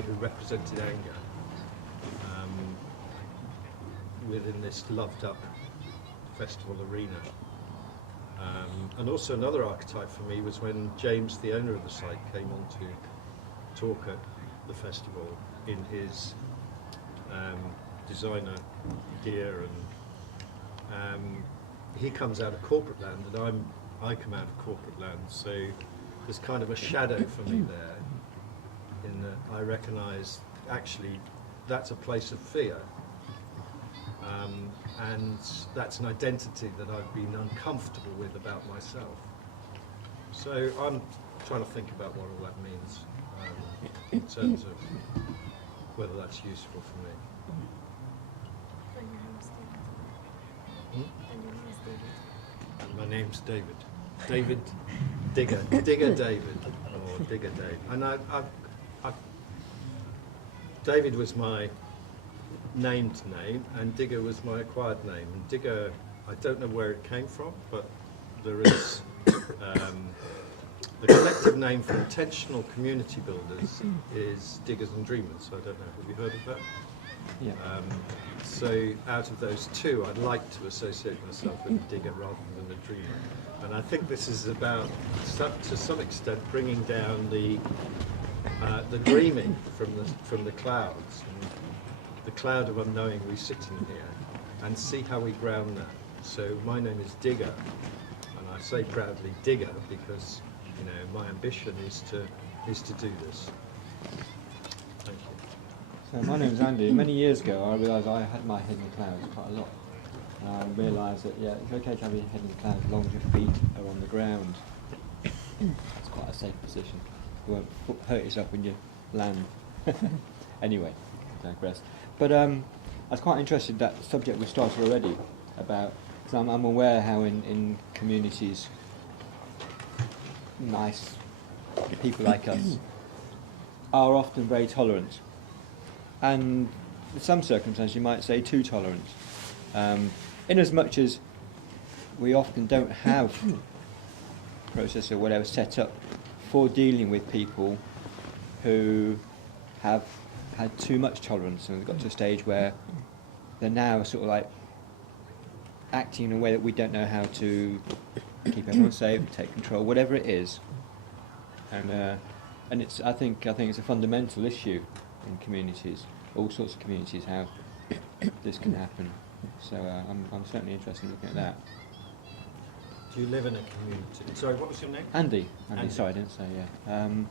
guy who represented anger within this loved-up festival arena. And also another archetype for me was when James, the owner of the site, came on to talk at the festival in his designer gear, and he comes out of corporate land and I come out of corporate land, so there's kind of a shadow for me there, in that I recognise actually that's a place of fear, and that's an identity that I've been uncomfortable with about myself. So I'm trying to think about what all that means in terms of whether that's useful for me. And my name's David. David Digger. Digger David. Or Digger Dave. And David was my named name, and Digger was my acquired name. And Digger, I don't know where it came from, but there is the collective name for intentional community builders is Diggers and Dreamers. I don't know, have you heard of that? Yeah. So out of those two, I'd like to associate myself with a digger rather than a dreamer. And I think this is about, to some extent, bringing down the dreaming from the clouds, and the cloud of unknowing we sit in here, and see how we ground that. So my name is Digger, and I say proudly Digger because, you know, my ambition is to do this. Thank you. So my name's Andy. Many years ago I realised I had my head in the clouds quite a lot. And I realised that, yeah, it's okay to have your head in the clouds as long as your feet are on the ground. That's quite a safe position. You won't hurt yourself when you land. Anyway, I digress. But I was quite interested in that subject we started already about, because I'm aware how in communities, nice people like us are often very tolerant. And in some circumstances you might say too tolerant, in as much as we often don't have a process or whatever set up for dealing with people who have had too much tolerance and got to a stage where they're now sort of like acting in a way that we don't know how to keep everyone safe, take control, whatever it is. And it's I think it's a fundamental issue in communities, all sorts of communities, how this can happen. So I'm certainly interested in looking at that. Do you live in a community? Sorry, what was your name? Andy. Sorry, I didn't say, yeah.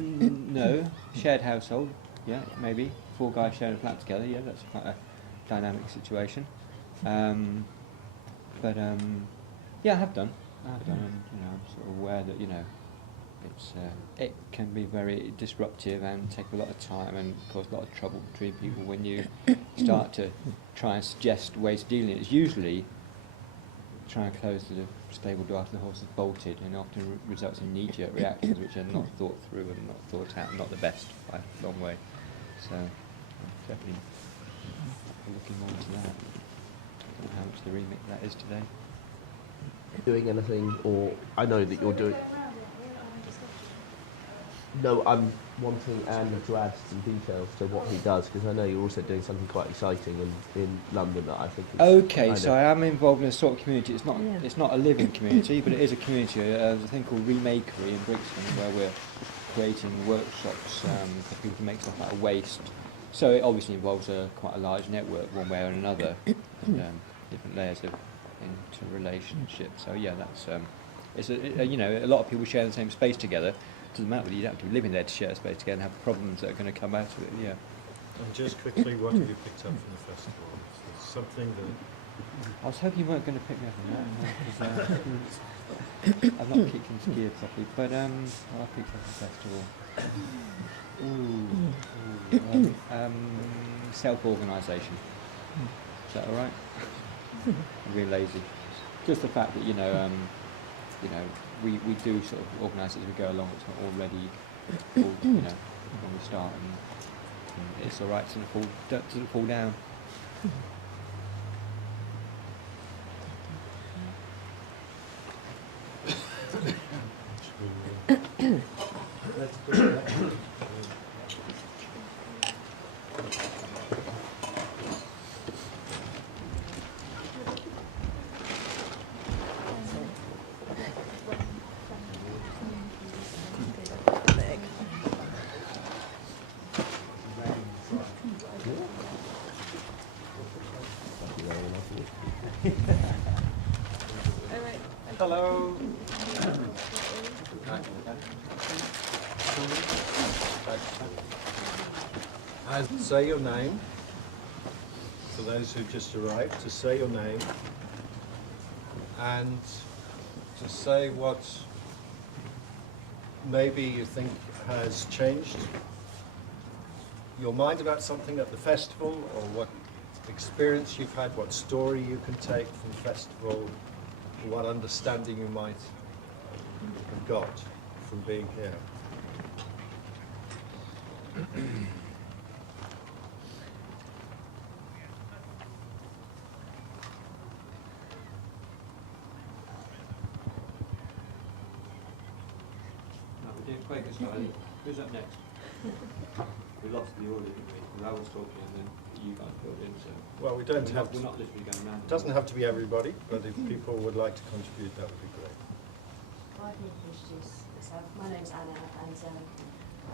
No, shared household, yeah, maybe. 4 guys sharing a flat together, yeah, that's quite a dynamic situation. But yeah, I have done, and you know, I'm sort of aware that, you know, it can be very disruptive and take a lot of time and cause a lot of trouble between people when you start to try and suggest ways of dealing. It's usually try and close the stable door after the horse has bolted, and often results in knee-jerk reactions which are not thought through and not thought out, not the best by a long way. So I'm definitely looking more into that. I don't know how much the remit that is today. Doing anything, or I know that you're doing. No, I'm wanting Andy to add some details to what he does, because I know you're also doing something quite exciting in London that I think is Okay, so I am involved in a sort of community. It's not a living community, but it is a community. There's a thing called Remakery in Brixton, where we're creating workshops for people to make stuff out of waste. So it obviously involves quite a large network, one way or another, and, different layers of interrelationship. So yeah, that's it's you know, a lot of people share the same space together. Doesn't matter whether you don't have to be living there to share a space together and have problems that are going to come out of it. Yeah. And just quickly, what have you picked up from the festival? It's something that... I was hoping you weren't going to pick me up on that, because I've not kicked into gear properly, but what I picked up at the festival. Self-organisation. Is that all right? I'm really lazy. Just the fact that, you know, we do sort of organise it as we go along. It's not already, you know, when we start, and it's all right. Doesn't fall down. Let's Hello. And say your name. For those who just arrived, to say your name and to say what maybe you think has changed your mind about something at the festival, or what experience you've had, what story you can take from the festival, what understanding you might have got from being here. No, we're doing Quaker style. Who's up next? We lost the order, didn't we? 'Cause I was talking and then you guys filled in, so... Well, we don't have We're to, not literally going mad. it doesn't have to be everybody, but if people would like to contribute, that would be great. I can introduce myself. My name's Anna, and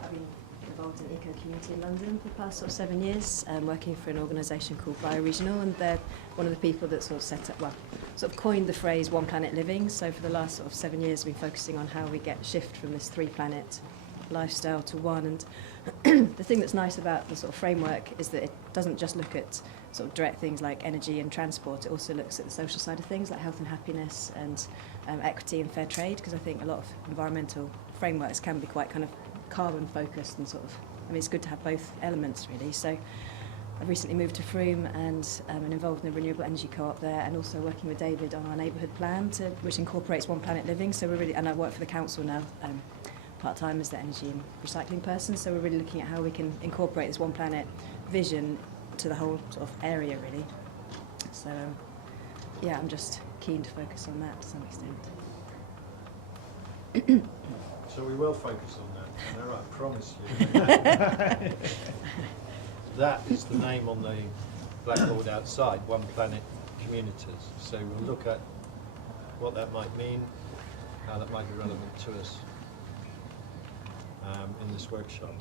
I've been involved in eco community in London for the past sort of 7 years, working for an organisation called Bioregional, and they're one of the people that sort of set up, well, sort of coined the phrase One Planet Living. So for the last sort of 7 years, we've been focusing on how we get shift from this 3-planet lifestyle to one. And the thing that's nice about the sort of framework is that it doesn't just look at sort of direct things like energy and transport. It also looks at the social side of things like health and happiness and equity and fair trade, because I think a lot of environmental frameworks can be quite kind of carbon focused and sort of, I mean, it's good to have both elements really. So I've recently moved to Frome and am involved in the renewable energy co-op there, and also working with David on our neighbourhood plan which incorporates One Planet Living. So we're really, and I work for the council now, part-time as the energy and recycling person, so we're really looking at how we can incorporate this One Planet vision to the whole sort of area really. So yeah, I'm just keen to focus on that to some extent. So we will focus on that. No, I promise you. That is the name on the blackboard outside, One Planet Communities. So we'll look at what that might mean, how that might be relevant to us in this workshop.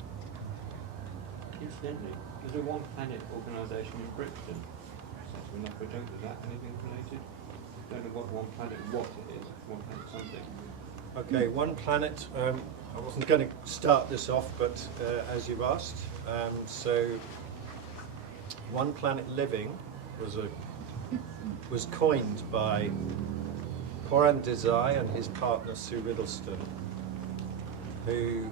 Incidentally, there's a One Planet organisation in Brixton. Since we're not joke, is that anything related? Don't know what One Planet, what it is. One Planet something. Okay, One Planet. I wasn't going to start this off, but as you've asked, so One Planet Living was coined by Coran Desai and his partner Sue Riddleston, who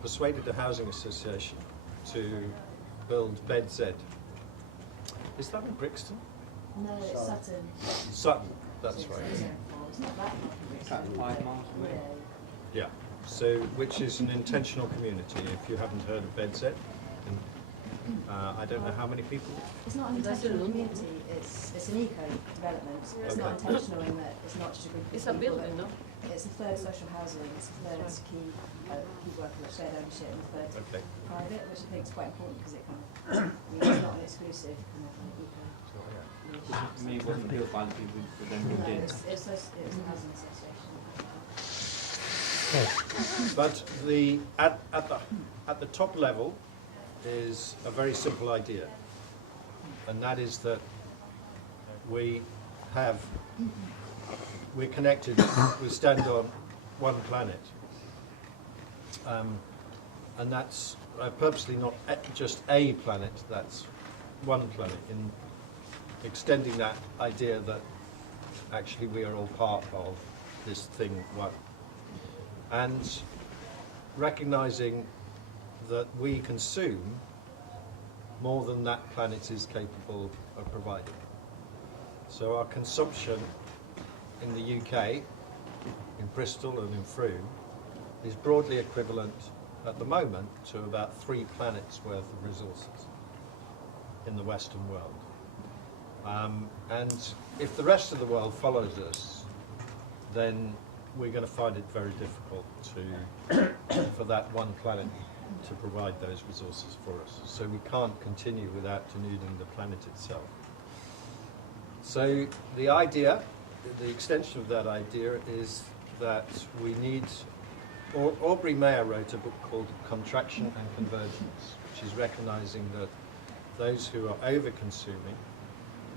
persuaded the housing association to build BedZ. Is that in Brixton? No, it's Sutton. Sutton, that's right. It's not that Is that 5 miles away? Yeah. So, which is an intentional community. If you haven't heard of BedZ, I don't know how many people. It's not an intentional community, it's an eco development. It's not Okay. intentional in that it's not just a group of It's a people building, that- no? It's a third social housing, it's a third key work of shared ownership, and a third Okay. private, which I think is quite important because it kind of, it's not an exclusive kind of eco. To me, it wasn't built by the people who then moved No, in. it was a housing association. But at the top level is a very simple idea, and that is that we're connected, we stand on one planet, and that's purposely not just a planet, that's one planet, in extending that idea that actually we are all part of this thing one. And recognizing that we consume more than that planet is capable of providing. So our consumption in the UK, in Bristol and in Frome, is broadly equivalent at the moment to about 3 planets worth of resources in the Western world. And if the rest of the world follows us, then we're going to find it very difficult for that one planet to provide those resources for us. So we can't continue without denuding the planet itself. So the idea, the extension of that idea is that we need, Aubrey Mayer wrote a book called Contraction and Convergence, which is recognizing that those who are over-consuming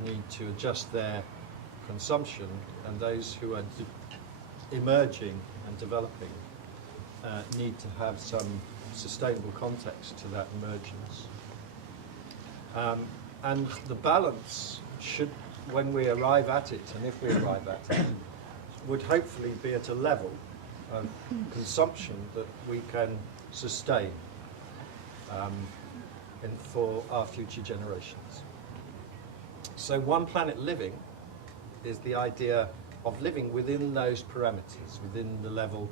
need to adjust their consumption, and those who are emerging and developing need to have some sustainable context to that emergence. And the balance should, when we arrive at it, and if we arrive at it, would hopefully be at a level of consumption that we can sustain for our future generations. So One Planet Living is the idea of living within those parameters, within the level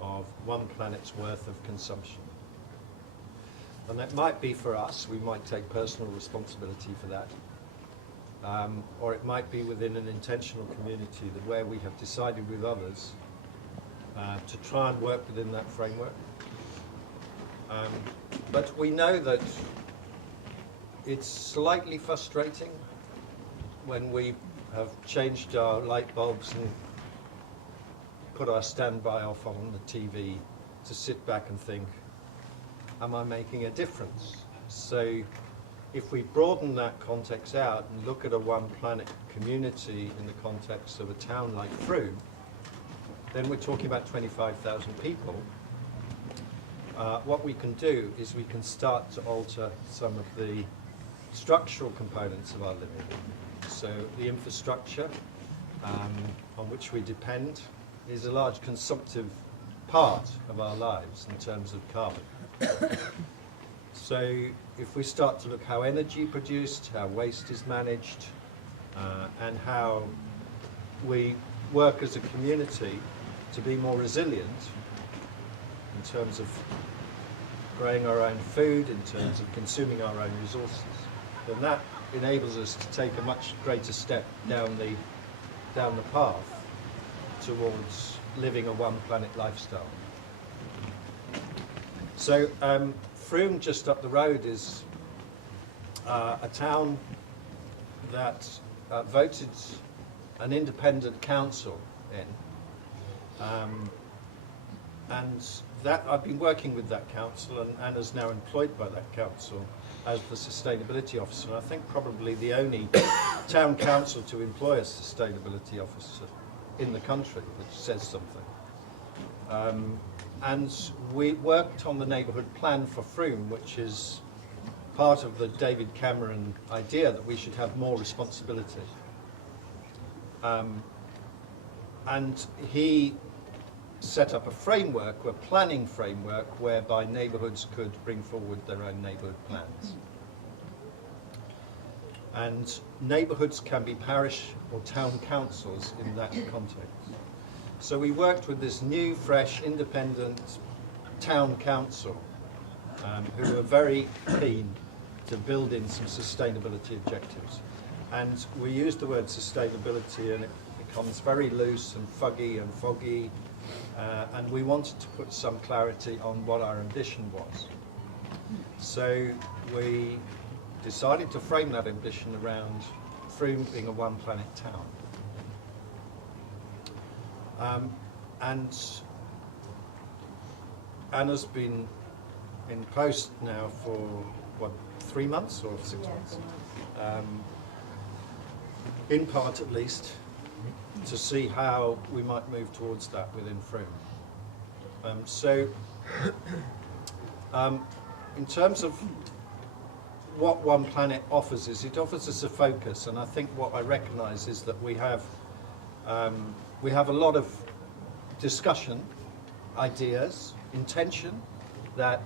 of one planet's worth of consumption. And that might be for us, we might take personal responsibility for that. Or it might be within an intentional community that where we have decided with others to try and work within that framework. But we know that it's slightly frustrating when we have changed our light bulbs and put our standby off on the TV to sit back and think, am I making a difference? So if we broaden that context out and look at a One Planet community in the context of a town like Frome, then we're talking about 25,000 people. What we can do is we can start to alter some of the structural components of our living. So the infrastructure on which we depend is a large consumptive part of our lives in terms of carbon. So if we start to look how energy produced, how waste is managed, and how we work as a community to be more resilient in terms of growing our own food, in terms of consuming our own resources, then that enables us to take a much greater step down the path towards living a one planet lifestyle. So Frome, just up the road, is a town that voted an independent council in, and that I've been working with that council, and Anna's now employed by that council as the sustainability officer. And I think probably the only town council to employ a sustainability officer in the country, which says something. And we worked on the neighbourhood plan for Frome, which is part of the David Cameron idea that we should have more responsibility. And he set up a framework, a planning framework, whereby neighbourhoods could bring forward their own neighbourhood plans. And neighbourhoods can be parish or town councils in that context. So we worked with this new, fresh, independent town council who were very keen to build in some sustainability objectives. And we used the word sustainability, and it becomes very loose and fuggy and foggy, and we wanted to put some clarity on what our ambition was. So we decided to frame that ambition around Frome being a one planet town. And Anna's been in post now for, what, 3 months or 6 months? In part at least, to see how we might move towards that within Frome. In terms of what One Planet offers is, it offers us a focus, and I think what I recognise is that we have a lot of discussion, ideas, intention that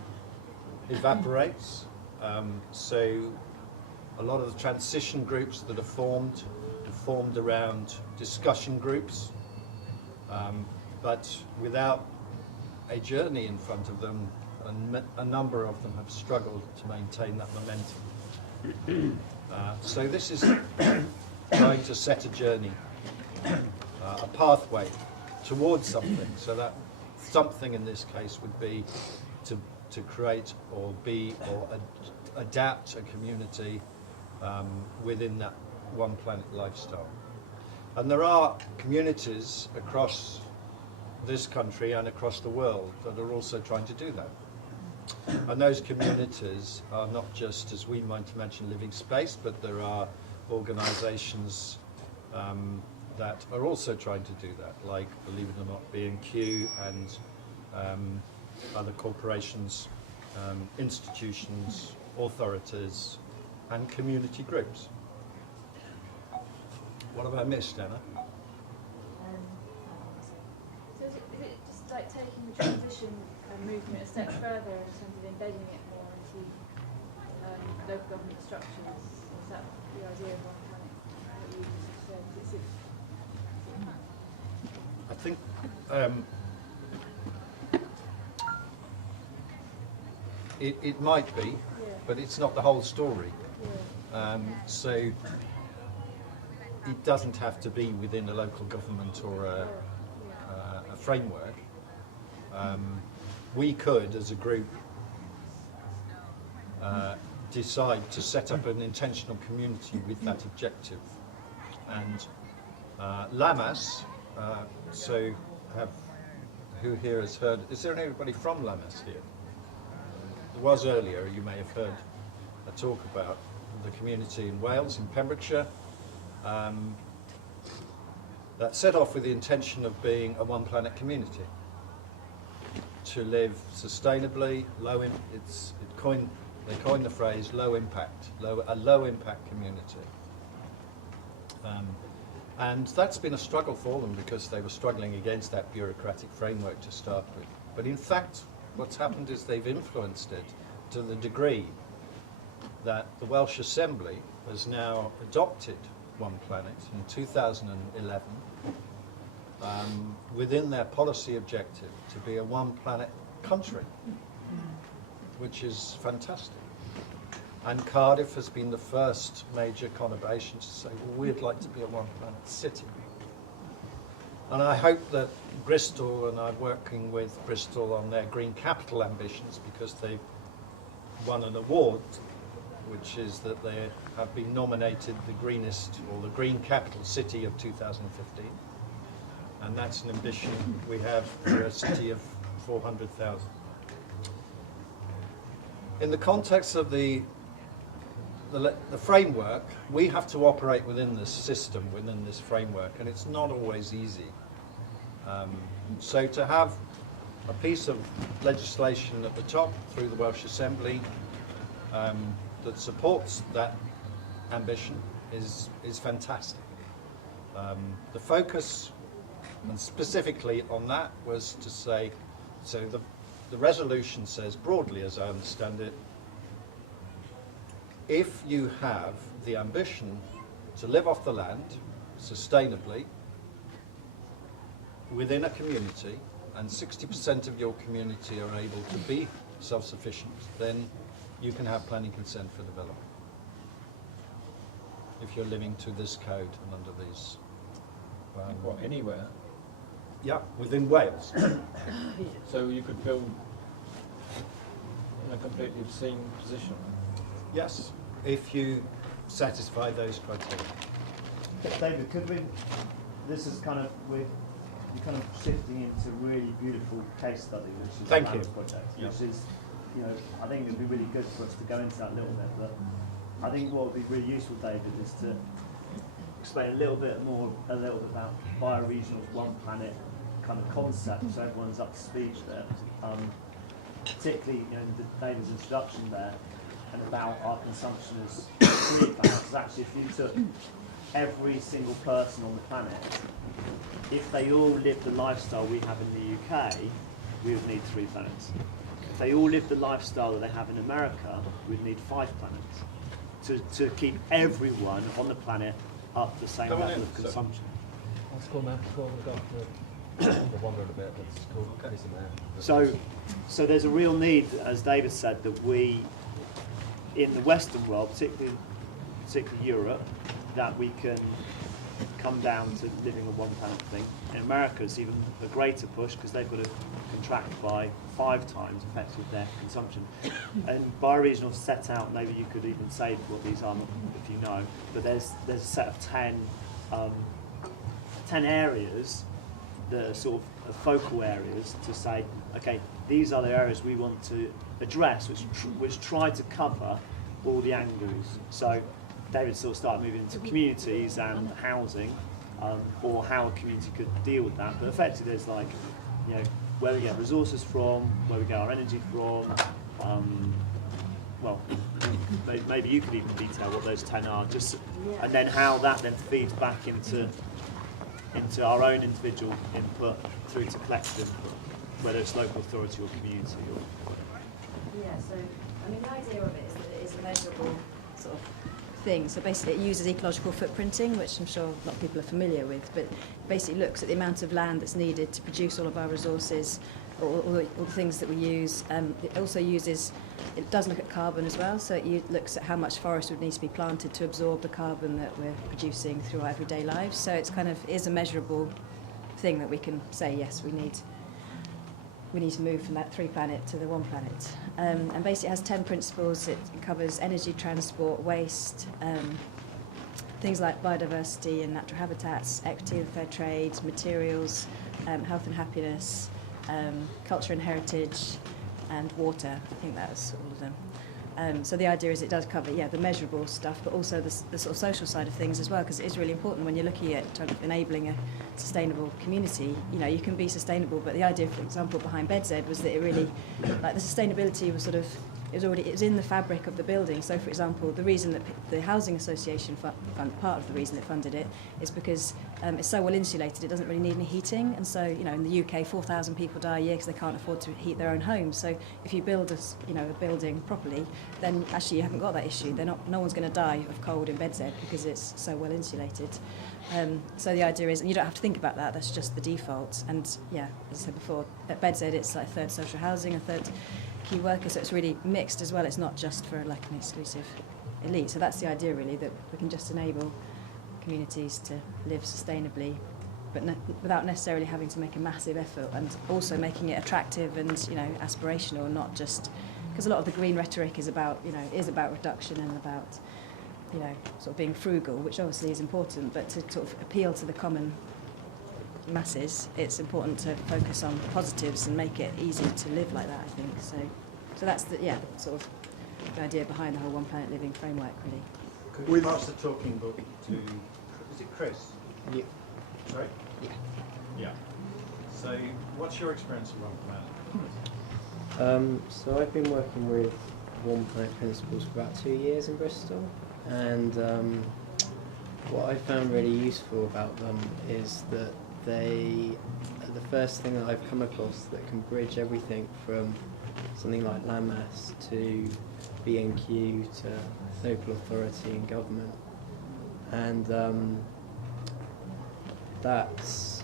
evaporates. So a lot of the transition groups that are formed around discussion groups, but without a journey in front of them, a number of them have struggled to maintain that momentum. So this is trying to set a journey, a pathway towards something, so that something in this case would be to create or adapt a community within that one planet lifestyle. And there are communities across this country and across the world that are also trying to do that. And those communities are not just, as we might imagine, living space, but there are organisations that are also trying to do that, like, believe it or not, B&Q and other corporations, institutions, authorities, and community groups. What have I missed, Anna? So is it just like taking the transition movement a step further in terms of embedding it more into local government structures? Is that the idea of One Planet that you just said? I think it might be, but it's not the whole story. So it doesn't have to be within a local government or a framework. We could, as a group, decide to set up an intentional community with that objective. And Lammas, who here has heard, is there anybody from Lammas here? There was earlier, you may have heard a talk about the community in Wales, in Pembrokeshire, that set off with the intention of being a One Planet community, to live sustainably, they coined the phrase low impact, a low impact community. And that's been a struggle for them because they were struggling against that bureaucratic framework to start with. But in fact, what's happened is they've influenced it to the degree that the Welsh Assembly has now adopted One Planet in 2011 within their policy objective to be a One Planet country, which is fantastic. And Cardiff has been the first major conurbation to say, well, we'd like to be a One Planet city. And I hope that Bristol, and I'm working with Bristol on their green capital ambitions because they've won an award, which is that they have been nominated the greenest or the green capital city of 2015. And that's an ambition we have for a city of 400,000. In the context of the framework, we have to operate within this system, within this framework, and it's not always easy. So to have a piece of legislation at the top through the Welsh Assembly that supports that ambition is fantastic. The focus, and specifically on that, was to say, so the resolution says broadly, as I understand it, if you have the ambition to live off the land sustainably within a community, and 60% of your community are able to be self-sufficient, then you can have planning consent for development. If you're living to this code and under these. What, anywhere? Yeah, within Wales. So you could build in a completely obscene position? Yes, if you satisfy those criteria. David, could we, this is kind of, we're kind of shifting into a really beautiful case study, which is Thank the you. Lammas project, Yeah. which is, you know, I think it would be really good for us to go into that a little bit, but I think what would be really useful, David, is to explain a little bit about bioregional's One Planet kind of concept, so everyone's up to speed there. Particularly, you know, David's introduction there, and about our consumption as 3 planets. Actually, if you took every single person on the planet, if they all lived the lifestyle we have in the UK, we would need 3 planets. If they all lived the lifestyle that they have in America, we'd need 5 planets to keep everyone on the planet up the same Come on level in, of sir. consumption. That's cool, man. Cool, we've got the wandering a bit, but it's cool. Okay. Isn't there? So there's a real need, as David said, that we, in the Western world, particularly Europe, that we can come down to living on one planet thing. In America, it's even a greater push because they've got to contract by 5 times effectively their consumption. And bioregional set out, maybe you could even say what these are if you know, but there's a set of 10 areas that are sort of focal areas to say, okay, these are the areas we want to address, which try to cover all the angles. So David sort of started moving into communities and housing. or how a community could deal with that. But effectively, there's like, you know, where we get resources from, where we get our energy from. Well, maybe you could even detail what those 10 are, just, and then how that then feeds back into our own individual input through to collective input, whether it's local authority or community. Or Yeah, so I mean the idea of it is that it is a measurable sort of thing. So basically it uses ecological footprinting, which I'm sure a lot of people are familiar with, but basically looks at the amount of land that's needed to produce all of our resources, all the things that we use. It also uses, it does look at carbon as well, so it looks at how much forest would need to be planted to absorb the carbon that we're producing through our everyday lives. So it's kind of is a measurable thing that we can say, yes, we need to move from that 3 planet to the 1 planet. And basically it has 10 principles. It covers energy, transport, waste, things like biodiversity and natural habitats, equity and fair trade, materials, health and happiness, culture and heritage, and water. I think that's all of them. So the idea is it does cover, the measurable stuff, but also the sort of social side of things as well, because it is really important when you're looking at kind of enabling a sustainable community. You know, you can be sustainable, but the idea, for example, behind BedZ was that it really, like the sustainability was sort of, it was in the fabric of the building. So, for example, the reason that the Housing Association part of the reason it funded it is because it's so well insulated, it doesn't really need any heating. And so, you know, in the UK, 4,000 people die a year because they can't afford to heat their own homes. So, if you build a building properly, then actually you haven't got that issue. No one's going to die of cold in BedZ because it's so well insulated. So the idea is, and you don't have to think about that. That's just the default. And yeah, as I said before, at BedZ it's like a third social housing, a third key worker, so it's really mixed as well. It's not just for like an exclusive elite. So that's the idea really, that we can just enable communities to live sustainably, but without necessarily having to make a massive effort, and also making it attractive and, you know, aspirational, not just because a lot of the green rhetoric is about, you know, reduction and about, you know, sort of being frugal, which obviously is important, but to sort of appeal to the common masses, it's important to focus on positives and make it easy to live like that, I think. So that's the sort of the idea behind the whole One Planet Living framework, really. Could we pass the talking book to, is it Chris? Yeah. Sorry? Yeah. Yeah. So what's your experience of One Planet? So I've been working with One Planet Principles for about 2 years in Bristol, and what I found really useful about them is that they are the first thing that I've come across that can bridge everything from something like landmass to B&Q to local authority and government, and that's,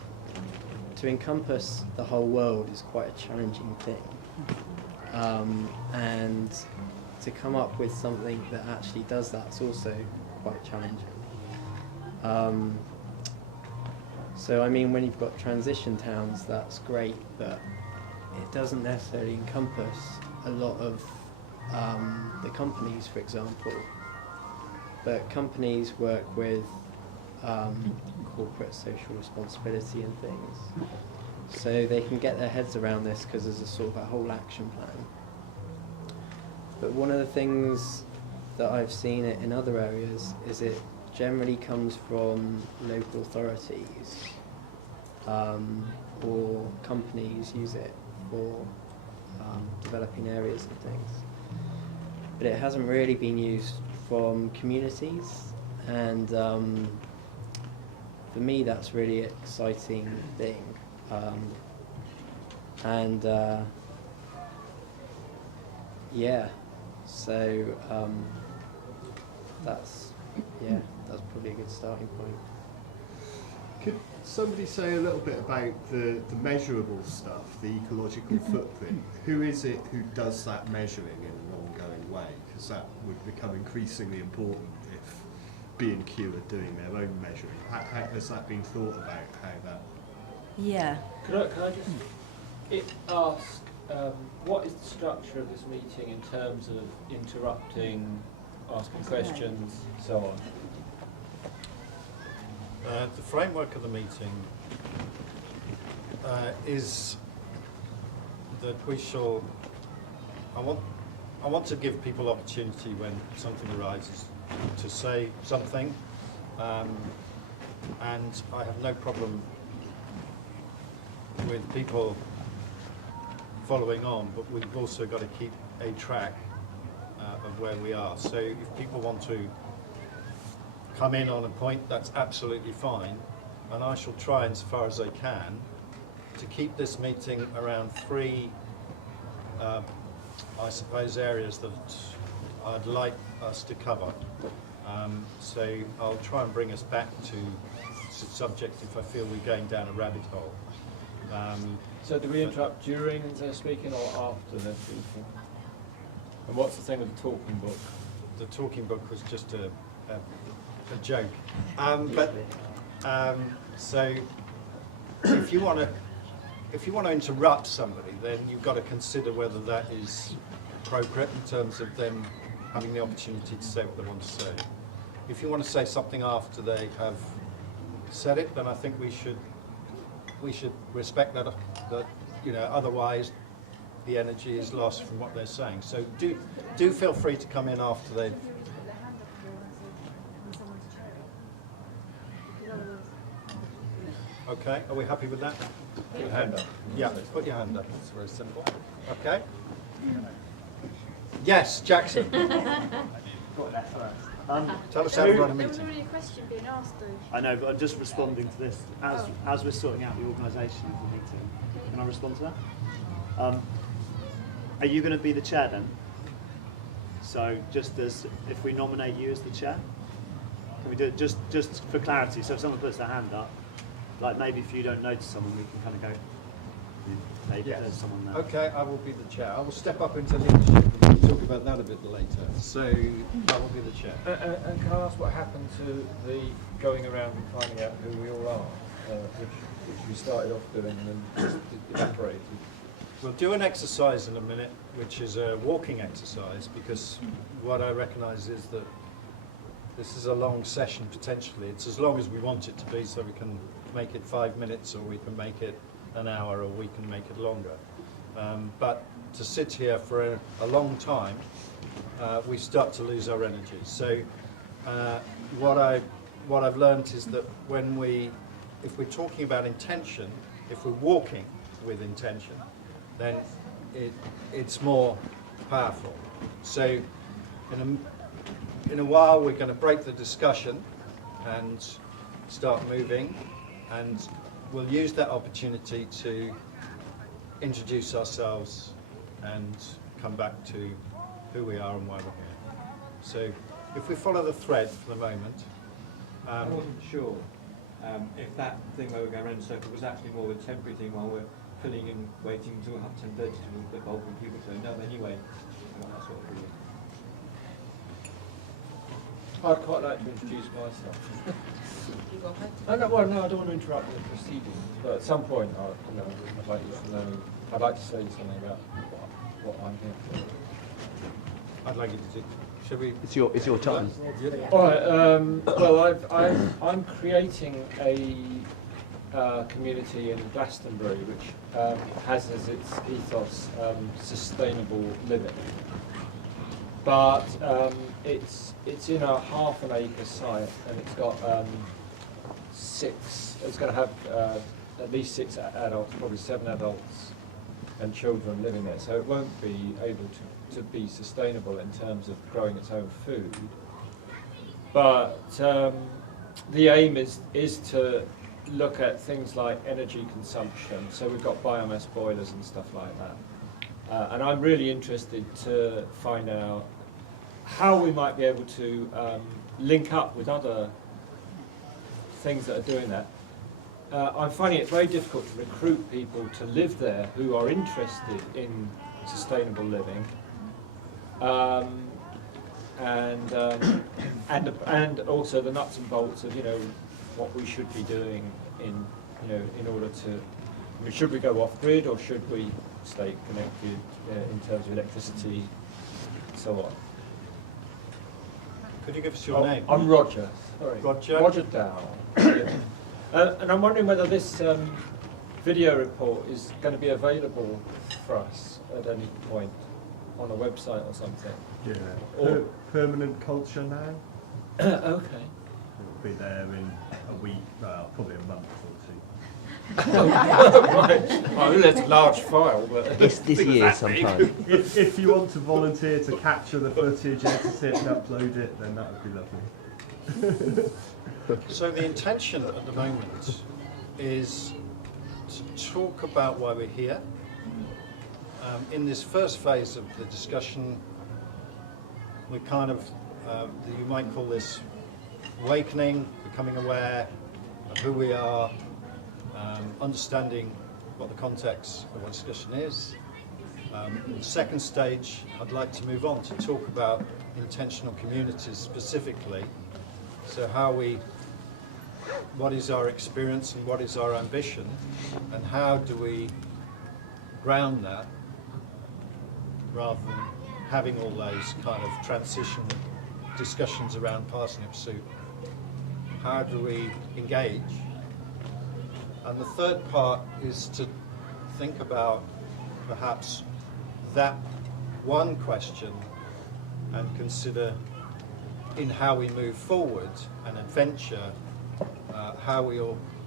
to encompass the whole world is quite a challenging thing, and to come up with something that actually does that is also quite challenging. So I mean, when you've got transition towns, that's great, but it doesn't necessarily encompass a lot of the companies, for example. But companies work with corporate social responsibility and things, so they can get their heads around this because there's a sort of a whole action plan. But one of the things that I've seen it in other areas is it generally comes from local authorities, or companies use it for developing areas and things. But it hasn't really been used from communities, and for me that's really an exciting thing. So that's probably a good starting point. Could somebody say a little bit about the measurable stuff, the ecological footprint? Who is it who does that measuring in an ongoing way? Because that would become increasingly important if B&Q are doing their own measuring. How has that been thought about, how that... Yeah. Can I just ask, what is the structure of this meeting in terms of interrupting, asking questions, so on? The framework of the meeting is that we shall. I want to give people opportunity when something arises to say something. and I have no problem with people following on, but we've also got to keep a track of where we are. So if people want to come in on a point, that's absolutely fine, and I shall try, insofar as I can, to keep this meeting around 3, I suppose, areas that I'd like us to cover. So I'll try and bring us back to the subject if I feel we're going down a rabbit hole. So do we interrupt during their speaking or after their speaking? And what's the thing with the talking book? The talking book was just a joke. So if you want to interrupt somebody, then you've got to consider whether that is appropriate in terms of them having the opportunity to say what they want to say. If you want to say something after they have said it, then I think we should respect that. Otherwise the energy is lost from what they're saying. So do feel free to come in after they've. Okay, are we happy with that? Put your hand up. Yeah, put your hand up. It's very simple. Okay. Yes, Jackson. Tell us how to run a There was meeting. already a question being asked though. I know, but I'm just responding to this. As we're sorting out the organisation of the meeting, can I respond to that? Are you going to be the chair then? So just as if we nominate you as the chair, can we do it just for clarity? So if someone puts their hand up, like maybe if you don't notice someone, we can kind of go. Maybe there's someone there. Okay, I will be the chair. I will step up into leadership. We'll talk about that a bit later. So I will be the chair. And can I ask what happened to the going around and finding out who we all are, which we started off doing and then just evaporated? We'll do an exercise in a minute, which is a walking exercise, because what I recognise is that this is a long session potentially. It's as long as we want it to be, so we can make it 5 minutes, or we can make it an hour, or we can make it longer. But to sit here for a long time, we start to lose our energy. So what I've learned is that if we're talking about intention, if we're walking with intention, then it's more powerful. So in a while we're going to break the discussion and start moving, and we'll use that opportunity to introduce ourselves and come back to who we are and why we're here. So if we follow the thread for the moment. I wasn't sure if that thing where we're going around the circle was actually more of a temporary thing while we're filling in, waiting until 10:30 to the bulk of people turn up anyway. That sort of thing. I'd quite like to introduce myself. No, I don't want to interrupt the proceedings, but at some point, I'd like you to know. I'd like to say something about what I'm here for. I'd like you to do. Should we? It's your time. All right. Well, I'm creating a community in Glastonbury which has as its ethos sustainable living, but it's in a half an acre site, and it's got it's going to have at least 6 adults, probably 7 adults and children living there, so it won't be able to be sustainable in terms of growing its own food. But the aim is to look at things like energy consumption. So we've got biomass boilers and stuff like that. And I'm really interested to find out how we might be able to link up with other things that are doing that. I'm finding it very difficult to recruit people to live there who are interested in sustainable living. And also the nuts and bolts of what we should be doing in order to should we go off grid or should we stay connected in terms of electricity and so on. Could you give us your name? I'm Roger. Sorry. Roger Dow. And I'm wondering whether this video report is going to be available for us at any point on a website or something. Yeah. Or Permanent culture now. okay. be there in a week, well, probably a month or two. Right. Oh, that's a large file, but This year sometime. If you want to volunteer to capture the footage, edit it and upload it, then that would be lovely. So the intention at the moment is to talk about why we're here. In this first phase of the discussion, we're kind of, you might call this awakening, becoming aware of who we are, understanding what the context of our discussion is. In the second stage, I'd like to move on to talk about intentional communities specifically. So what is our experience and what is our ambition, and how do we ground that rather than having all those kind of transition discussions around parsnip soup? How do we engage? And the third part is to think about perhaps that one question and consider in how we move forward an adventure,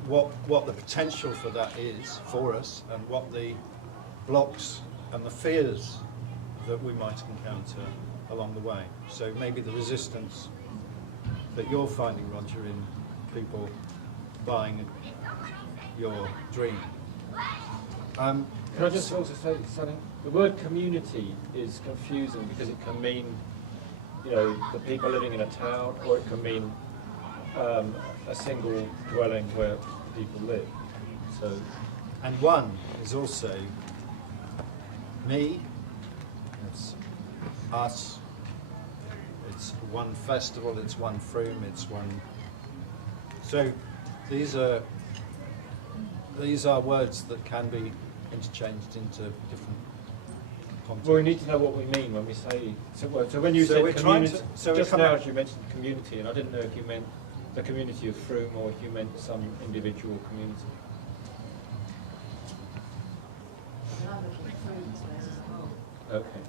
what the potential for that is for us, and what the blocks and the fears that we might encounter along the way. So maybe the resistance that you're finding, Roger, in people buying your dream. Can I just also say something? The word community is confusing because it can mean, the people living in a town, or it can mean a single dwelling where people live. So, and one is also me, it's us, it's one festival, it's one Froome, it's one. So these are words that can be interchanged into different contexts. well, we need to know what we mean when we say. So when you So said we're trying community, to- so we're just coming- now as you mentioned community, and I didn't know if you meant the community of Froome or if you meant some individual community. Okay.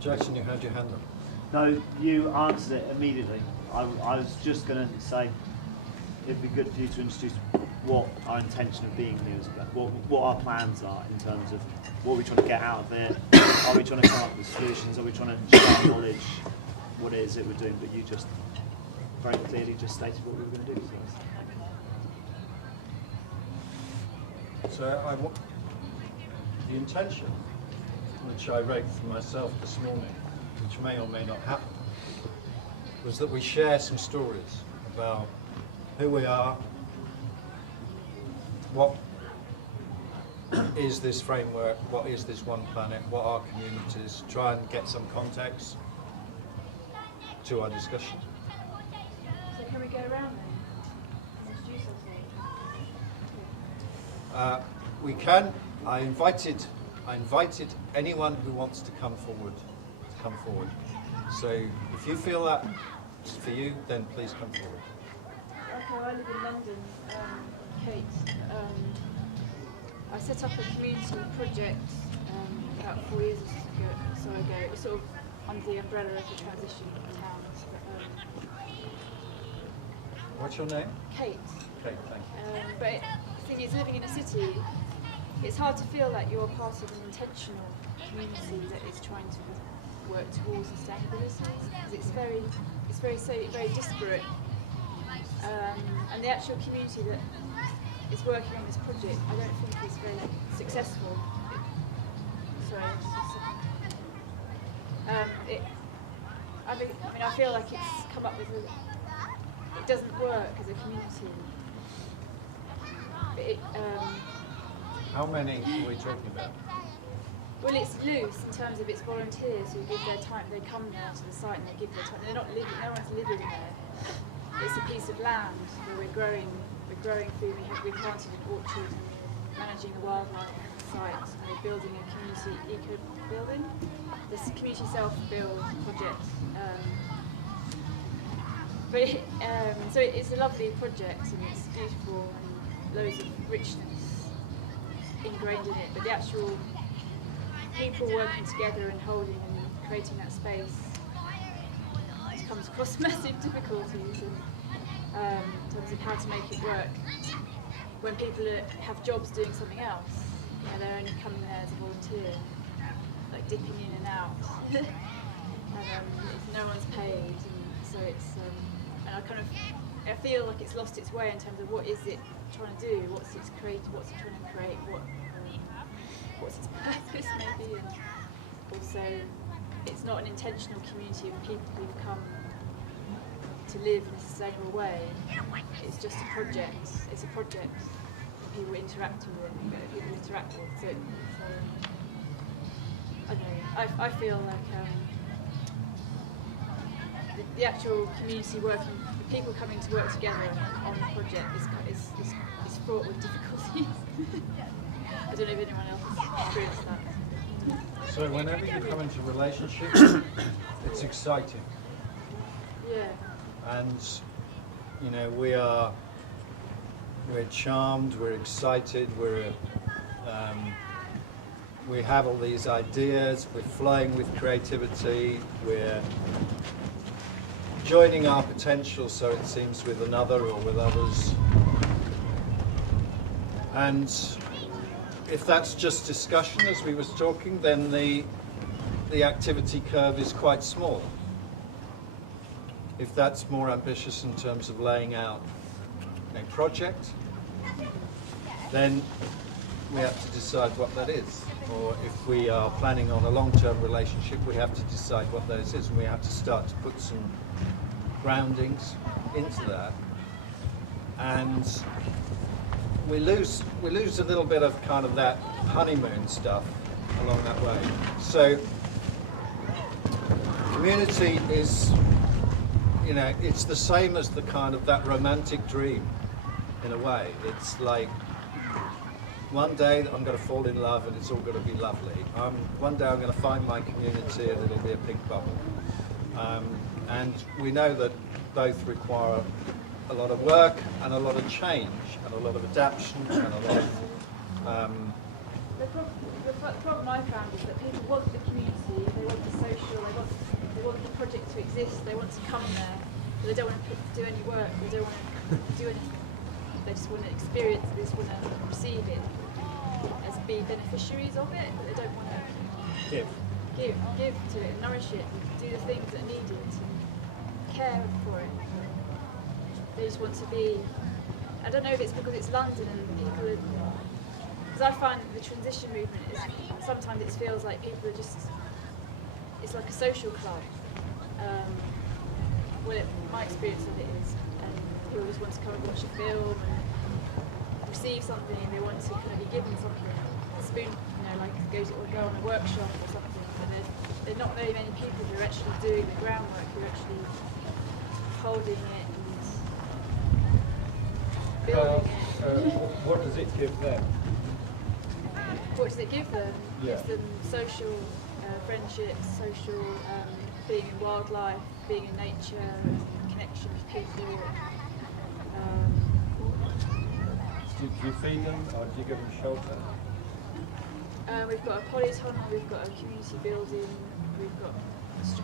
Jackson, you had your hand up. No, you answered it immediately. I was just going to say it'd be good for you to introduce what our intention of being here is about, what our plans are in terms of what we're trying to get out of it. Are we trying to come up with solutions? Are we trying to share knowledge? What it is that we're doing? But you just very clearly just stated what we were going to do. So the intention, which I wrote for myself this morning, which may or may not happen, was that we share some stories about who we are, what is this framework, what is this one planet, what are communities, try and get some context to our discussion. So can we go around then? Introduce ourselves. We can. I invited anyone who wants to come forward to come forward. So if you feel that for you, then please come forward. Okay, I live in London, Kate. I set up a community project about 4 years ago. It was sort of under the umbrella of the transition towns. What's your name? Kate. Kate, thank you. But the thing is, living in a city, it's hard to feel like you're part of an intentional community that is trying to work towards sustainability, because it's very disparate. And the actual community that is working on this project, I don't think is very successful. I feel like it's come up with it doesn't work as a community. How many are we talking about? Well, it's loose in terms of its volunteers who give their time. They come there to the site and they give their time. They're not living. No one's living there. It's a piece of land where we're growing food. We've planted an orchard and we're managing the wildlife site. And we're building a community eco building. This community self-build project. So it's a lovely project and it's beautiful and loads of richness ingrained in it. But the actual people working together and holding and creating that space across massive difficulties in terms of how to make it work. When people have jobs doing something else, you know, they're only coming there as a volunteer, like dipping in and out, and no one's paid, and so it's and I feel like it's lost its way in terms of what is it trying to do, what's it trying to create, what's its purpose maybe, and also it's not an intentional community of people who've come to live in a sustainable way. It's just a project. It's a project that people interact with, So I don't know. I feel like the actual community working, the people coming to work together on the project is fraught with difficulties. I don't know if anyone else has experienced that. So whenever you come into relationships, it's exciting. Yeah. And you know, we're charmed, we're excited, we have all these ideas, we're flowing with creativity, we're joining our potential, so it seems, with another or with others. And if that's just discussion, as we was talking, then the activity curve is quite small. If that's more ambitious in terms of laying out a project, then we have to decide what that is. Or if we are planning on a long-term relationship, we have to decide what those is, and we have to start to put some groundings into that. And we lose a little bit of kind of that honeymoon stuff along that way. So community is, you know, it's the same as the kind of that romantic dream in a way. It's like one day I'm going to fall in love and it's all going to be lovely. One day I'm going to find my community and it'll be a pink bubble. And we know that both require a lot of work and a lot of change and a lot of adaptation and a lot of... The problem I found is that people want the community, they want the social, they want the project to exist, they want to come there, but they don't want to do any work, they don't want to do anything. They just want to experience it, they just want to receive it as be beneficiaries of it, but they don't want to give to it, nourish it, do the things that are needed, and care for it. They just want to be, I don't know if it's because it's London and people are, because I find the transition movement is, sometimes it feels like people are just, it's like a social club. My experience of it is, people just want to come and watch a film and receive something, and they want to kind of be given something, a spoon, you know, like go on a workshop or something. But there's not very many people who are actually doing the groundwork, who are actually holding it and building it. What does it give them? What does it give them? It Yeah. gives them social friendships, social being in wildlife, being in nature, connection with people. Do you feed them or do you give them shelter? We've got a polytunnel, we've got a community building, we've got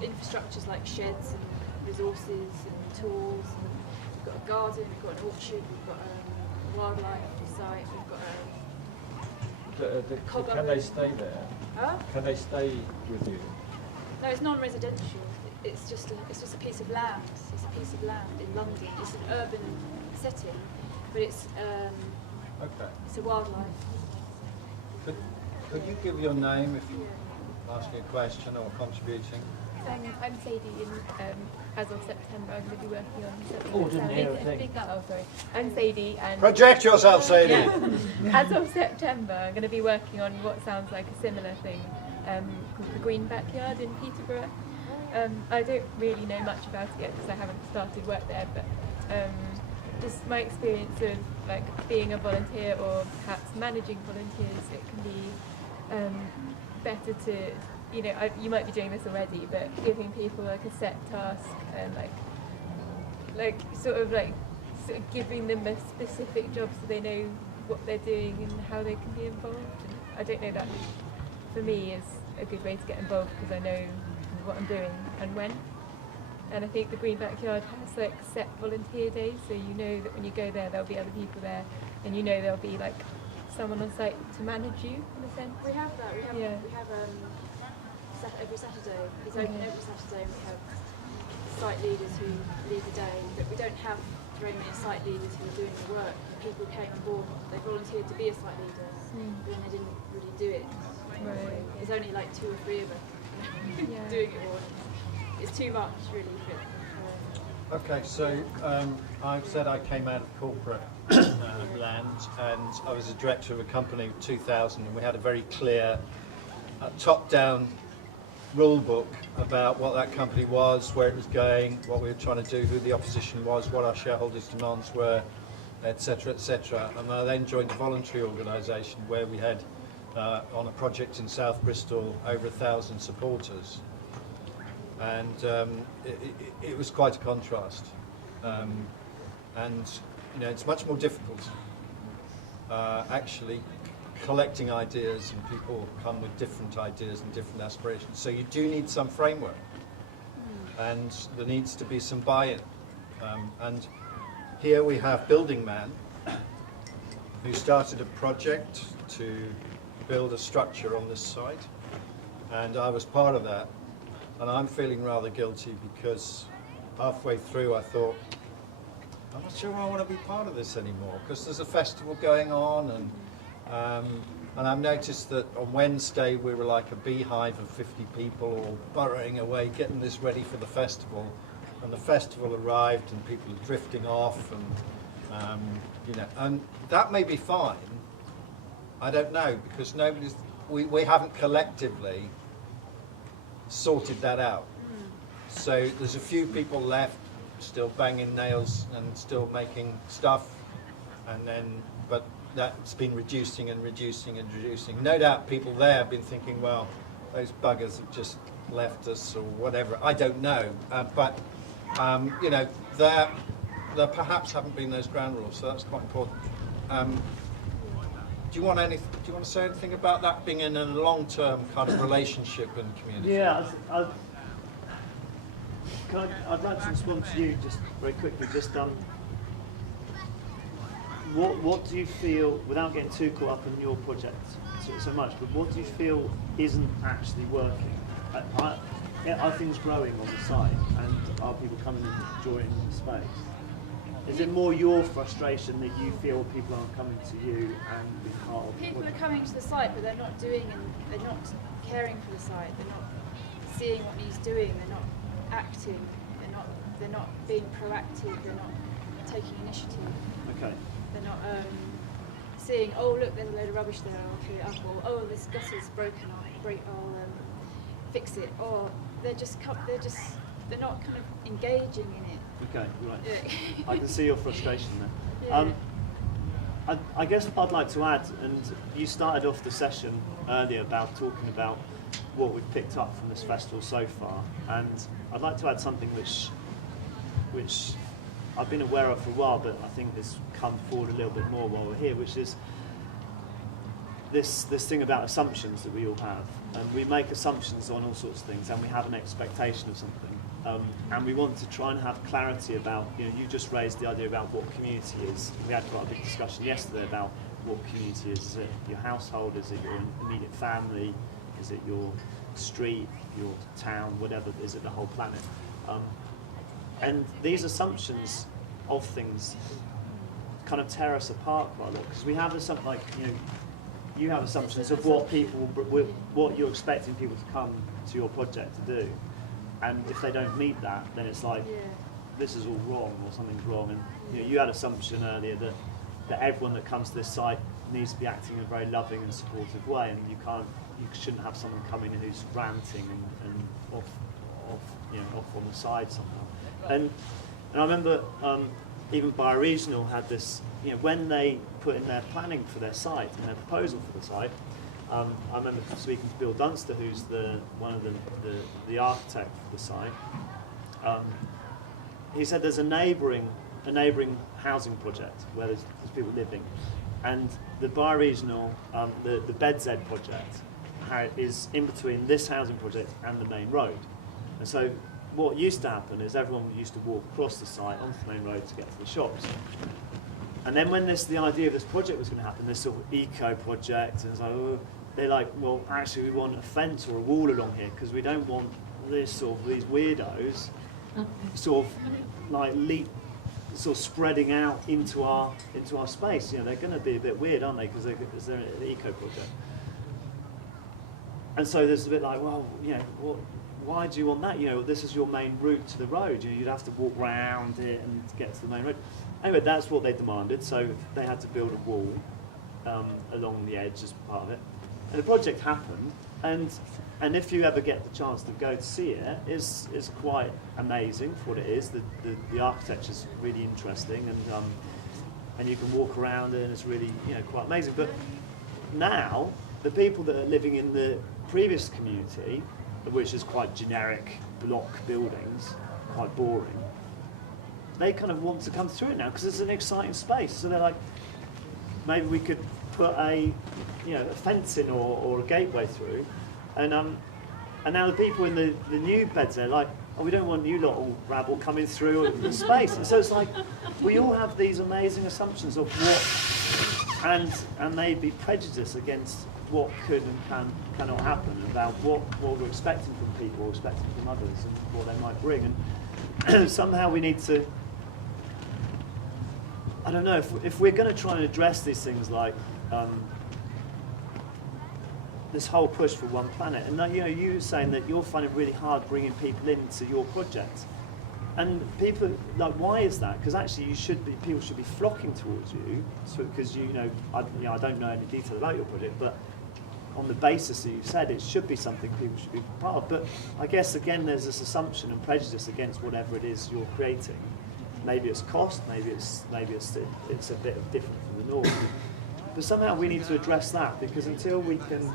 infrastructures like sheds and resources and tools. And we've got a garden, we've got an orchard, we've got a wildlife site, we've got a Can they stay there? Huh? Can they stay with you? No, it's non-residential. It's just a piece of land. It's a piece of land in London. It's an urban setting, but it's Okay. it's a wildlife. Could you give your name if you're asking a question or contributing? I'm Sadie, and as of September, I'm going to be working on something. Oh, didn't hear a thing. Speak up. Oh, sorry. I'm Sadie, and Project yourself, Sadie! yeah. As of September, I'm going to be working on what sounds like a similar thing called the Green Backyard in Peterborough. I don't really know much about it yet because I haven't started work there, but just my experience of like being a volunteer or perhaps managing volunteers, it can be better to, you know, you might be doing this already, but giving people like a set task and like sort of giving them a specific job so they know what they're doing and how they can be involved. And I don't know, that for me is a good way to get involved because I know what I'm doing and when. And I think the Green Backyard has like set volunteer days, so you know that when you go there, there'll be other people there, and you know there'll be like someone on site to manage you in a sense. We have that. We have every Saturday. It's open Okay. every Saturday. We have site leaders who lead the day, but we don't have very many site leaders who are doing the work. People came on board. They volunteered to be a site leader, but then they didn't really do it. Right. There's only like 2 or 3 of us Yeah. doing it all. It's too much, really. Okay, so I've said I came out of corporate land, and I was a director of a company in 2000, and we had a very clear top-down rule book about what that company was, where it was going, what we were trying to do, who the opposition was, what our shareholders' demands were, etc., etc. And I then joined a voluntary organisation where we had, on a project in South Bristol, over 1,000 supporters. And it was quite a contrast. And you know, it's much more difficult actually collecting ideas, and people come with different ideas and different aspirations. So you do need some framework, and there needs to be some buy-in. And here we have Building Man, who started a project to build a structure on this site, and I was part of that. And I'm feeling rather guilty because halfway through I thought, I'm not sure I want to be part of this anymore, because there's a festival going on, and I've noticed that on Wednesday we were like a beehive of 50 people all burrowing away, getting this ready for the festival. And the festival arrived and people are drifting off, and you know, and that may be fine. I don't know, because we haven't collectively sorted that out. So there's a few people left still banging nails and still making stuff, and then but that's been reducing and reducing and reducing. No doubt people there have been thinking, well, those buggers have just left us or whatever. I don't know, but you know, there perhaps haven't been those ground rules, so that's quite important. Do you want to say anything about that being in a long-term kind of relationship and community? Yeah, I'd like to respond to you just very quickly. Just what do you feel, without getting too caught up in your project so much, but what do you feel isn't actually working? Are things growing on the site, and are people coming and enjoying the space? Is it more your frustration that you feel people aren't coming to you and be part of People are coming to the site, but they're not doing, and they're not caring for the site. They're not seeing what needs doing. They're not acting. They're not being proactive. They're not taking initiative. Okay. They're not seeing, oh look, there's a load of rubbish there, I'll clear it up, or oh, this gutter's broken, I'll fix it. Or they're not kind of engaging in it. Okay, right. Yeah. I can see your frustration there. Yeah. I guess I'd like to add, and you started off the session earlier about talking about what we've picked up from this festival so far, and I'd like to add something which I've been aware of for a while, but I think has come forward a little bit more while we're here, which is this thing about assumptions that we all have. And we make assumptions on all sorts of things, and we have an expectation of something. And we want to try and have clarity about, you know, you just raised the idea about what community is. We had quite a big discussion yesterday about what community is. Is it your household? Is it your immediate family? Is it your street, your town, whatever? Is it the whole planet? And these assumptions of things kind of tear us apart quite a lot, because we have something like, you know, you have assumptions of what you're expecting people to come to your project to do, and if they don't meet that, then it's like, this is all wrong, or something's wrong. And you know, you had assumption earlier that everyone that comes to this site needs to be acting in a very loving and supportive way, and you shouldn't have someone coming who's ranting and off on the side somehow. And I remember even Bioregional had this, you know, when they put in their planning for their site and their proposal for the site, I remember speaking to Bill Dunster, who's one of the architect for the site. He said there's a neighbouring housing project where there's people living, and the Bioregional, the BedZ project is in between this housing project and the main road, and so what used to happen is everyone used to walk across the site onto the main road to get to the shops. And then when the idea of this project was going to happen, this sort of eco project, and it's like, oh, they're like, well, actually we want a fence or a wall along here because we don't want these weirdos sort of like sort of spreading out into our space. You know, they're going to be a bit weird, aren't they? Because they're an eco project. And so there's a bit like, well, you know, why do you want that? You know, this is your main route to the road. You know, you'd have to walk round it and get to the main road. Anyway, that's what they demanded. So they had to build a wall along the edge as part of it. And the project happened. And if you ever get the chance to go to see it, it's quite amazing for what it is. The architecture's really interesting, and you can walk around it, and it's really, you know, quite amazing. But now the people that are living in the previous community, which is quite generic block buildings, quite boring, they kind of want to come through it now because it's an exciting space. So they're like, maybe we could put a fence in or a gateway through, and now the people in the new beds are like, oh, we don't want you lot all rabble coming through the space. And so it's like, we all have these amazing assumptions of what, and they'd be prejudiced against what could and cannot happen, about what we're expecting from people, or expecting from others, and what they might bring. And somehow we need to, I don't know, if we're going to try and address these things like this whole push for one planet, and you know, you were saying that you're finding it really hard bringing people into your project, and people like, why is that? Because actually, people should be flocking towards you, because you know, I don't know any detail about your project, but on the basis that you said, it should be something people should be part of. But I guess again, there's this assumption and prejudice against whatever it is you're creating. Maybe it's cost, maybe it's a bit of different from the norm. But somehow we need to address that, because until we can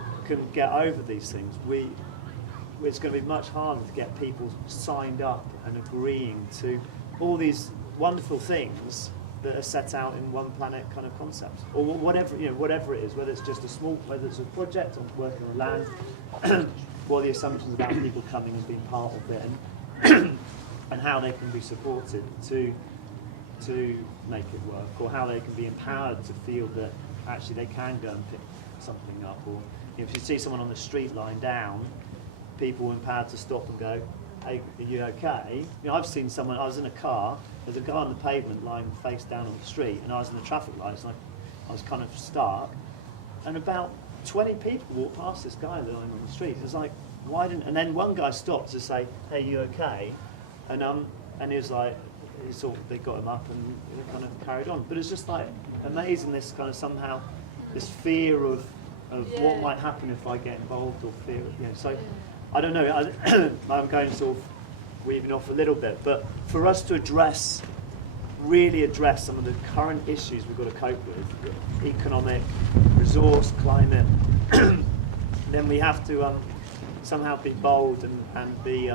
get over these things, it's going to be much harder to get people signed up and agreeing to all these wonderful things that are set out in One Planet kind of concepts, or whatever it is, whether it's just whether it's a project or working on land, what are the assumptions about people coming and being part of it, and how they can be supported to make it work, or how they can be empowered to feel that actually they can go and pick something up, or if you see someone on the street lying down, people are empowered to stop and go, hey, are you okay? You know, I've seen someone, I was in a car, there's a guy on the pavement lying face down on the street, and I was in the traffic lights, and I was kind of stark, and about 20 people walked past this guy lying on the street. It was like, why didn't, and then one guy stopped to say, hey, you okay? And he was like, they got him up and he kind of carried on. But it's just like amazing, this kind of somehow, this fear of what might happen if I get involved, or fear of, you know, so I don't know, I'm going sort of weaving off a little bit, but for us to really address some of the current issues we've got to cope with, economic, resource, climate, then we have to somehow be bold and be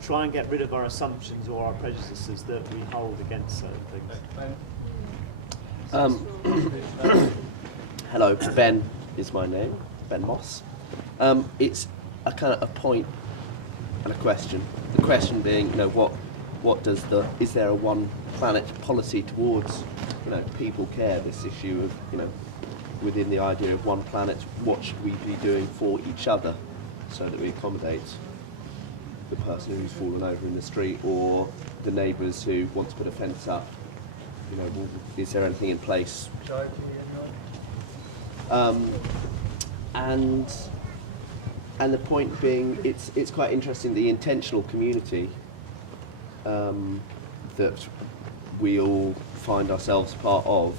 try and get rid of our assumptions or our prejudices that we hold against certain things. Hello, Ben is my name, Ben Moss. It's a kind of a point and a question. The question being, you know, what does is there a One Planet policy towards, you know, people care, this issue of, you know, within the idea of One Planet, what should we be doing for each other so that we accommodate the person who's fallen over in the street, or the neighbours who want to put a fence up? You know, is there anything in place? And the point being, it's quite interesting, the intentional community that we all find ourselves part of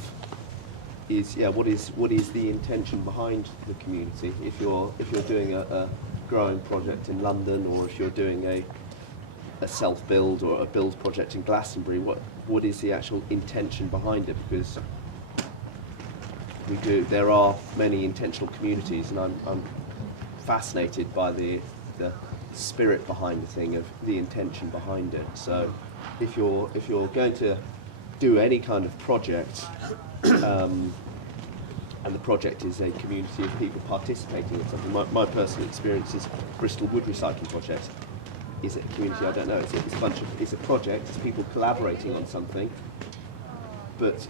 is, what is the intention behind the community? If you're doing a growing project in London, or if you're doing a self-build or a build project in Glastonbury, what is the actual intention behind it? Because there are many intentional communities, and I'm fascinated by the spirit behind the thing, of the intention behind it. So if you're going to do any kind of project, and the project is a community of people participating in something. My personal experience is Bristol Wood Recycling Project, is it a community? I don't know. It's a project. It's people collaborating on something. But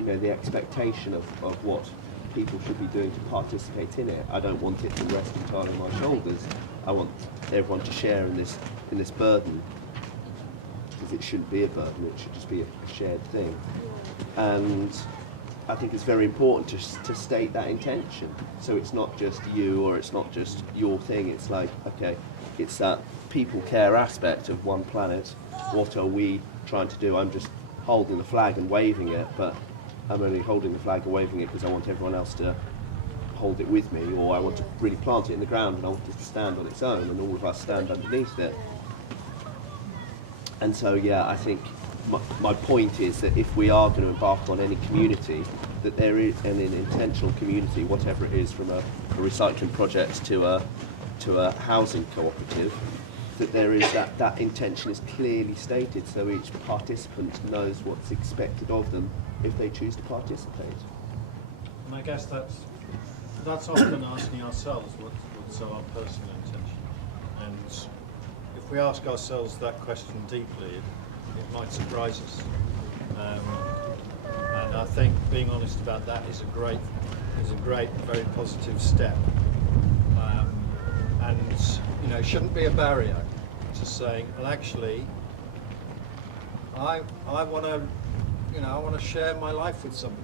the expectation of what people should be doing to participate in it, I don't want it to rest entirely on my shoulders. I want everyone to share in this burden, because it shouldn't be a burden. It should just be a shared thing. And I think it's very important to state that intention. So it's not just you, or it's not just your thing. It's like, okay, it's that people care aspect of One Planet. What are we trying to do? I'm just holding the flag and waving it, but I'm only holding the flag and waving it because I want everyone else to hold it with me, or I want to really plant it in the ground and I want it to stand on its own and all of us stand underneath it. And so, yeah, I think my point is that if we are going to embark on any community, that there is an intentional community, whatever it is, from a recycling project to a housing cooperative, that there is that intention is clearly stated, so each participant knows what's expected of them if they choose to participate. And I guess that's often asking ourselves what's our personal intention. And if we ask ourselves that question deeply, it might surprise us. And I think being honest about that is a great, very positive step. And it shouldn't be a barrier to saying, well, actually, I want to share my life with somebody,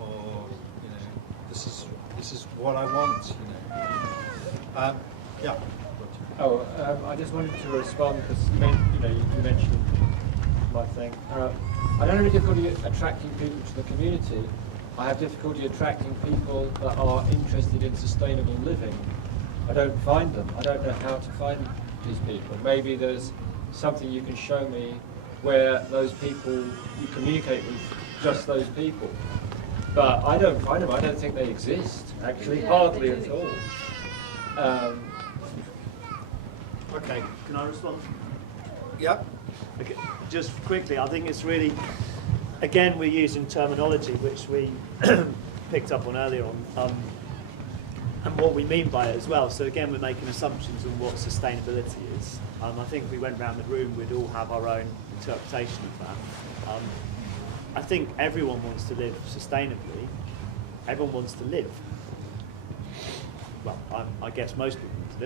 or this is what I want. Yeah. Oh, I just wanted to respond because you mentioned my thing. I don't have any difficulty attracting people to the community. I have difficulty attracting people that are interested in sustainable living. I don't find them. I don't know how to find these people. Maybe there's something you can show me where those people, you communicate with just those people. But I don't find them. I don't think they exist, actually, hardly at all. Okay. Can I respond? Yep. Okay. Just quickly, I think it's really, again, we're using terminology which we picked up on earlier on, and what we mean by it as well. So again, we're making assumptions on what sustainability is. I think if we went around the room, we'd all have our own interpretation of that. I think everyone wants to live sustainably. Everyone wants to live. Well, I guess most people want to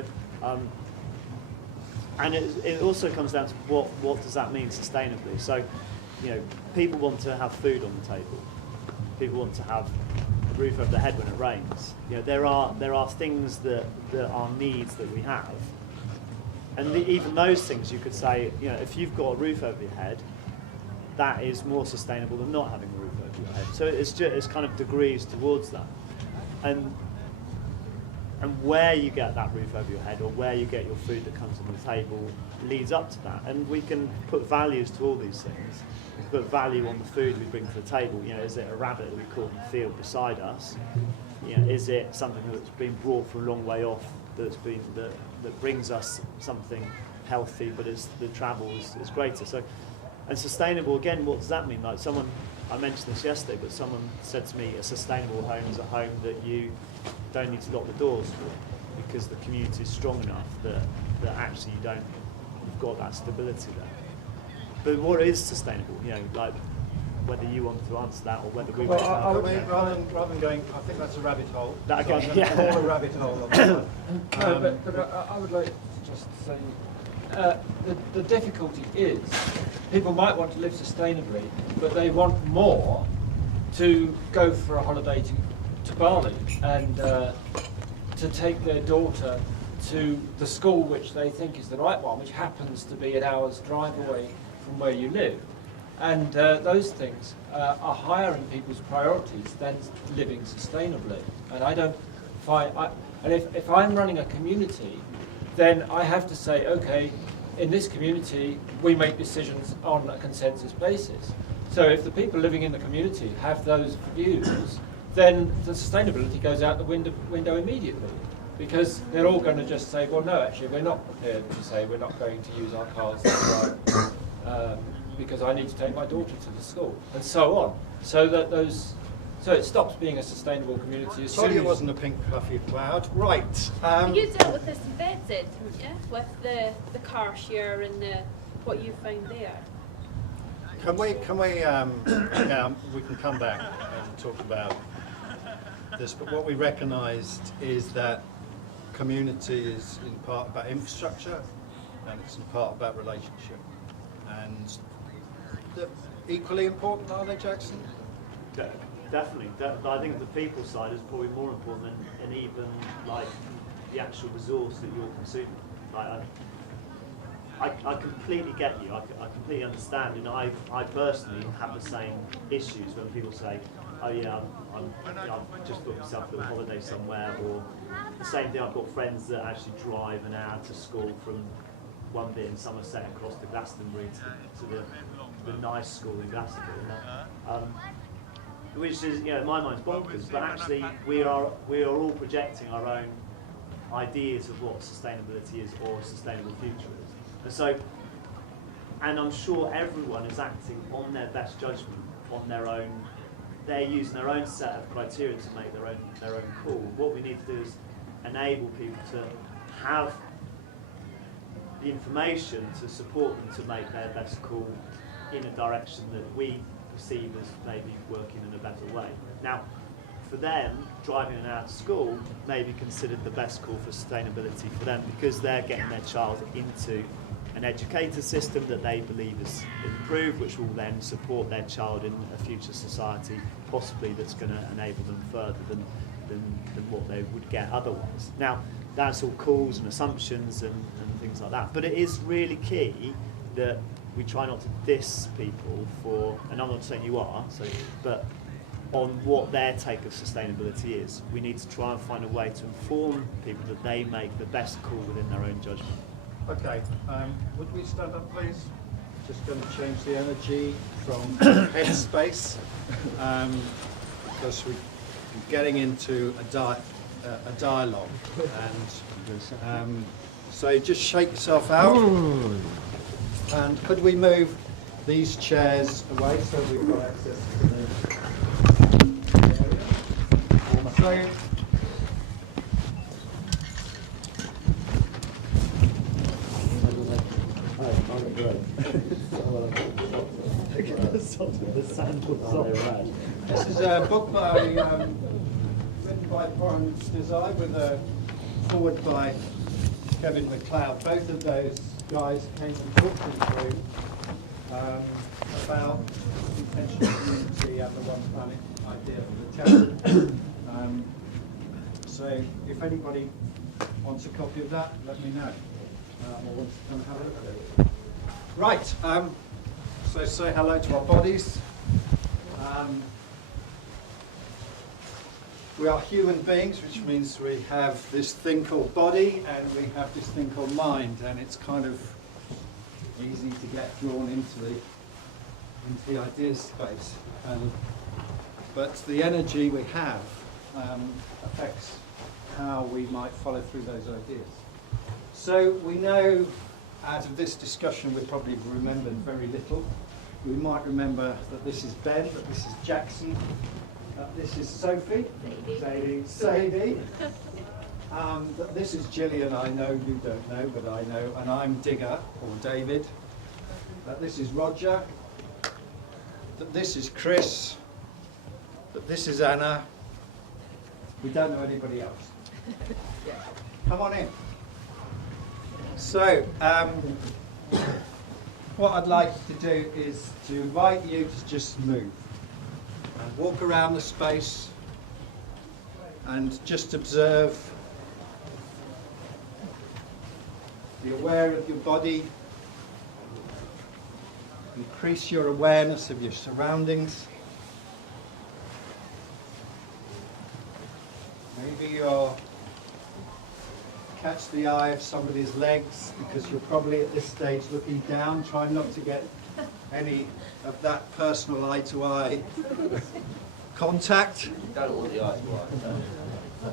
live. And it also comes down to what does that mean sustainably? So, people want to have food on the table. People want to have a roof over their head when it rains. There are things that are needs that we have. And even those things, you could say, if you've got a roof over your head, that is more sustainable than not having a roof over your head. So it's kind of degrees towards that. And where you get that roof over your head, or where you get your food that comes on the table, leads up to that. And we can put values to all these things. We can put value on the food we bring to the table. Is it a rabbit that we caught in the field beside us? Is it something that's been brought from a long way off that brings us something healthy, but the travel is greater? So, and sustainable, again, what does that mean? Like I mentioned this yesterday, but someone said to me, a sustainable home is a home that you don't need to lock the doors for, because the community is strong enough that actually you've got that stability there. But what is sustainable? Like whether you want to answer that or whether we want to. Rather than going, I think that's a rabbit hole. That So I'm going to call a rabbit hole. On that. But I would like to just say, the difficulty is, people might want to live sustainably, but they want more to go for a holiday to Bali and to take their daughter to the school which they think is the right one, which happens to be an hour's drive away from where you live. And those things are higher in people's priorities than living sustainably. And I don't find, and if I'm running a community, then I have to say, okay, in this community, we make decisions on a consensus basis. So if the people living in the community have those views, then the sustainability goes out the window immediately. Because they're all going to just say, well, no, actually, we're not prepared to say we're not going to use our cars because I need to take my daughter to the school, and so on. So that those So it stops being a sustainable community as Told soon you it as wasn't a pink fluffy cloud. Right. You dealt with this in Beds, didn't you? With the car share and what you found there. Can we yeah, we can come back and talk about this, but what we recognised is that community is in part about infrastructure and it's in part about relationship. And they're equally important, are they, Jackson? Definitely. I think the people side is probably more important than even like the actual resource that you're consuming. Like, I completely get you. I completely understand, and I personally have the same issues when people say, "Oh yeah, I've just booked myself a little holiday somewhere," or the same thing. I've got friends that actually drive an hour to school from one bit in Somerset across to Glastonbury to the nice school in Glastonbury. Which is, in my mind, bonkers. But actually, we are all projecting our own ideas of what sustainability is or a sustainable future is. And so, and I'm sure everyone is acting on their best judgment, on their own. They're using their own set of criteria to make their own call. What we need to do is enable people to have the information to support them to make their best call in a direction that we perceive as maybe working in a better way. Now, for them, driving an hour to school may be considered the best call for sustainability for them because they're getting their child into an educator system that they believe is improved, which will then support their child in a future society, possibly that's going to enable them further than what they would get otherwise. Now, that's all calls and assumptions and things like that. But it is really key that we try not to diss people for, and I'm not saying you are, but on what their take of sustainability is. We need to try and find a way to inform people that they make the best call within their own judgment. Okay, would we stand up, please? Just going to change the energy from headspace, because we're getting into a dialogue, and so just shake yourself out. And could we move these chairs away so we've got access to the area? This is a book written by Warren Desai with a foreword by Kevin MacLeod. Both of those guys came and talked me through about intentional community and the one planet idea for the town. So if anybody wants a copy of that, let me know. Or wants to come and have a look at it. Right, so say hello to our bodies. We are human beings, which means we have this thing called body and we have this thing called mind, and it's kind of easy to get drawn into the idea space. But the energy we have affects how we might follow through those ideas. So we know out of this discussion we've probably remembered very little. We might remember that this is Ben, that this is Jackson, that this is Sophie, Sadie, that this is Gillian, I know you don't know, but I know, and I'm Digger, or David, that this is Roger, that this is Chris, that this is Anna. We don't know anybody else. Come on in. So, what I'd like to do is to invite you to just move and walk around the space and just observe. Be aware of your body. Increase your awareness of your surroundings. Maybe you'll catch the eye of somebody's legs because you're probably at this stage looking down, trying not to get any of that personal eye-to-eye contact. You don't want the eye to eye.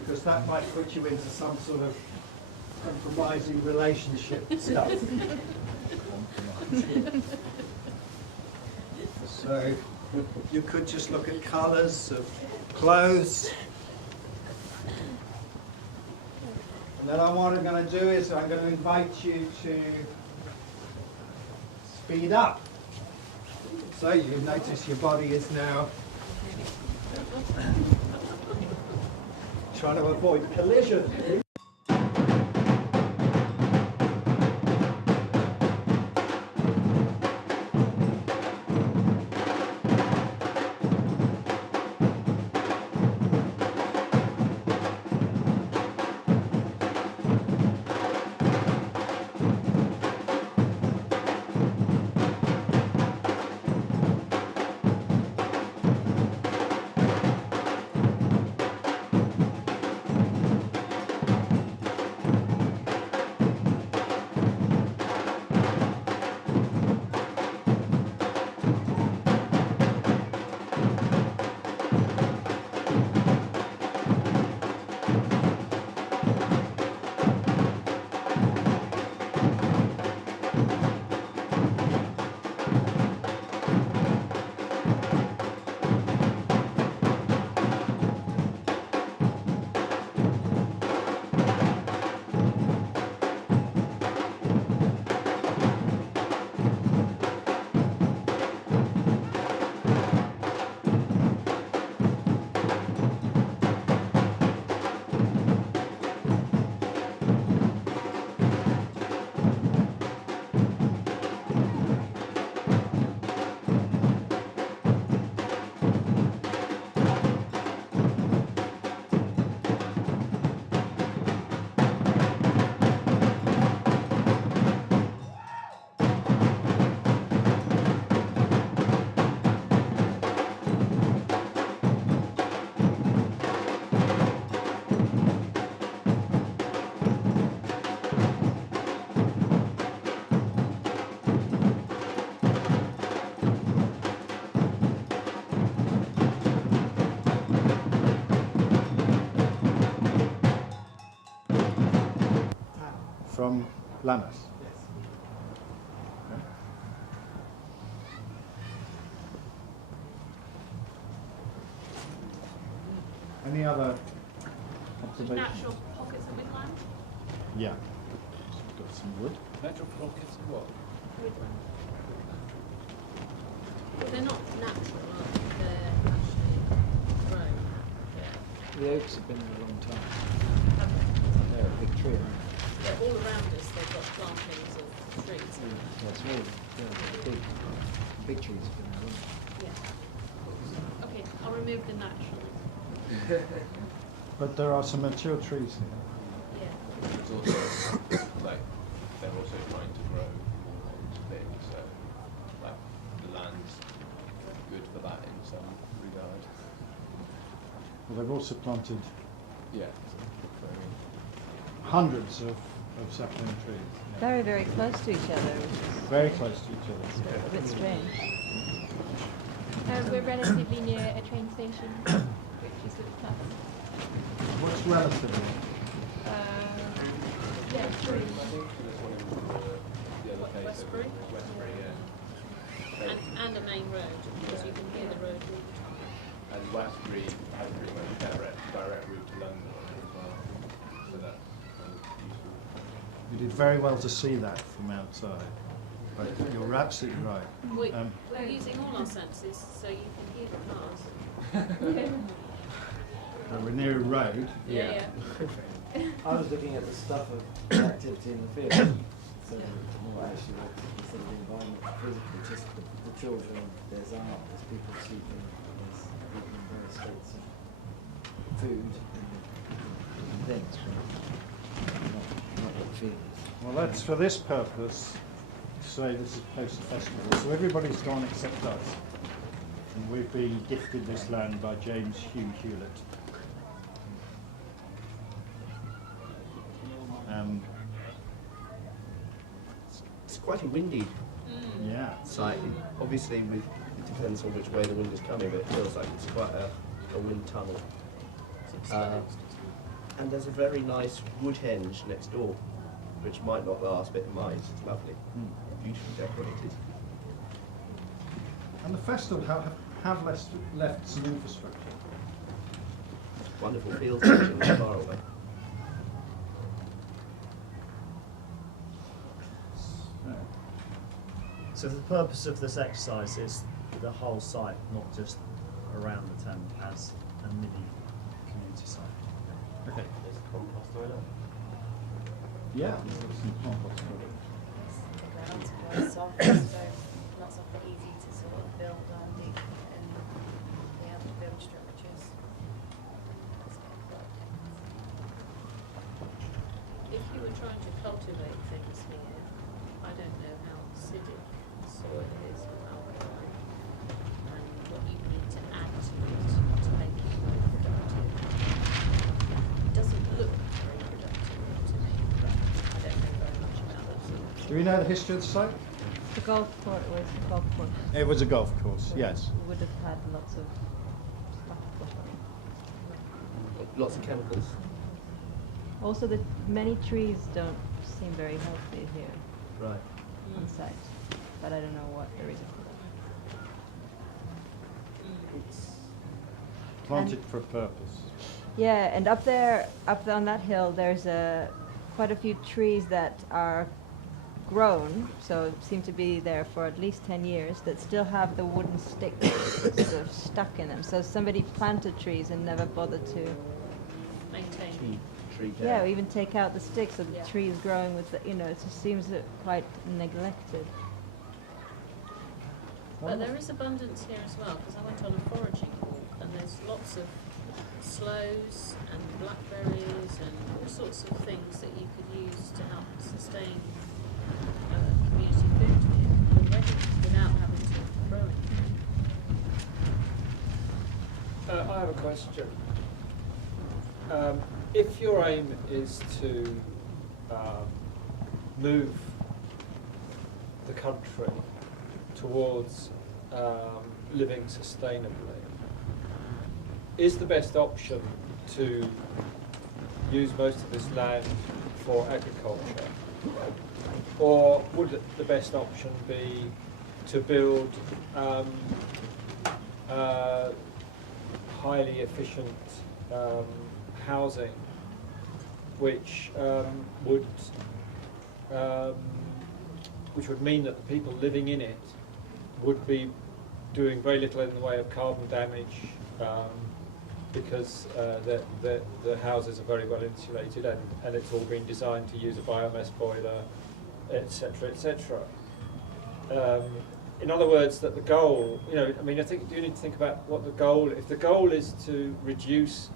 Because that might put you into some sort of compromising relationship stuff. So You could just look at colours of clothes. And then what I'm going to do is I'm going to invite you to speed up. So you notice your body is now trying to avoid collision. From Lannis. Okay. Any other observations? Natural pockets of woodland. Yeah. Got some wood. Natural pockets of what? Woodland. They're not natural, are they? They're actually grown. The oaks have been there a long time. They're a big tree, aren't They're all around us. They've got plantings of trees. they? That's really big trees have been there long. Yeah. Okay, I'll remove the natural. But there are some mature trees here. Yeah. It's also like they're also trying to grow more big, so like the land's good for that in some regard. Well, they've also planted Yeah. hundreds of sapling trees. Yeah. Very, very close to each other, which is Very close to each other. a bit strange. We're relatively near a train station, which is good plus. What's relatively? Yeah, true. The other case Westbury? Westbury, yeah. And a main road, because you can hear the road. And Westbury has pretty much direct route to London as well. So that's useful. You did very well to see that from outside. But you're absolutely right. We're using all our senses, so you can hear the cars. We're near a road. Yeah. I was looking at the stuff of activity in the field. So more actually instead of the environment physically, just the children, there's art, there's people sleeping, there's people in various states of food and things, but not what feelings. Well, that's for this purpose to say this is post-festival. So everybody's gone except us. And we've been gifted this land by James Hugh Hewlett. It's quite a windy Yeah. site. Obviously, it depends on which way the wind is coming, but it feels like it's quite a wind tunnel. And there's a very nice wood henge next door, which might not last, but it might. It's lovely, beautifully decorated. And the festival, have left some infrastructure. Wonderful fields actually not far away. So the purpose of this exercise is the whole site, not just around the tent as a mini community site. Okay. There's a compost toilet. Yeah. Some compost toilet. The ground's quite soft, so not something easy to sort of build on and be able to build structures. If you were trying to cultivate things here, I don't know how acidic the soil is or how dry, and what you need to add to it to make it more productive. It doesn't look very productive to me, but I don't know very much about that sort of thing. Do we know the history of the site? The golf course was a golf course. It was a golf course, So yes. We would have had lots of stuff. Lots of chemicals. Also, the many trees don't seem very healthy here Right. on site, but I don't know what the reason for that. Planted for a purpose. Yeah, and up there on that hill, there's quite a few trees that are grown, so seem to be there for at least 10 years, that still have the wooden sticks sort of stuck in them. So somebody planted trees and never bothered to, Maintain. Tree yeah, or even take out the sticks, so the Yeah. tree is growing with the, it just seems quite neglected. But there is abundance here as well, because I went on a foraging walk and there's lots of sloes and blackberries and all sorts of things that you could use to help sustain community food here already without having to grow it. I have a question. If your aim is to move the country towards living sustainably, is the best option to use most of this land for agriculture? Or would the best option be to build highly efficient housing, which would mean that the people living in it would be doing very little in the way of carbon damage, because the houses are very well insulated and it's all been designed to use a biomass boiler, etc., etc. In other words, that the goal, I think you need to think about what the goal. If the goal is to reduce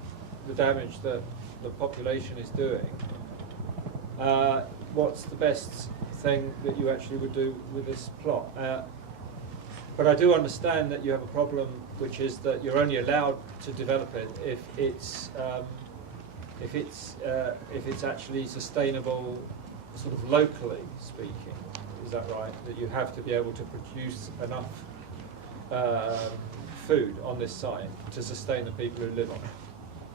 the damage that the population is doing, what's the best thing that you actually would do with this plot? But I do understand that you have a problem, which is that you're only allowed to develop it if it's actually sustainable, sort of locally speaking. Is that right? That you have to be able to produce enough food on this site to sustain the people who live on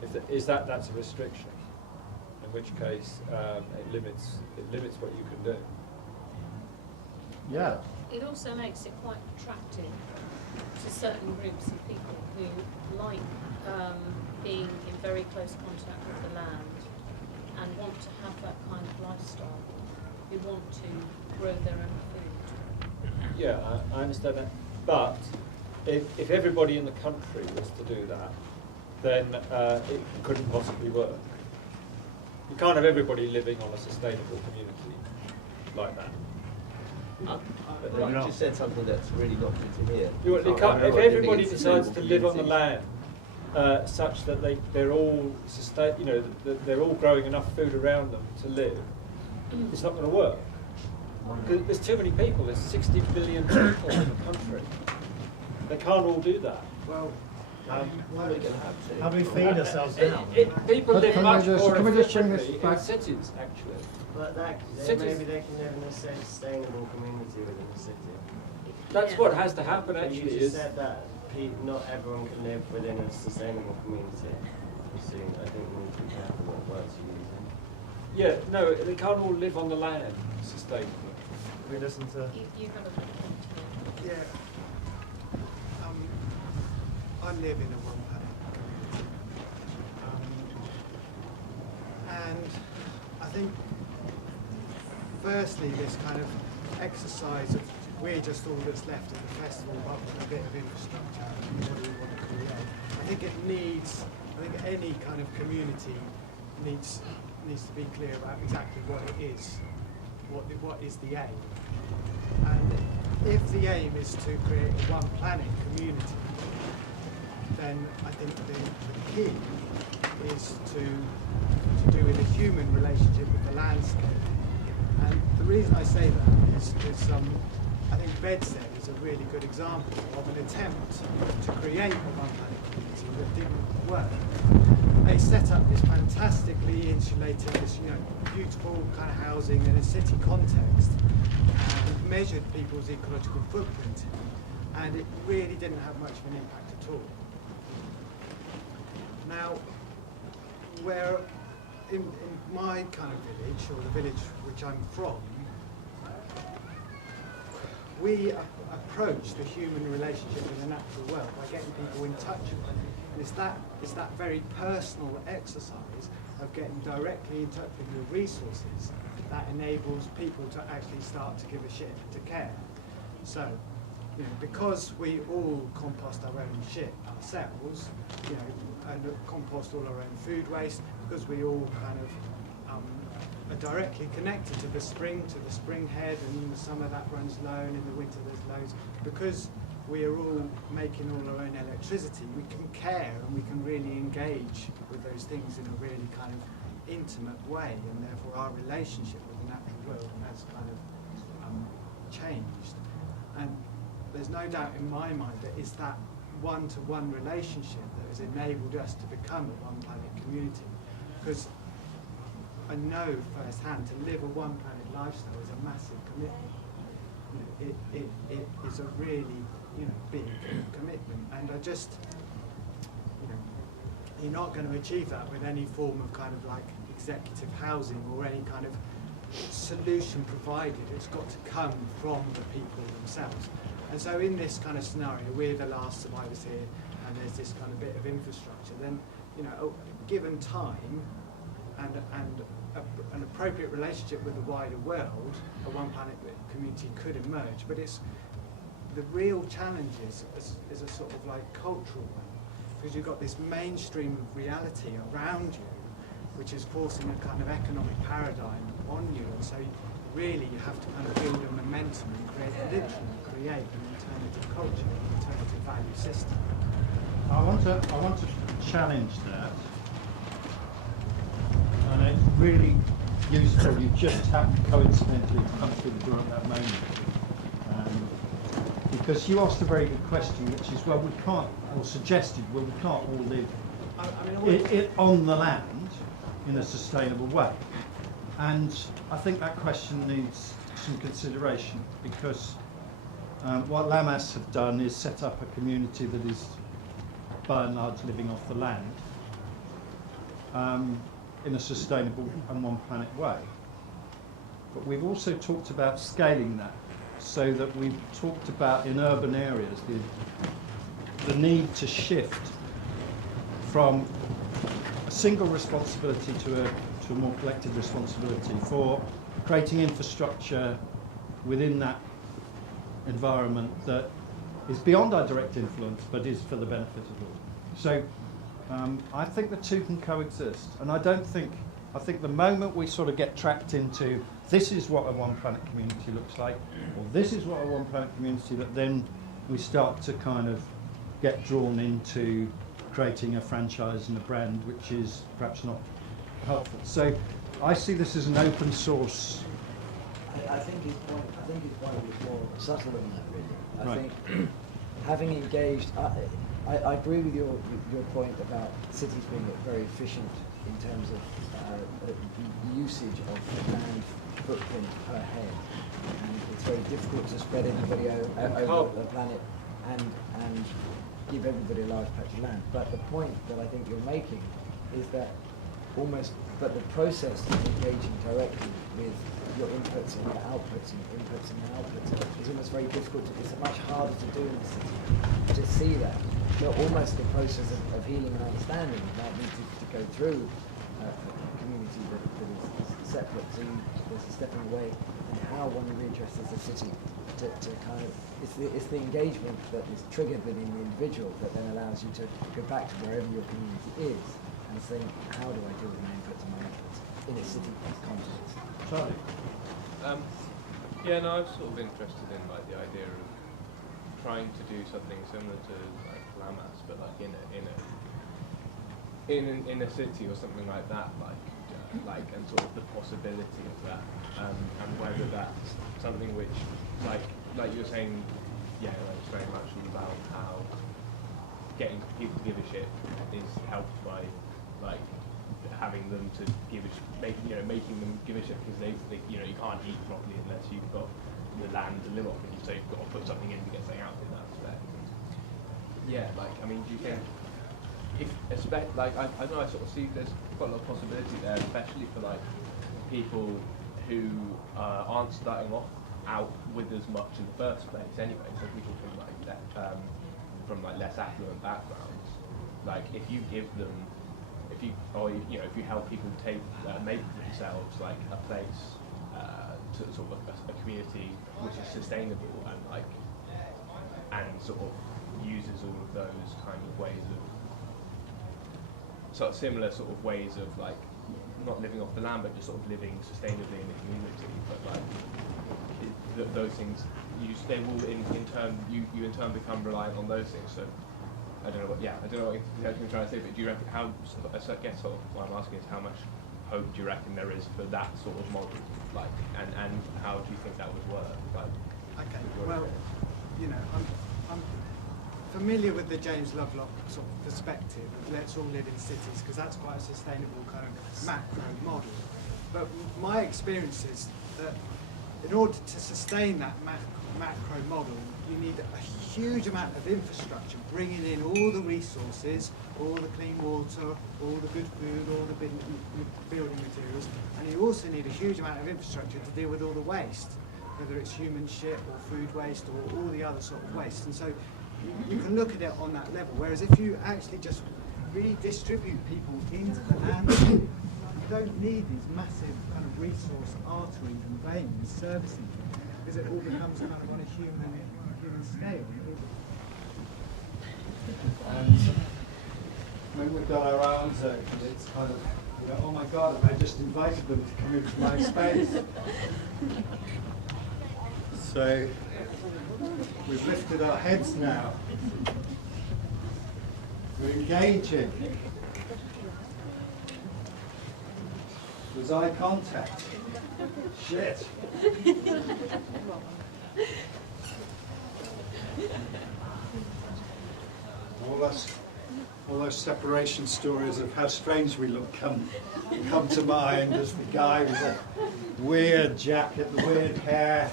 it. That's a restriction? In which case, it limits what you can do. Yeah. It also makes it quite attractive to certain groups of people who like being in very close contact with the land and want to have that kind of lifestyle, who want to grow their own food. Yeah, I understand that. But if everybody in the country was to do that, then it couldn't possibly work. You can't have everybody living on a sustainable community like that. But then you just said something that's really not good to hear. If everybody decides to live on the land such that they're all they're all growing enough food around them to live, it's not going to work. Because there's too many people. There's 60 billion people in the country. They can't all do that. Well, what are we going to have to? How do we feed ourselves now? People live much more can we just bring this efficiently back? in cities, actually. But maybe they can live in a sustainable community within the city. That's what has to happen, But actually. you just said that not everyone can live within a sustainable community. I think we need to be careful what words you're using. Yeah, no, they can't all live on the land sustainably. We listen to. You have a good point here. Yeah. I live in a one planet community. And I think, firstly, this kind of exercise of we're just all that's left of the festival, but with a bit of infrastructure, and what do we want to create? I think any kind of community needs to be clear about exactly what it is, what is the aim. And if the aim is to create a one planet community, then I think the key is to do with a human relationship with the landscape. And the reason I say that is I think Bedsted is a really good example of an attempt to create a one planet community that didn't work. They set up this fantastically insulated, this beautiful kind of housing in a city context, and measured people's ecological footprint, and it really didn't have much of an impact at all. Now, where in my kind of village, or the village which I'm from, we approach the human relationship with the natural world by getting people in touch with it. And it's that very personal exercise of getting directly in touch with your resources that enables people to actually start to give a shit, to care. So, because we all compost our own shit ourselves, and compost all our own food waste, because we all kind of are directly connected to the spring head, and in the summer that runs low, and in the winter there's loads. Because we are all making all our own electricity, we can care and we can really engage with those things in a really kind of intimate way, and therefore our relationship with the natural world has kind of changed. And there's no doubt in my mind that it's that one-to-one relationship that has enabled us to become a one-planet community. Because I know firsthand, to live a one-planet lifestyle is a massive commitment. It is a really big commitment, and I just, you're not going to achieve that with any form of kind of like executive housing or any kind of solution provided. It's got to come from the people themselves. And so in this kind of scenario, we're the last survivors here, and there's this kind of bit of infrastructure, then, given time and an appropriate relationship with the wider world, a one planet community could emerge. But the real challenge is a sort of like cultural one, because you've got this mainstream of reality around you, which is forcing a kind of economic paradigm on you, and so really you have to kind of build a momentum and create an alternative culture, an alternative value system. I want to challenge that, and it's really useful. You just happened coincidentally to come through the door at that moment, because you asked a very good question, which is, well, we can't, or suggested, well, we can't all live on the land in a sustainable way. And I think that question needs some consideration, because what Lammas have done is set up a community that is by and large living off the land in a sustainable and one planet way. But we've also talked about scaling that, so that we've talked about in urban areas the need to shift from a single responsibility to a more collective responsibility for creating infrastructure within that environment that is beyond our direct influence but is for the benefit of all. So I think the two can coexist, and I think the moment we sort of get trapped into this is what a one planet community looks like, or this is what a one planet community, that then we start to kind of get drawn into creating a franchise and a brand which is perhaps not helpful. So I see this as an open source. I think his point was more subtle than that, really. I Right. think having engaged, I agree with your point about cities being very efficient in terms of the usage of land footprint per head, and it's very difficult to spread everybody over the planet and give everybody a large patch of land. But the point that I think you're making is that the process of engaging directly with your inputs and your outputs, and your inputs and your outputs, is almost very difficult. It's much harder to do in the city to see that. Almost the process of healing and understanding might need to go through a community that is separate. So there's a stepping away in how one readdresses the city to kind of, it's the engagement that is triggered within the individual that then allows you to go back to wherever your community is and think, how do I deal with my inputs and my outputs in a city context? Charlie? Yeah, no, I was sort of interested in like the idea of trying to do something similar to like Lammas, but like in a city or something like that, like and sort of the possibility of that, and whether that's something which, like you were saying, yeah, like it's very much all about how getting people to give a shit is helped by like having them to give a making them give a shit, because they you can't eat properly unless you've got the land to live off, and so you've got to put something in to get something out in that respect. Yeah, like I mean, do you think if like I don't know, I sort of see there's quite a lot of possibility there, especially for like people who aren't starting off out with as much in the first place anyway, so people from like less affluent backgrounds, like if you give them, if you help people make themselves like a place to sort of a community which is sustainable and sort of uses all of those kind of ways of sort of similar sort of ways of like not living off the land but just sort of living sustainably in the community, but like those things they will in turn you in turn become reliant on those things. So I don't know what I'm trying to say, but do you reckon I guess sort of what I'm asking is how much hope do you reckon there is for that sort of model, like, and how do you think that would work? Like, okay, well, I'm familiar with the James Lovelock sort of perspective of let's all live in cities, because that's quite a sustainable kind of macro model. But my experience is that in order to sustain that macro model, you need a huge amount of infrastructure, bringing in all the resources, all the clean water, all the good food, all the building materials, and you also need a huge amount of infrastructure to deal with all the waste, whether it's human shit or food waste or all the other sort of waste. And so you can look at it on that level, whereas if you actually just redistribute people into the land, you don't need these massive kind of resource arteries and veins servicing it, because it all becomes kind of on a human scale. And when we've got our arms open, it's kind of, oh my God, I just invited them to come into my space. So we've lifted our heads now. We're engaging. There's eye contact. Shit. All those separation stories of how strange we look come to mind as the guy with the weird jacket, the weird hair.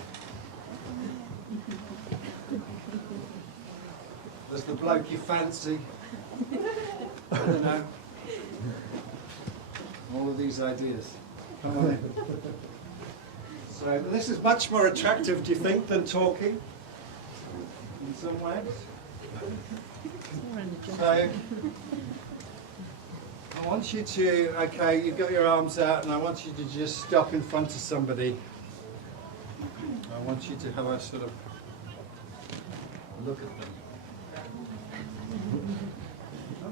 There's the bloke you fancy. I don't know. All of these ideas. Come on in. So this is much more attractive, do you think, than talking? In some ways. So I want you to, okay, you've got your arms out, and I want you to just stop in front of somebody. I want you to have a sort of look at them.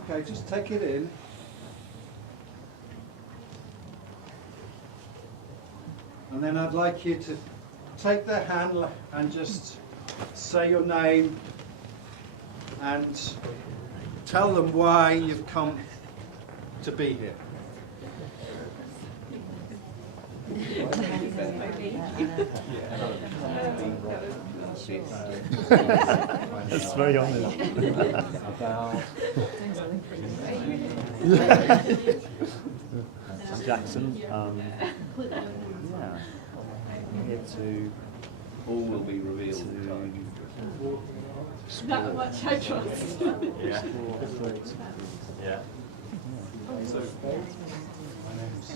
Okay, just take it in. And then I'd like you to take their hand and just say your name and tell them why you've come to be here. That's very honest. Jackson. Yeah. Here to all will be revealed. That much I trust. Yeah. Yeah. So, my name's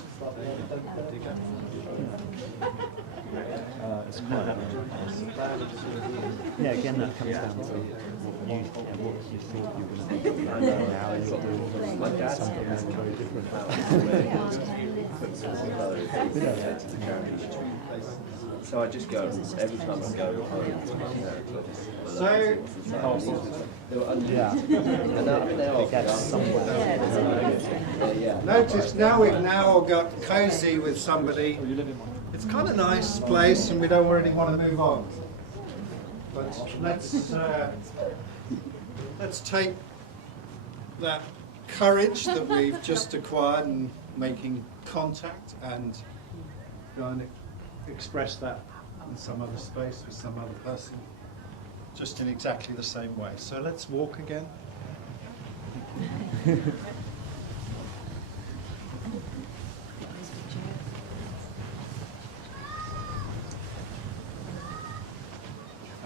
Digger. It's quite. Yeah, again, that comes down to what you thought you were going to be doing, and now you're doing something that's very different. So I just go every time I go home. Yeah. It gets somewhere. Notice now we've now got cosy with somebody. It's kind of a nice place and we don't really want to move on. But let's take that courage that we've just acquired in making contact and go and express that in some other space with some other person, just in exactly the same way. So let's walk again.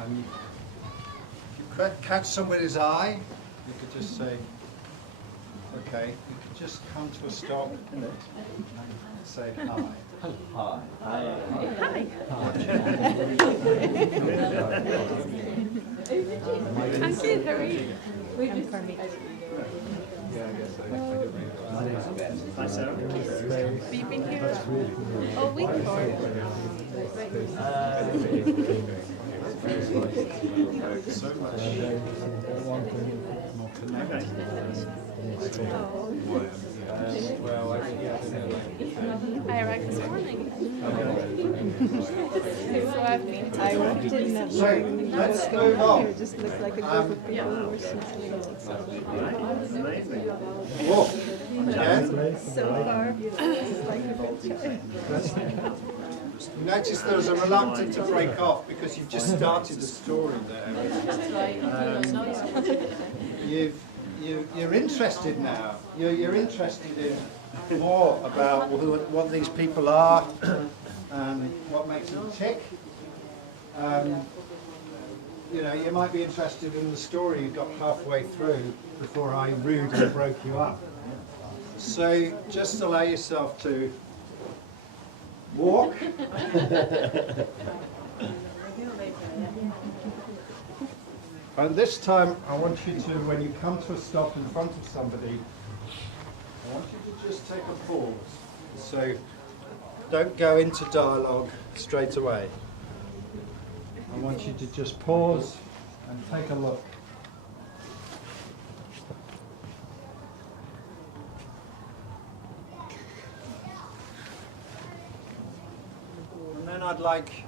And if you catch somebody's eye, you could just say, okay, you could just come to a stop and say hi. Hi. I'm good, how are you? Hi, Sarah. Have you been here all week or? So much more connected. I arrived this morning. So I've been I walked in that So, morning. let's move on. It just looked like a group of people who were Walk. so far. It's like a picture. You notice there was a reluctance to break off because you've just started the story there. You're interested now. You're interested in more about what these people are and what makes them tick. You know, you might be interested in the story you got halfway through before I rudely broke you up. So just allow yourself to walk. And this time I want you to, when you come to a stop in front of somebody, I want you to just take a pause. So don't go into dialogue straight away. I want you to just pause and take a look. And then I'd like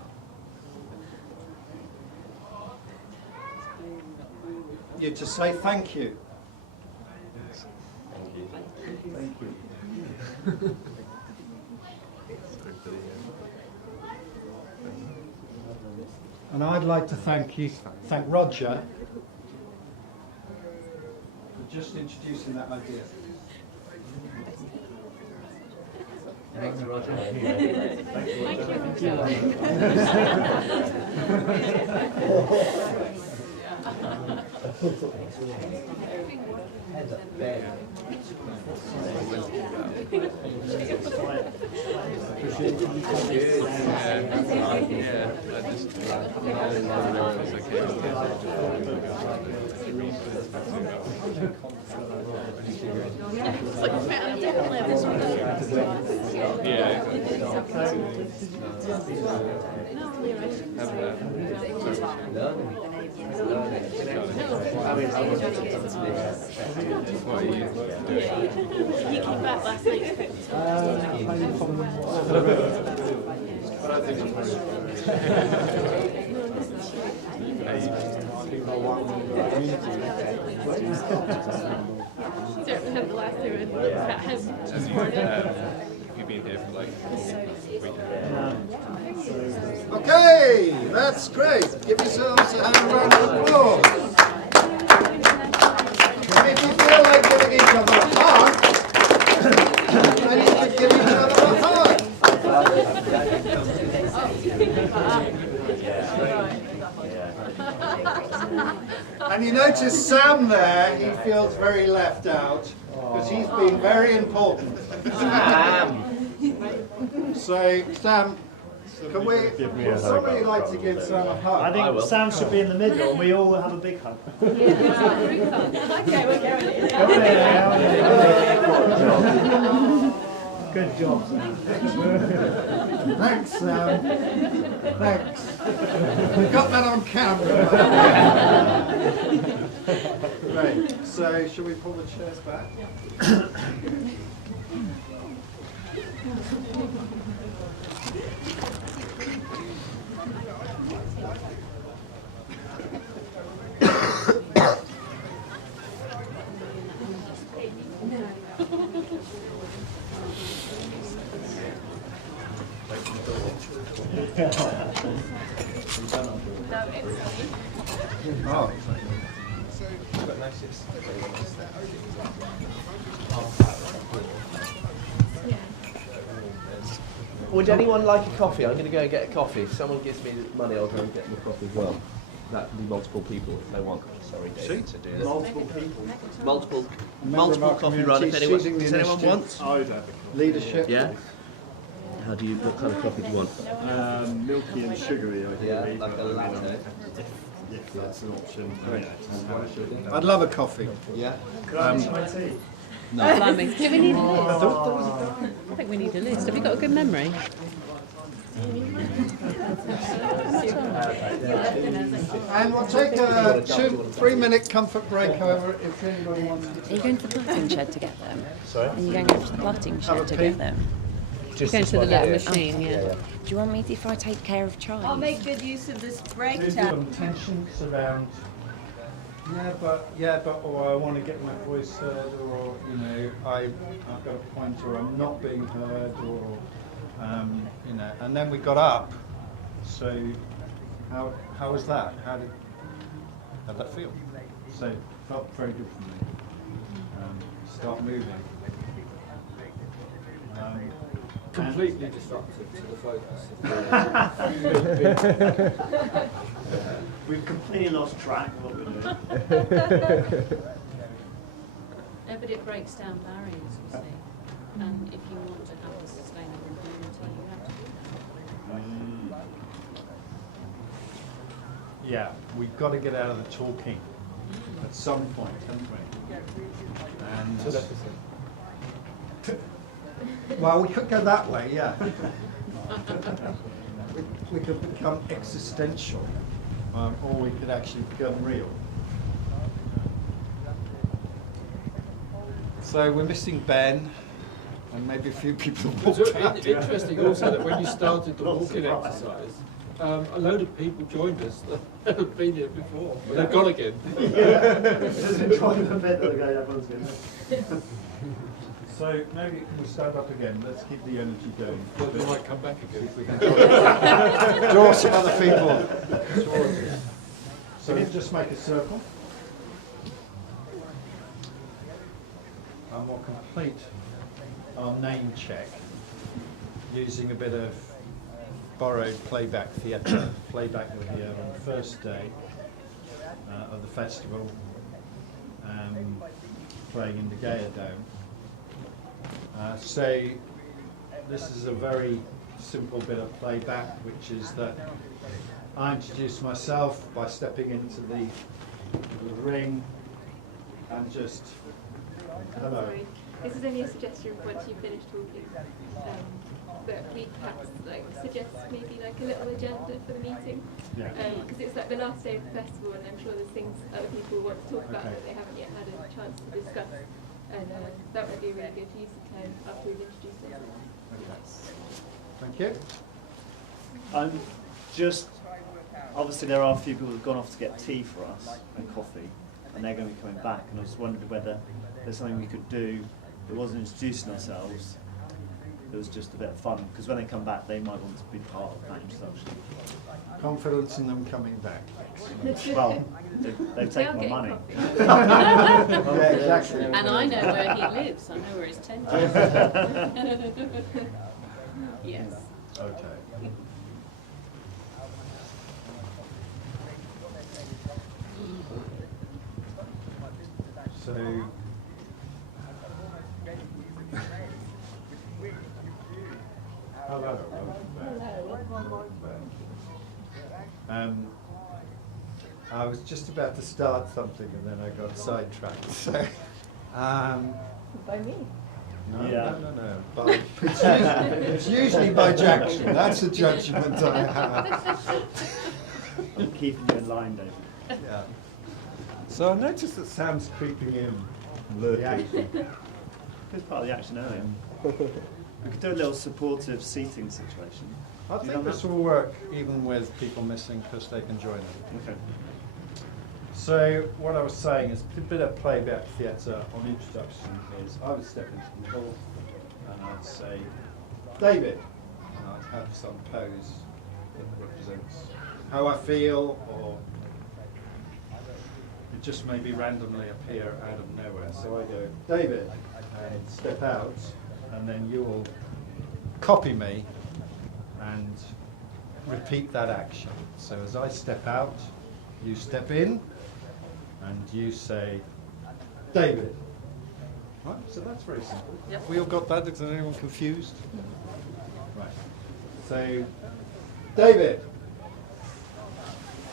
you to say thank you. Thank you. And I'd like to thank Roger for just introducing that idea. Thanks, Roger. You came back last night. Certainly had the last two in that has You've been here for like a week. Okay, that's great. Give yourselves a round of applause. And if you feel like giving each other a hug, then you could give each other a hug. And you notice Sam there, he feels very left out because he's been very important. Sam! So, Sam, Can we? Would somebody like to give Sam a hug? I think Sam should be in the middle and we all have a big hug. Okay, we're going. Good job, Sam. Thanks, Sam. Thanks. We got that on camera. Right. So, shall we pull the chairs back? Oh. Would anyone like a coffee? I'm going to go and get a coffee. If someone gives me money, I'll go and get them a coffee as well. That can be multiple people if they want. Sorry, David, to do that. Multiple people. Multiple coffee run. If anyone, seizing the does anyone want? I would have Leadership. Yeah. What kind of coffee do you want? milky and sugary, ideally. Yeah, like a latte. If that's an option. I'd love a coffee. Yeah. Could I have my tea? No. Blimey. Do we need a list? I think we need a list. Have you got a good memory? And we'll take a 2-3 minute comfort break, however, if anybody wants to. Are you going to the plotting shed to get them? Sorry? Are you going over to the plotting shed to get them? Just going to the little machine, yeah. Do you want me if I take care of Charlie? I'll make good use of this break There's time. some tensions around. Or I want to get my voice heard, or I've got a point, or I'm not being heard, or and then we got up. So how was that? How'd that feel? So it felt very good for me. Start moving. Completely disruptive to the focus. We've completely lost track of what we're doing. No, but it breaks down barriers, you see. And if you want to have a sustainable community, you have to do that. Yeah, we've got to get out of the talking at some point, haven't we? And well, we could go that way, yeah. we could become existential, or we could actually become real. So we're missing Ben, and maybe a few people It's walked out. interesting also that when you started the walking exercise, a load of people joined us that hadn't been here before, but they've gone again. Just enjoying the bit that everyone's in. So maybe can we stand up again? Let's keep the energy going. But they might come back again. If we can draw some other people towards us. So we'll just make a circle. And we'll complete our name check using a bit of borrowed playback theatre. Playback were here on the first day of the festival, playing in the Gaia Dome. So this is a very simple bit of playback, which is that I introduce myself by stepping into the ring and just hello. Sorry. This is only a suggestion once you've finished talking. But we perhaps suggest maybe a little agenda for the meeting. Yeah. Because it's the last day of the festival, and I'm sure there's things other people want to talk about that they haven't yet had a chance to discuss. And that would be a really good use of time after we've introduced ourselves. Thank you. Obviously there are a few people who've gone off to get tea for us and coffee, and they're going to be coming back, and I just wondered whether there's something we could do that wasn't introducing ourselves, it was just a bit of fun, because when they come back they might want to be part of that introduction. Confidence in them coming back. Well, they've taken my money. Yeah, exactly. And I know where he lives. I know where his tent is. Yes. Okay. So hello. I was just about to start something and then I got sidetracked. So, By me. no, Yeah. no. By, it's usually by Jackson. That's a judgment I have. I'm keeping you in line, David. Yeah. So I noticed that Sam's creeping in, lurking. It's part of the action earlier. We could do a little supportive seating situation. I Do you think know this that? will work even with people missing because they can join them. Okay. So what I was saying is a bit of playback theatre on introduction is I would step into the hall and I'd say, David, and I'd have some pose that represents how I feel, or it just maybe randomly appear out of nowhere. So I go, David, and step out, and then you will copy me and repeat that action. So as I step out, you step in, and you say, David. Right, so that's very simple. Yep. We all got that? Is anyone confused? Right. So, David.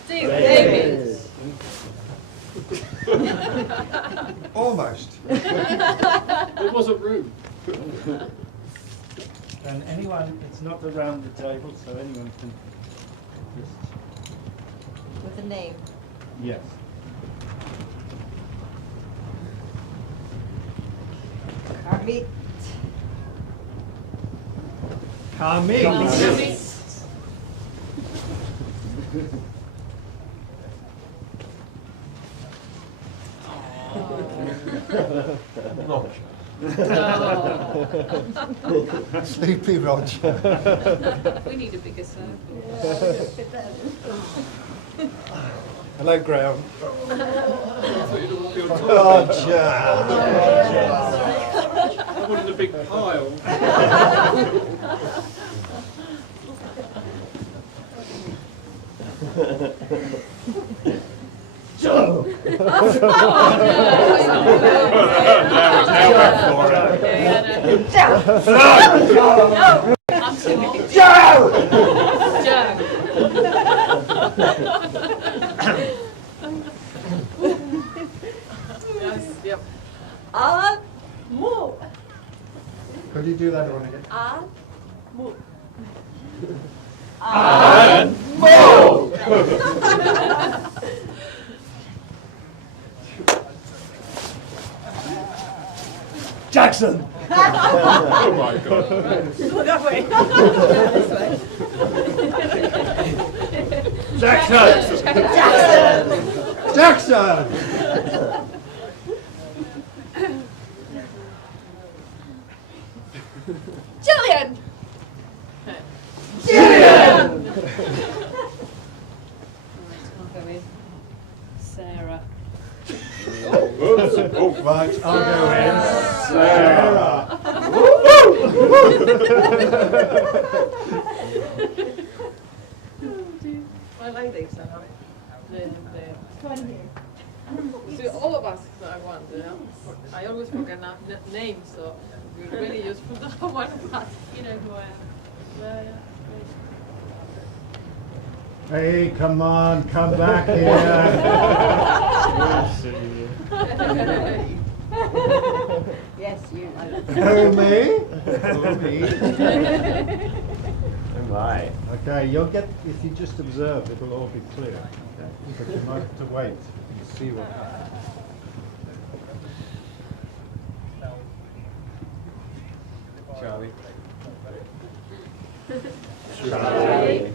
David. Almost. There wasn't room. And anyone, it's not around the table, so anyone can just... With a name. Yes. Carmit. Carmit. Sleepy Roger. We need a bigger circle. Hello, Graham. Roger. I wanted a big pile. Joe! Could you do that one again? Jackson! Oh my god. Go that way. Jackson! Jackson! Jackson! Jillian! Jillian! I'll go with Sarah. Oh, right, I'll go in. Sarah. I like these now. See, all of us are one, you know. I always forget names, so it's really useful to know one of us. You know who I am. Yeah, yeah. Hey, come on, come back here. Yes, you. Who, me? Who, me? Oh my. Okay, you'll get, if you just observe, it'll all be clear. Okay? But you might have to wait and see what happens. Charlie. Charlie.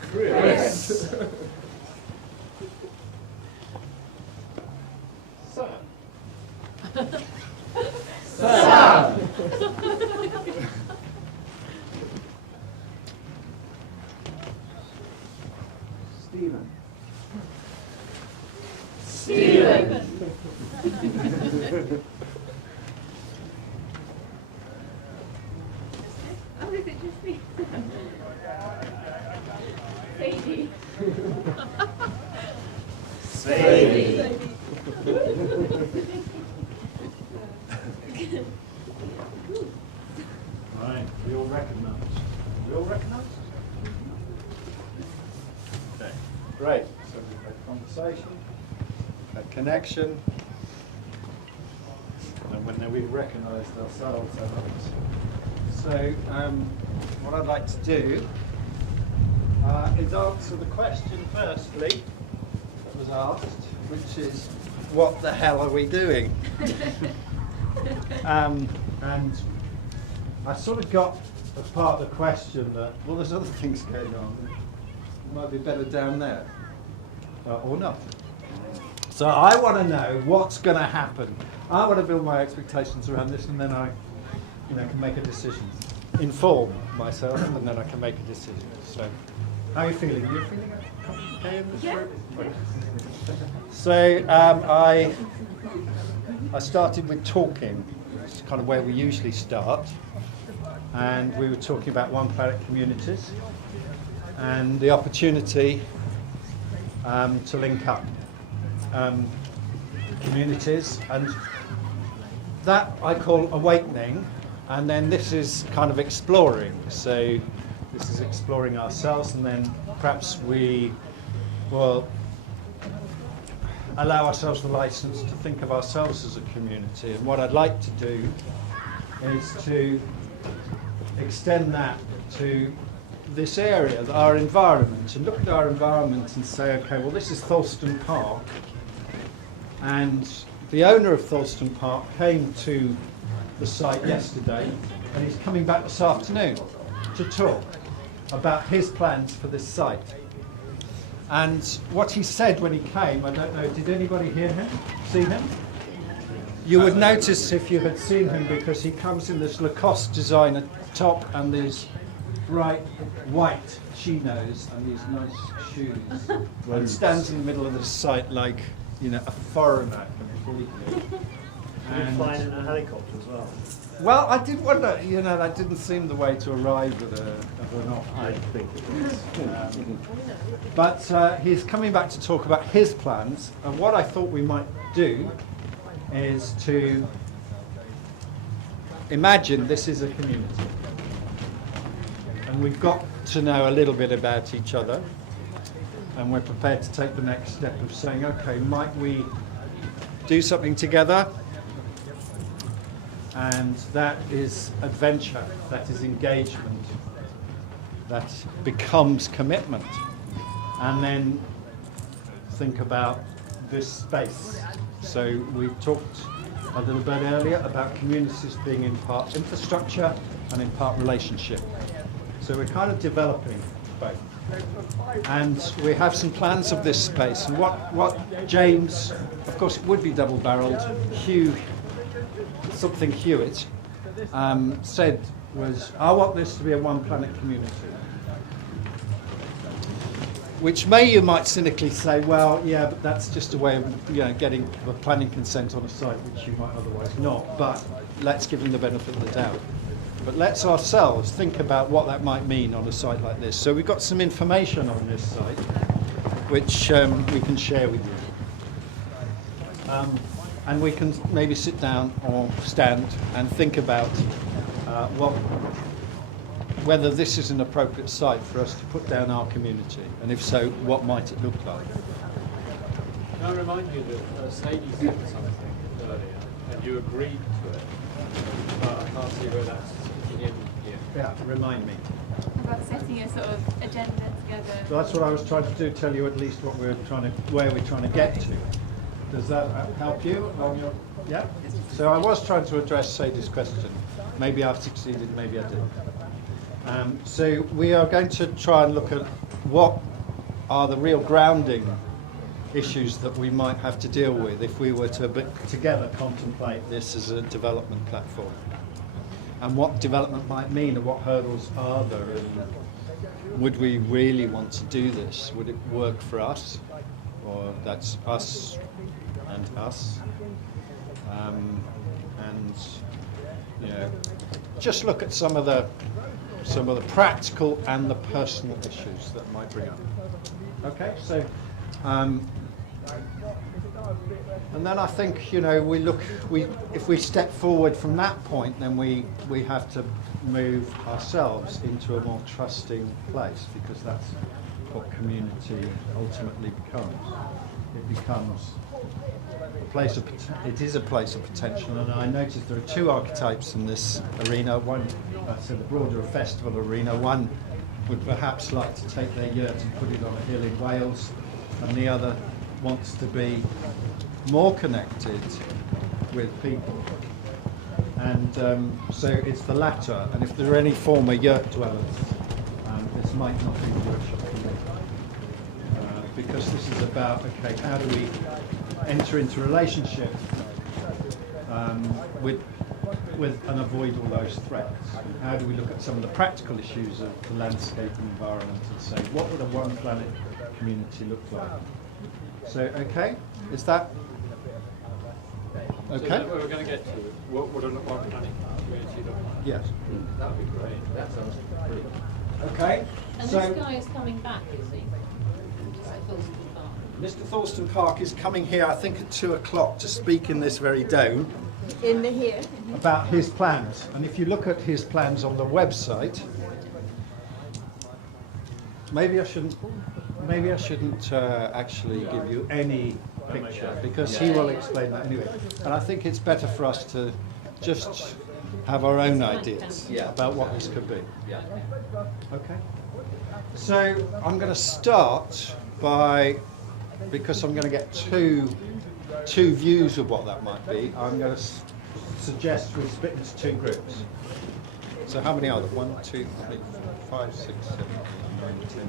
Chris. Sam. Sam. Stephen. Stephen. Oh, is it just me? Sadie. Sadie. Right, we all recognise. We all recognise? Okay, great. So we've had conversation, had connection, and when we recognised ourselves and others. So what I'd like to do is answer the question firstly that was asked, which is, what the hell are we doing? And I sort of got as part of the question that, well, there's other things going on. It might be better down there, or not. So I want to know what's going to happen. I want to build my expectations around this, and then I, can make a decision, inform myself, and then I can make a decision. So, how are you feeling? Are you feeling okay in this room? So I started with talking. It's kind of where we usually start. And we were talking about One Planet communities and the opportunity to link up communities, and that I call awakening, and then this is kind of exploring. So this is exploring ourselves, and then perhaps we will allow ourselves the license to think of ourselves as a community. And what I'd like to do is to extend that to this area, our environment, and look at our environment and say, okay, well, this is Tholston Park, and the owner of Tholston Park came to the site yesterday, and he's coming back this afternoon to talk about his plans for this site. And what he said when he came, I don't know, did anybody hear him, see him? You would notice if you had seen him, because he comes in this Lacoste designer top and these bright white chinos and these nice shoes, and stands in the middle of the site like, a foreigner completely. And flying in a helicopter as well. Well, I did wonder, that didn't seem the way to arrive at an offer. I think it is. But he's coming back to talk about his plans, and what I thought we might do is to imagine this is a community. And we've got to know a little bit about each other, and we're prepared to take the next step of saying, okay, might we do something together? And that is adventure, that is engagement, that becomes commitment. And then think about this space. So we talked a little bit earlier about communities being in part infrastructure and in part relationship. So we're kind of developing both. And we have some plans of this space. And what James, of course it would be double-barreled, something Hewitt said was, I want this to be a One Planet community. Which you might cynically say, well, yeah, but that's just a way of getting a planning consent on a site which you might otherwise not. But let's give them the benefit of the doubt. But let's ourselves think about what that might mean on a site like this. So we've got some information on this site which we can share with you. And we can maybe sit down or stand and think about whether this is an appropriate site for us to put down our community, and if so, what might it look like? Can I remind you that Sadie said something earlier, and you agreed to it, but I can't see where that's fitting in here. Yeah, remind me. About setting a sort of agenda together. So that's what I was trying to do, tell you at least where we're trying to get to. Does that help you? Yeah? So I was trying to address Sadie's question. Maybe I've succeeded, maybe I didn't. So we are going to try and look at what are the real grounding issues that we might have to deal with if we were to together contemplate this as a development platform. And what development might mean, and what hurdles are there, and would we really want to do this? Would it work for us? Or that's us and us, and just look at some of the practical and the personal issues that might bring up. Okay, so And then I think, you know, if we step forward from that point, then we have to move ourselves into a more trusting place, because that's what community ultimately becomes. It becomes a place of it is a place of potential, and I noticed there are two archetypes in this arena. One, the broader festival arena. One would perhaps like to take their yurt and put it on a hill in Wales, and the other wants to be more connected with people. And so it's the latter. And if there are any former yurt dwellers, this might not be the workshop for you. Because this is about, okay, how do we enter into relationship with and avoid all those threats? How do we look at some of the practical issues of the landscape and environment and say, what would a one planet community look like? So, okay, is that okay? So we're going to get to what would a one planet community look like? Yes. That would be great. That sounds brilliant. Okay. And So this guy is coming back, is he? Mr. Thorsten Park is coming here, I think, at 2 o'clock to speak in this very dome. In the here. About his plans. And if you look at his plans on the website, maybe I shouldn't actually give you any picture, because he will explain that anyway. And I think it's better for us to just have our own ideas about what this could be. Okay. So I'm going to start by, because I'm going to get two views of what that might be, I'm going to suggest we split into two groups. So how many are there? 1, 2, 3, 4, 5, 6, 7, 8, 9, 10,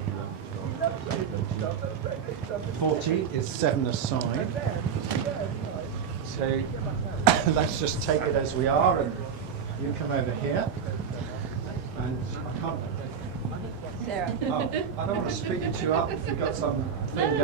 11, 12, 40 is 7 aside. So let's just take it as we are, and you come over here. And I can't. Sarah. Oh, I don't want to speed you up if you've got something going.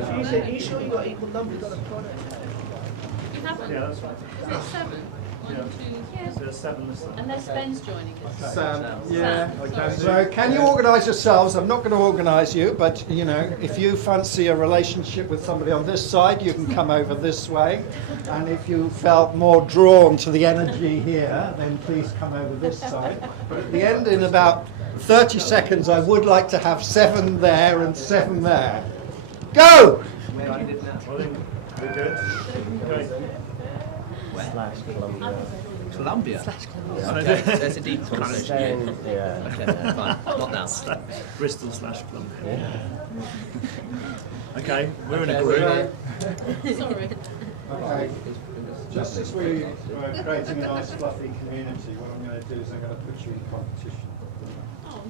Are you sure you got equal numbers? You haven't? Yeah, that's right. Is it 7? 1, 2, Yeah. So there's 7 this time. Unless Ben's joining us. Sam, yeah. Sam. So can you organise yourselves? I'm not going to organise you, but you know, if you fancy a relationship with somebody on this side, you can come over this way. And if you felt more drawn to the energy here, then please come over this side. But at the end, in about 30 seconds, I would like to have 7 there and 7 there. Go! Well, then, we're good. Okay. Slash Columbia. Columbia? Slash Columbia. Okay, there's a deep conversation. Yeah. Okay, fine. Not now. Bristol slash Columbia. Okay, we're in a group. Sorry. Okay. Just as we were creating a nice fluffy community, what I'm going to do is I'm going to put you in competition. Oh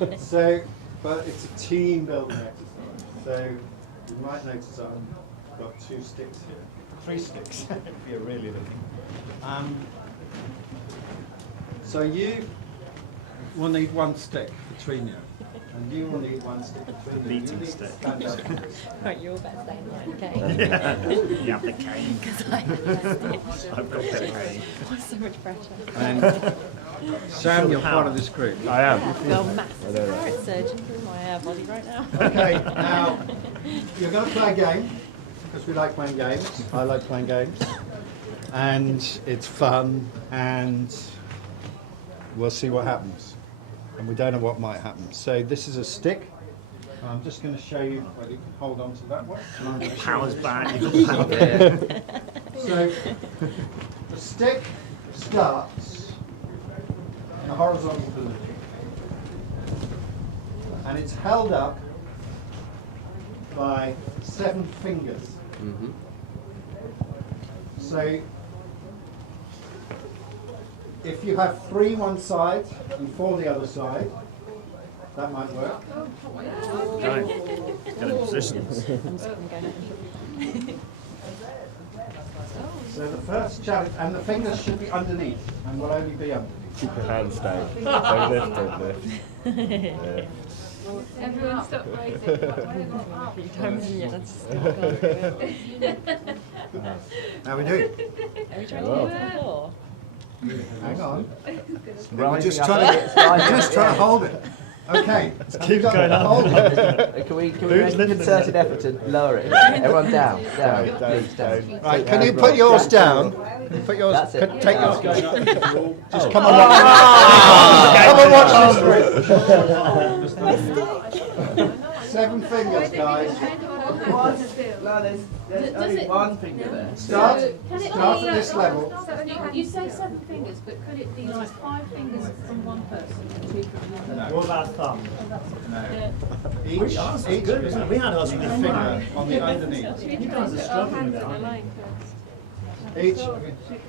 no. So, but it's a team building exercise. So you might notice I've got 2 sticks here. 3 sticks, if you're really looking. So you will need 1 stick between you. And you will need 1 stick between you. Beating stick. Right, you're better staying line, okay? You have the cane. Because I have the stick. I've got the cane. What's so much pressure? And Sam, you're part of this group. I am. Well, massive heart surgeon through my body right now. Okay, now you're going to play a game, because we like playing games. I like playing games. And it's fun, and we'll see what happens. And we don't know what might happen. So this is a stick. I'm just going to show you, well, you can hold on to that one. And I'm going to show Power's you back. this one. So the stick starts in a horizontal position. And it's held up by 7 fingers. Mm-hmm. So if you have 3 one side and 4 the other side, that might work. Okay. Get in position. So the first challenge, and the fingers should be underneath, and will only be underneath. Keep your hands down. Don't lift, don't lift. Yeah. Everyone stop raising. How are we doing? Are we trying to do it before? Hang on. We're We're just trying to hold it. Okay. Keep going up. Can we make a concerted effort to lower it? Everyone down, please, down. Right, can you put yours down? Put yours. That's it. Take yours. Oh. Just come and watch this. Come and watch this. 7 fingers, guys. No, there's only one finger there. Start Can it at be, this level. You say 7 fingers, but could it be like 5 fingers from one person and 2 from another? What about thumb? Each We had ours with with a a finger on the underneath. You guys are struggling with that, aren't you? Each,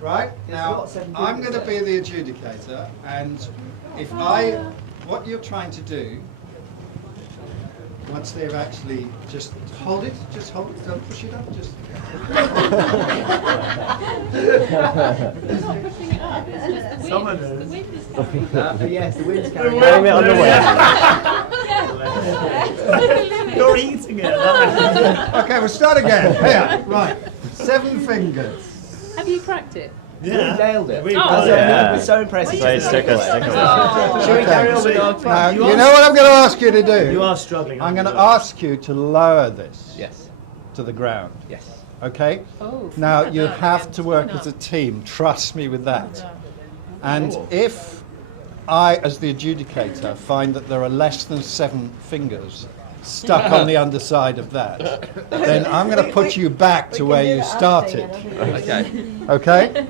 right? Now, I'm going to be the adjudicator, and if what you're trying to do, once they've actually just hold it, don't push it up, just. Someone is. Yes, the wind's carrying Blame it it on the wind. You're eating it. Okay, we'll start again. Here, right. 7 fingers. Have you cracked it? Yeah. We nailed it. We've Oh, got yeah. it. We're so impressed. Please stick us. Shall we carry on with our Now, you know what I'm going to ask you to do? You are struggling. I'm going to ask you to lower this Yes. to the ground. Yes. Okay? Oh, Now, no, you no, have to work no. as a team. Trust me with that. And if I, as the adjudicator, find that there are less than 7 fingers stuck on the underside of that, then I'm going to put you back to where you started. Okay. Okay? Can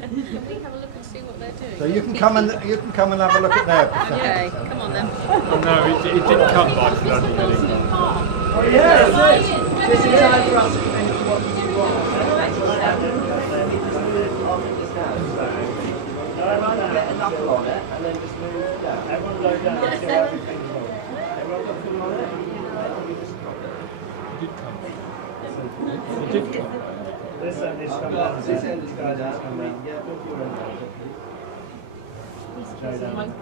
we have a look and see what they're doing? So you can come and have a look at their performance. Okay, come on then. Oh no, it didn't come by flooding anything. Oh, yeah. This is time for us to finish what you want. Get a knuckle on it and then just move down. Everyone low down. Let's get everything involved. Everyone got full on it? It did come by. This end is coming down. This end is going down. Yeah, look your end. Go down.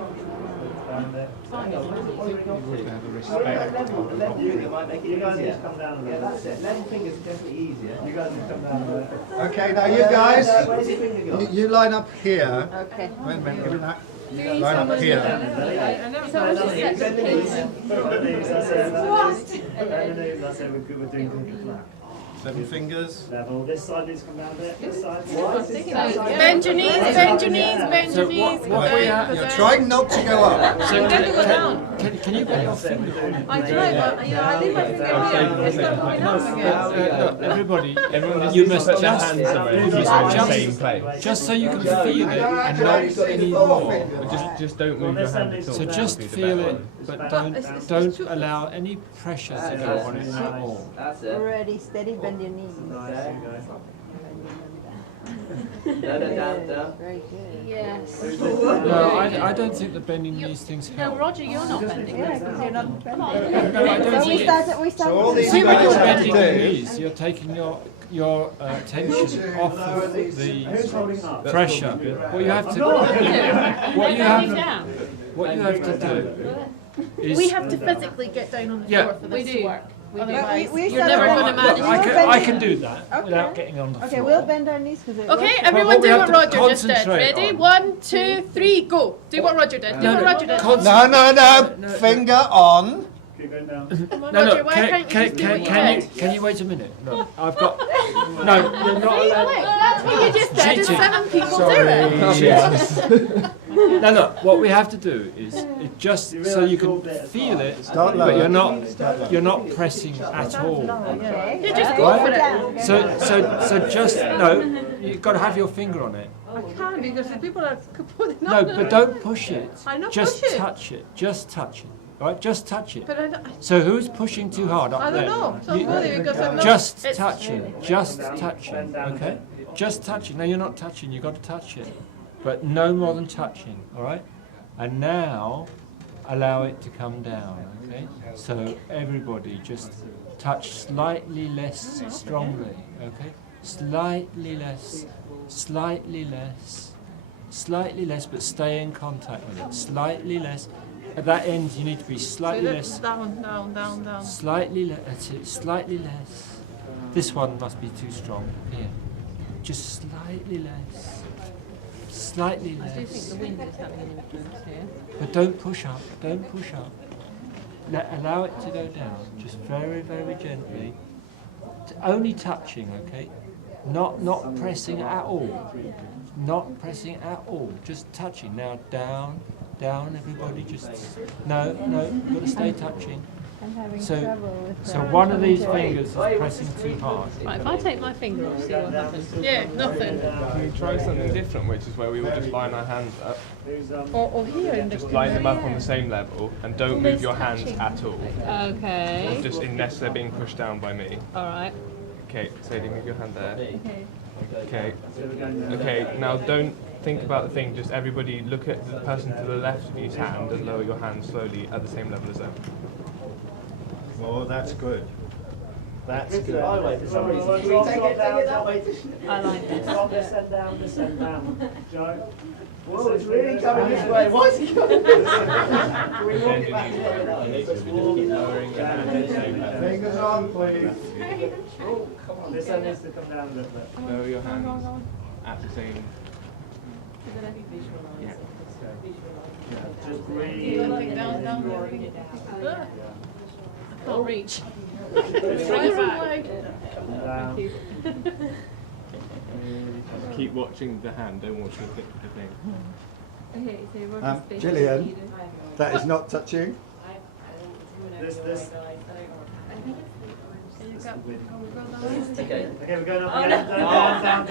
Down there. It might make it You guys easier. just come down a Yeah, little that's it. Level fingers are definitely easier. You guys just come down a little. Okay, now you guys, Where's your finger gone? you line up here. Okay. Wait a minute, give me that. Line up here. Bend the knees. Bend the knees, that's it. Bend the knees, that's it. We're doing good flat. 7 fingers. Level. This side needs to come down a bit. This side. Bend your knees, bend your knees, bend your knees. You're trying not to go up. So can you get your finger on it? I try, but I leave my finger here. It's not going up again. Everyone, you must just be in the same place. Just so you can feel it and not any more. Just don't move your hand at all. So just feel it, but don't allow any pressure to go on it at all. That's it. Ready, steady, bend your knees. Okay. Down. Very good. Yes. No, I don't think the bending these things No, help. Roger, you're not bending. Yeah, because you're not bending. No, I don't So we think start. We start. So all these See, when you're guys have bending to your do. knees, you're taking your attention off of Who's holding up? the pressure. What you have to what you have to do is We have to physically get down on the Yeah. floor for this to work. Otherwise, we You're start never bending- going to manage. Look, I can do that Okay. without getting on the floor. Okay, we'll bend our knees because. Okay, But everyone what we do have what to Roger just did. concentrate Ready? on- 1, 2, 3, go. Do what Roger did. Do what Roger did. No. Finger on. Keep going down. Come on, No, Roger, look, why can't you just do what you did? can you wait a minute? No, I've got. No, you're not See, allowed. look, that's what you just did. Is Cheating. 7 people do it. No, look. What we have to do is just so you can feel it, Start but lower. you're not pressing at all. You just go for it. So just no. You've got to have your finger on it. I can't because the people are putting No, but don't push it. I know, Just push it. touch it. Just touch it. All right, just touch it. But I don't. So who's pushing too hard up I there? don't know. Somebody, because I'm not. Just it's- touch it. Just touch it. Okay? Just touch it. No, you're not touching. You've got to touch it. But no more than touching. All right? And now, allow it to come down. Okay? So everybody just touch slightly less strongly. Okay? Slightly less. Slightly less. Slightly less, but stay in contact with it. Slightly less. At that end, you need to be slightly less. Down. Slightly less. That's it. Slightly less. This one must be too strong. Here. Just slightly less. Slightly I do think less. the wind is having an influence here. But don't push up. Don't push up. allow it to go down, just very, very gently. Only touching, okay? Not pressing at all. Not pressing at all. Just touching. Now down, everybody just... No, you've got to stay touching. I'm having So, trouble with so that. one of these fingers is pressing too hard. Right, if I take my finger off, see what happens. Yeah, nothing. Can we try something different, which is where we all just line our hands up? Or here in the Just line them up on the same level and don't move your hands at all. Okay. Just unless they're being pushed down by me. Alright. Okay, Sadie, move your hand there. Okay. Okay, now don't think about the thing, just everybody look at the person to the left of you's hand and lower your hand slowly at the same level as them. Oh, that's good. That's good. I like this. Can we take it that way? I like this. Descend down. Joe. Whoa, it's really coming this way. Why is it coming? Can we walk it back a little bit? Fingers on, please. Oh, come on. This one needs to come down a little bit. Lower your hands at the same... Yeah. Just breathe. I can't reach. Thank you. Keep watching the hand, don't watch the thing. Okay, so we're Gillian, that is not touching. This. Okay. Okay, we're going up again. Down.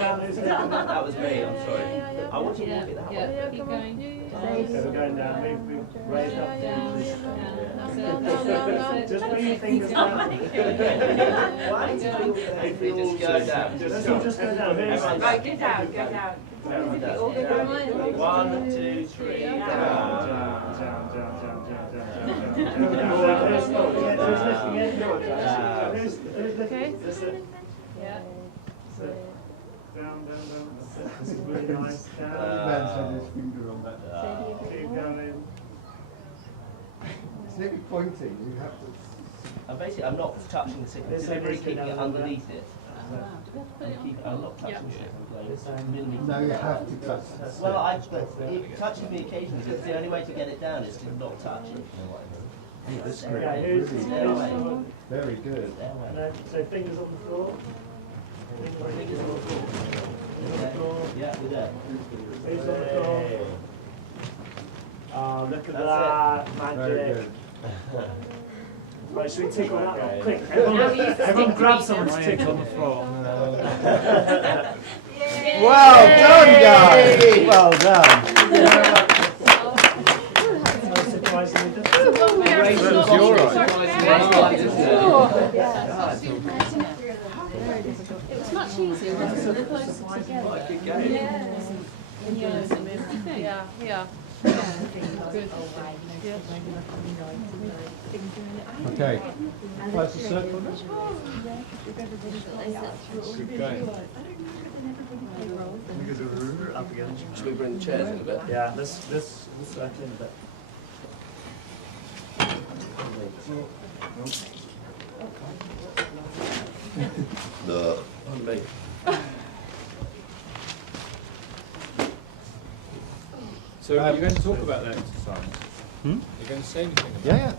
That was me, I'm sorry. I want you to walk it that way. Keep going. Okay, we're going down. We've raised up. Down. Just bring your fingers down. Why? Hopefully just go down. Just go down. Right, get down, go down. 1, 2, 3, down. Okay. Yeah. Down. This is really nice. Man's had his finger on that. Keep going. It's nearly pointing. You have to. Basically, I'm not touching the signal. This Deliberately needs to keeping go it down a little underneath it. I'm not touching shit. No, you have to touch it. Well, touching me occasionally. It's the only way to get it down is to not touch it. That's Okay, great. who's Really, very good. So fingers on the floor. Fingers on the floor. Yeah, we're there. Fingers on the floor. Oh, look at That's that. Very Magic. good. Right, should we tickle that one? Quick, everyone grab someone to tickle on the floor. Well done, guys. Well done. Most surprisingly, It was much easier, wasn't it? Closer together. Yeah. Good. Okay. Close the circle. Good going. Up again. Should we bring the chairs in a bit? Yeah, let's back in a bit. No. On me. So are you going to talk about that exercise? Hmm? Are you going to say anything about Yeah. it?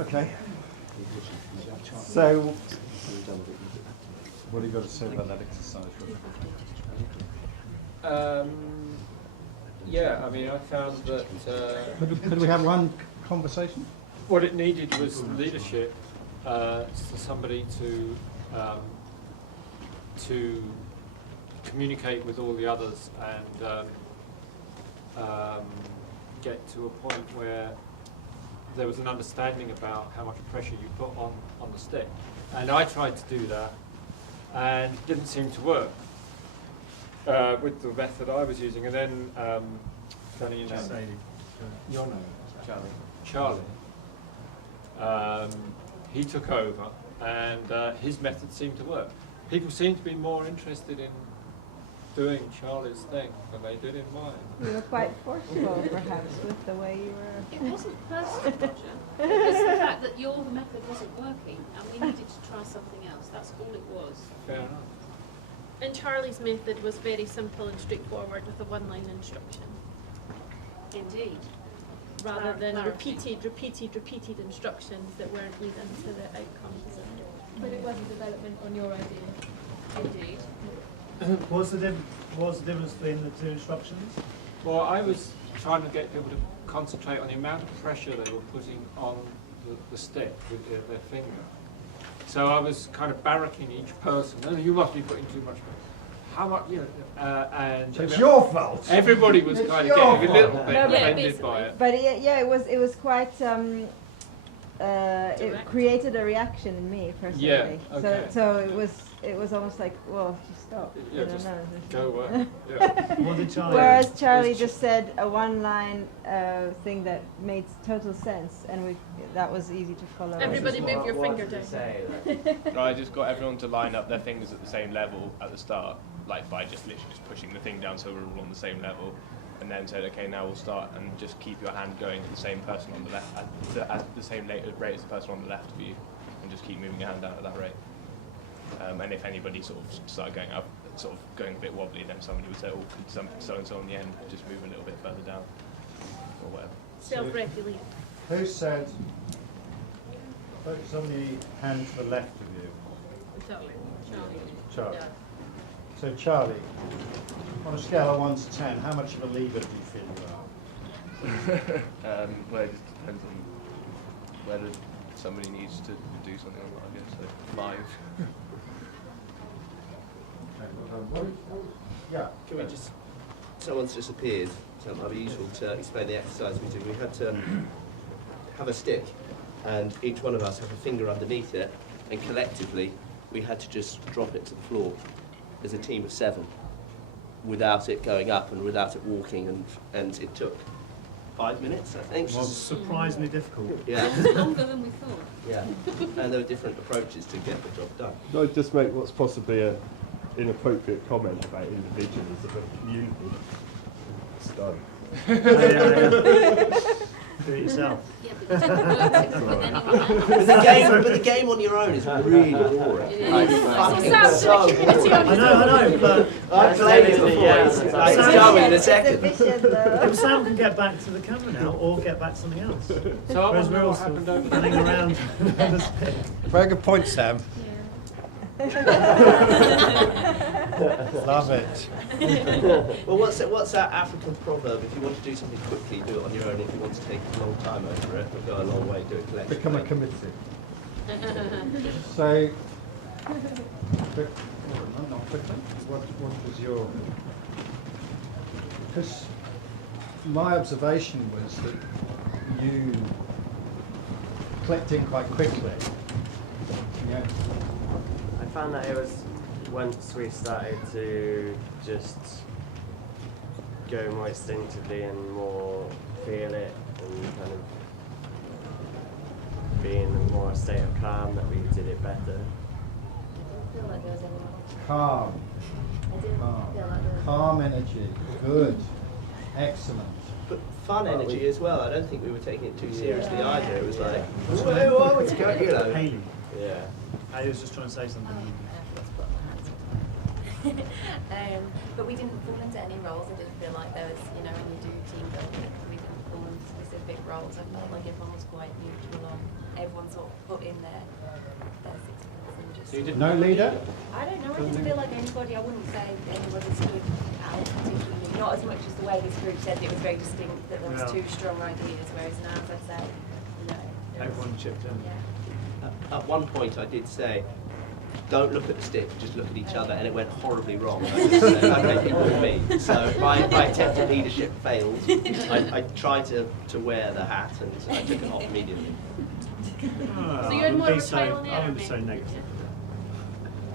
Okay. So, what have you got to say about that exercise? Yeah, I mean, I found that Could we have one conversation? what it needed was leadership, somebody to communicate with all the others and get to a point where there was an understanding about how much pressure you put on the stick. And I tried to do that, and it didn't seem to work with the method I was using. And then, Danny, your name? Charlie. He took over, and his method seemed to work. People seem to be more interested in doing Charlie's thing than they did in mine. You were quite forceful, perhaps, with the way you were. It wasn't personal, Roger. It was the fact that your method wasn't working and we needed to try something else. That's all it was. Fair enough. And Charlie's method was very simple and straightforward with a one-line instruction. Indeed. Rather than Clarity. repeated instructions that weren't leading to the outcomes. But it was a development on your idea. Indeed. What's the difference between the two instructions? Well, I was trying to get people to concentrate on the amount of pressure they were putting on the stick with their finger. So I was kind of barracking each person. Oh, you must be putting too much pressure. How much, you know, and So it's your fault. everybody was It's kind your of getting a little fault. bit No, but- offended by it. But yeah, it was quite. It Direct. created a reaction in me personally. Yeah, okay. So it was almost like, well, just stop. Yeah, you know, just no. go away. Yeah. What did Charlie? Whereas Charlie just said a one-line thing that made total sense, and that was easy to follow. Everybody move your finger down. I just got everyone to line up their fingers at the same level at the start, like by just literally just pushing the thing down so we're all on the same level, and then said, okay, now we'll start, and just keep your hand going at the same person on the left, at the same rate as the person on the left of you, and just keep moving your hand down at that rate. And if anybody sort of started going up, sort of going a bit wobbly, then somebody would say, oh, could so and so on the end just move a little bit further down, or whatever. Self-regulate. Who said, focus on the hand to the left of you? Charlie. Charlie. So Charlie, on a scale of 1 to 10, how much of a leader do you feel you are? Well, it just depends on whether somebody needs to do something or not, I guess. So 5. Yeah. Can we just, someone's disappeared, so it might be useful to explain the exercise we did. We had to have a stick, and each one of us had a finger underneath it, and collectively we had to just drop it to the floor as a team of 7, without it going up and without it walking, and it took 5 minutes, I think. It was surprisingly difficult. Yeah. It was longer than we thought. Yeah, and there were different approaches to get the job done. Can I just make what's possibly an inappropriate comment about individuals of a community? It's done. Do it yourself. Yeah, but you didn't work it with anyone else. But the game on your own is really boring. It is. Like, It's fucking a so community boring. on I know, but I've played it before. It's like it's going in a second. If Sam can get back to the camera now, or get back to something else. So I Whereas wonder we're all what still happened over running around. Very good point, Sam. Love it. Well, what's that African proverb? If you want to do something quickly, do it on your own. If you want to take a long time over it, it'll go a long way. Do it collectively. Become a committee. So, not quickly. What was your? Because my observation was that you clicked in quite quickly. Yeah. I found that it was once we started to just go more instinctively and more feel it and kind of be in a more state of calm that we did it better. I didn't feel like there was anyone. Calm. I didn't Calm. feel like there was Calm energy. Good. Excellent. But fun energy as well. I don't think we were taking it too seriously either. It was like, What's whoa, what's going on? You know. Haley. Yeah. Haley was just trying to say something. But we didn't fall into any roles. I didn't feel like there was, you know, when you do team building, we didn't fall into specific roles. I felt like everyone was quite neutral on everyone sort of put in their 6 minutes and just. So you didn't no leader? I don't know. I didn't feel like anybody. I wouldn't say anybody stood out particularly. Not as much as the way this group said it was very distinct that there was 2 strong ideas. Whereas now, as I say, you know, Everyone chipped in. Yeah. At one point, I did say, don't look at the stick, just look at each other, and it went horribly wrong. I just said, okay, ignore me. So my attempt at leadership failed. I tried to wear the hat, and I took it off immediately. So you had more of a trial and I error wouldn't be so method. negative.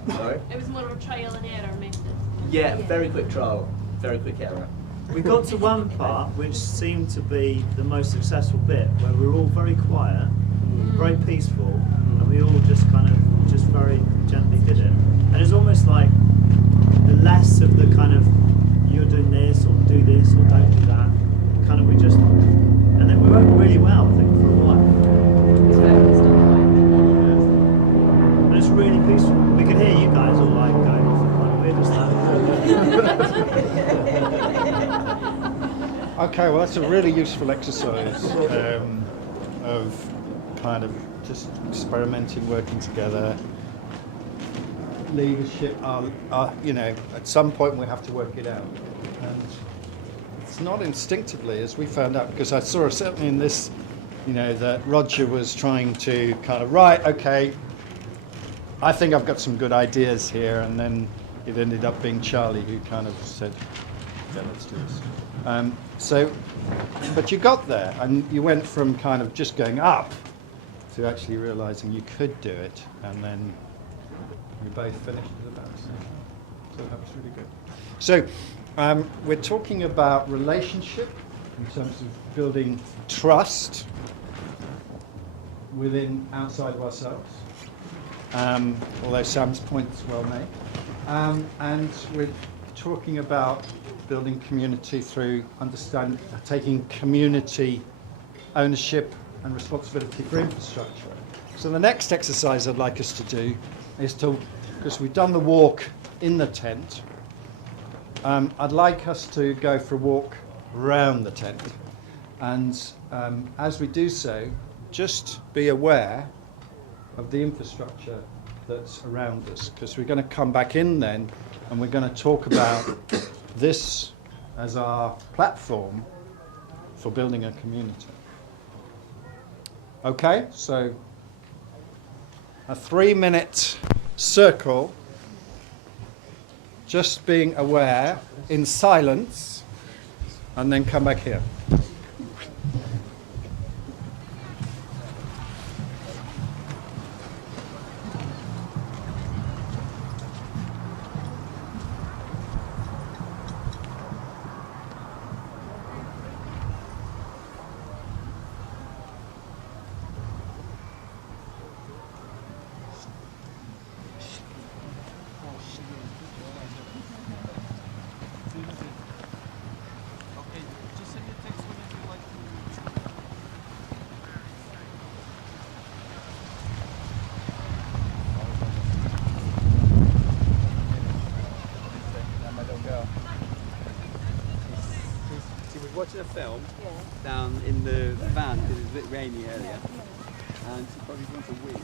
Sorry? It was more of a trial and error method. Yeah, very quick trial, very quick error. We got to one part which seemed to be the most successful bit, where we were all very quiet, very peaceful, and we all just kind of very gently did it. And it's almost like the less of the kind of you're doing this or do this or don't do that. Kind of we just, and then we worked really well, I think, for a while. And it's really peaceful. We could hear you guys all like going off and we're just like. Okay, well, that's a really useful exercise of kind of just experimenting, working together. Leadership, you know, at some point we have to work it out. And it's not instinctively, as we found out, because I saw certainly in this, you know, that Roger was trying to kind of, right, okay, I think I've got some good ideas here, and then it ended up being Charlie who kind of said, yeah, let's do this. But you got there, and you went from kind of just going up to actually realizing you could do it, and then we both finished at about the same time. So that was really good. So we're talking about relationship in terms of building trust outside of ourselves. Although Sam's point is well made. And we're talking about building community through taking community ownership and responsibility for infrastructure. So the next exercise I'd like us to do is because we've done the walk in the tent, I'd like us to go for a walk around the tent. And as we do so, just be aware of the infrastructure that's around us, because we're going to come back in then and we're going to talk about this as our platform for building a community. Okay, so a 3-minute circle, just being aware in silence, and then come back here. Watching a film down in the van because it's a bit rainy earlier, and she probably wants a wee.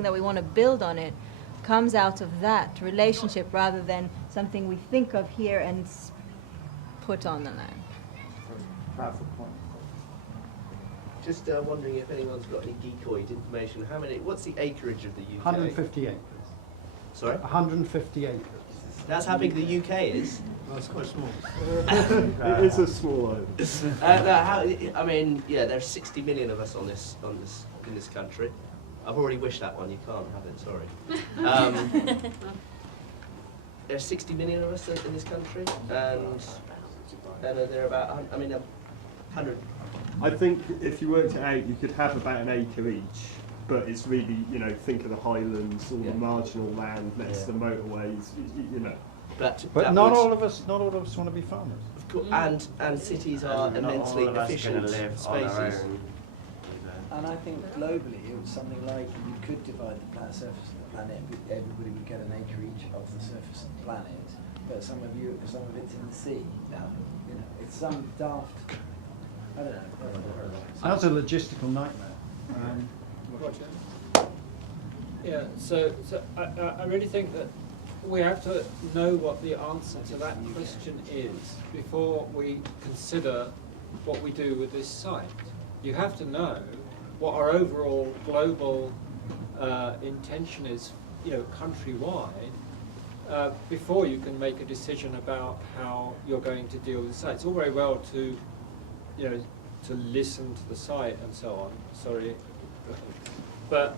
That we want to build on it comes out of that relationship rather than something we think of here and put on the land. Powerful point. Just wondering if anyone's got any geekoid information. What's the acreage of the UK? 150 acres. Sorry? 150 acres. That's how big the UK is? Oh, it's quite small. It is a small island. I mean, yeah, there's 60 million of us in this country. I've already wished that one. You can't have it. Sorry. There's 60 million of us in this country, and there are about 100. I think if you worked it out, you could have about an acre each, but it's really, think of the highlands, all the marginal land next to the motorways, But not all of us want to be farmers. Of course, and cities are immensely efficient spaces. And I think globally it was something like you could divide the surface of the planet, everybody would get an acre each of the surface of the planet, but some of it's in the sea. It's some daft, I don't know. That's a logistical nightmare. Yeah, so I really think that we have to know what the answer to that question is before we consider what we do with this site. You have to know what our overall global intention is, countrywide, before you can make a decision about how you're going to deal with the site. It's all very well to, to listen to the site and so on. Sorry, but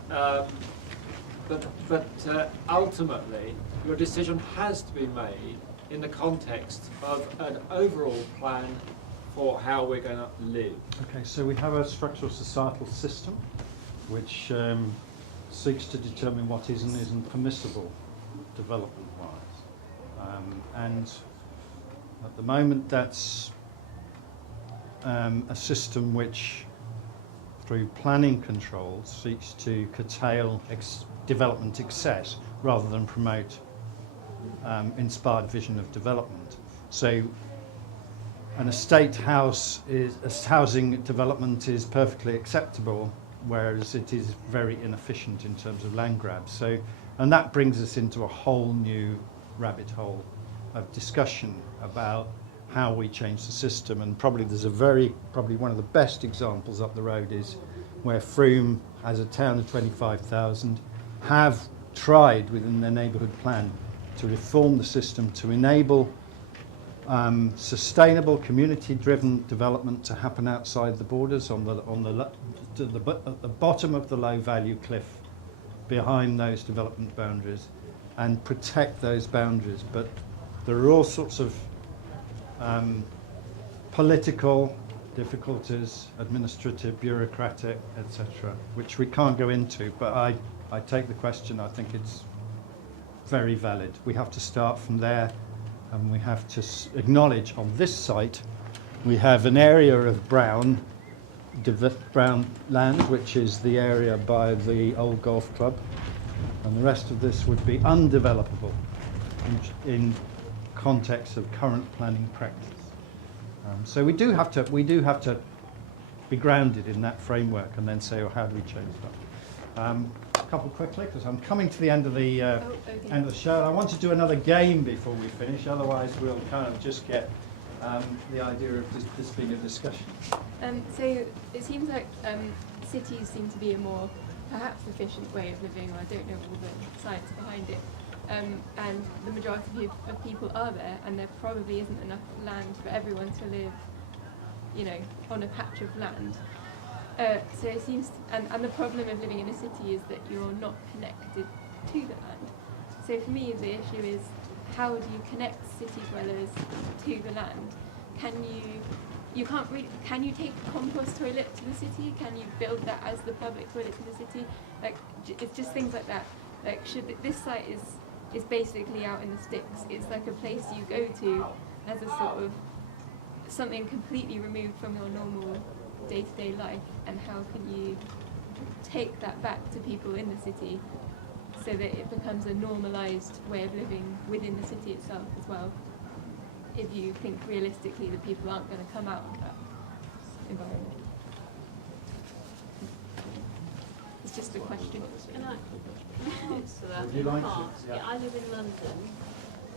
ultimately, your decision has to be made in the context of an overall plan for how we're going to live. Okay, so we have a structural societal system which seeks to determine what is and isn't permissible development-wise. And at the moment that's a system which, through planning controls, seeks to curtail development excess rather than promote inspired vision of development. So an estate housing development is perfectly acceptable, whereas it is very inefficient in terms of land grabs. So, and that brings us into a whole new rabbit hole of discussion about how we change the system. And probably there's probably one of the best examples up the road is where Frome, as a town of 25,000, have tried within their neighbourhood plan to reform the system to enable sustainable, community-driven development to happen outside the borders at the bottom of the low-value cliff, behind those development boundaries, and protect those boundaries. But there are all sorts of political difficulties, administrative, bureaucratic, etc., which we can't go into. But I take the question. I think it's very valid. We have to start from there. And we have to acknowledge on this site we have an area of brown land, which is the area by the old golf club, and the rest of this would be undevelopable in context of current planning practice. So we do have to be grounded in that framework and then say, well, how do we change that? A couple quickly, because I'm coming to the end of the end of the show. I want to do another game before we finish, otherwise we'll kind of just get the idea of this being a discussion. So it seems like cities seem to be a more perhaps efficient way of living, or I don't know all the science behind it. And the majority of people are there, and there probably isn't enough land for everyone to live, on a patch of land. So it seems, and the problem of living in a city is that you're not connected to the land. So for me, the issue is, how do you connect city dwellers to the land? Can you take a compost toilet to the city? Can you build that as the public toilet to the city? Like, it's just things like that. Like, this site is basically out in the sticks. It's like a place you go to as a sort of something completely removed from your normal day-to-day life, and how can you take that back to people in the city so that it becomes a normalised way of living within the city itself as well, if you think realistically that people aren't going to come out of that environment. It's just a question. Can I answer that? Would you like to? Yeah, I live in London,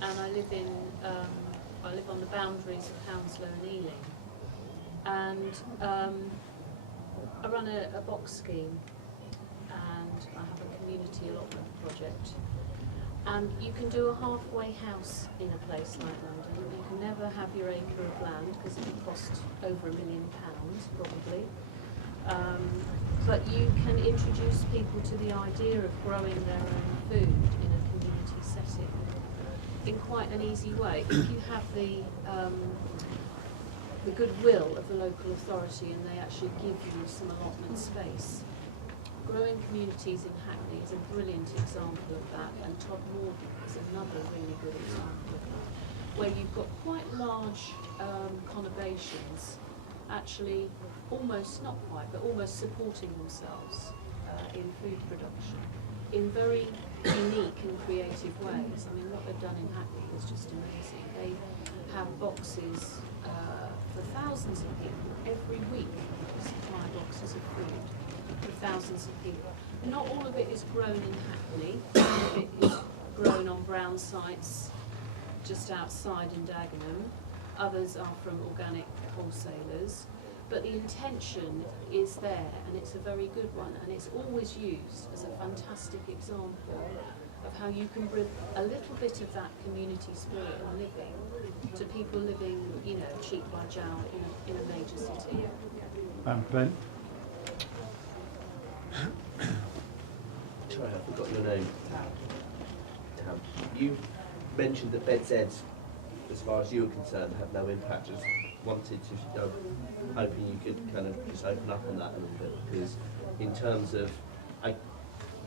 and I live on the boundaries of Hounslow and Ealing. And I run a box scheme, and I have a community allotment project. And you can do a halfway house in a place like London. You can never have your acre of land because it will cost over £1 million probably. But you can introduce people to the idea of growing their own food in a community setting in quite an easy way. If you have the goodwill of the local authority and they actually give you some allotment space. Growing communities in Hackney is a brilliant example of that, and Todmorden is another really good example of that, where you've got quite large conurbations actually almost, not quite, but almost supporting themselves in food production in very unique and creative ways. I mean, what they've done in Hackney is just amazing. They have boxes for thousands of people every week, supply boxes of food for thousands of people. And not all of it is grown in Hackney, some of it is grown on brown sites just outside in Dagenham, others are from organic wholesalers. But the intention is there, and it's a very good one, and it's always used as a fantastic example of how you can bring a little bit of that community spirit and living to people living, you know, cheek by jowl in a major city. Ben? Sorry, I forgot your name. Tam. You mentioned that BedZeds, as far as you were concerned, had no impact. Just wanted to, hoping you could kind of just open up on that a little bit, because in terms of,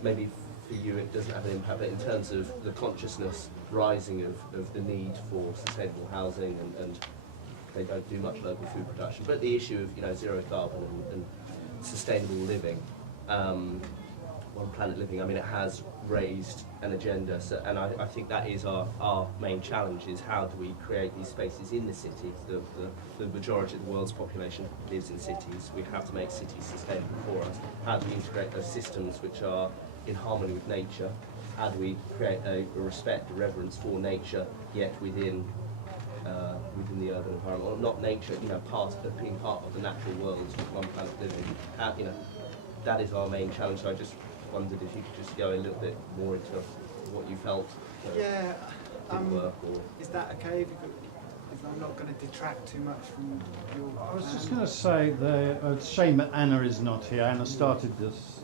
maybe for you it doesn't have an impact, but in terms of the consciousness rising of the need for sustainable housing, and they don't do much local food production, but the issue of, you know, zero carbon and sustainable living, one planet living, I mean, it has raised an agenda, so, and I think that is our main challenge, is how do we create these spaces in the city. The majority of the world's population lives in cities. We have to make cities sustainable for us. How do we integrate those systems which are in harmony with nature? How do we create a respect, a reverence for nature, yet within the urban environment, or not nature, you know, being part of the natural world, one planet living. You know, that is our main challenge. So I just wondered if you could just go a little bit more into what you felt didn't work, or is that okay? If I'm not going to detract too much from your. I was just going to say, shame that Anna is not here. Anna started this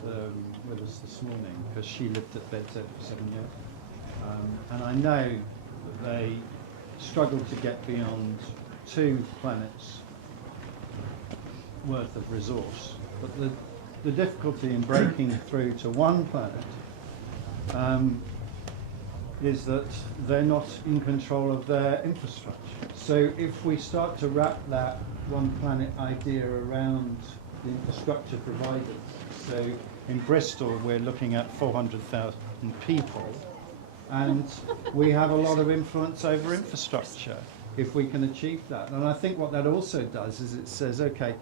with us this morning because she lived at BedZ for 7 years, and I know that they struggled to get beyond 2 planets worth of resource, but the difficulty in breaking through to 1 planet is that they're not in control of their infrastructure. So if we start to wrap that 1 planet idea around the infrastructure providers, so in Bristol we're looking at 400,000 people, and we have a lot of influence over infrastructure if we can achieve that. And I think what that also does is it says, okay,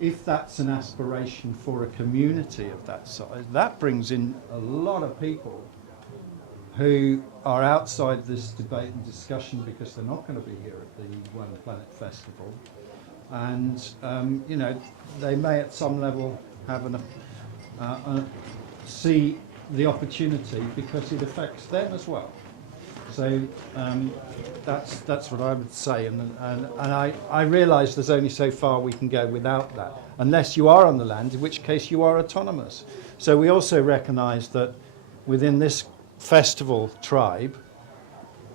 if that's an aspiration for a community of that size, that brings in a lot of people who are outside this debate and discussion because they're not going to be here at the One Planet Festival. And, you know, they may at some level have see the opportunity because it affects them as well. So that's what I would say, and I realise there's only so far we can go without that, unless you are on the land, in which case you are autonomous. So we also recognise that within this festival tribe,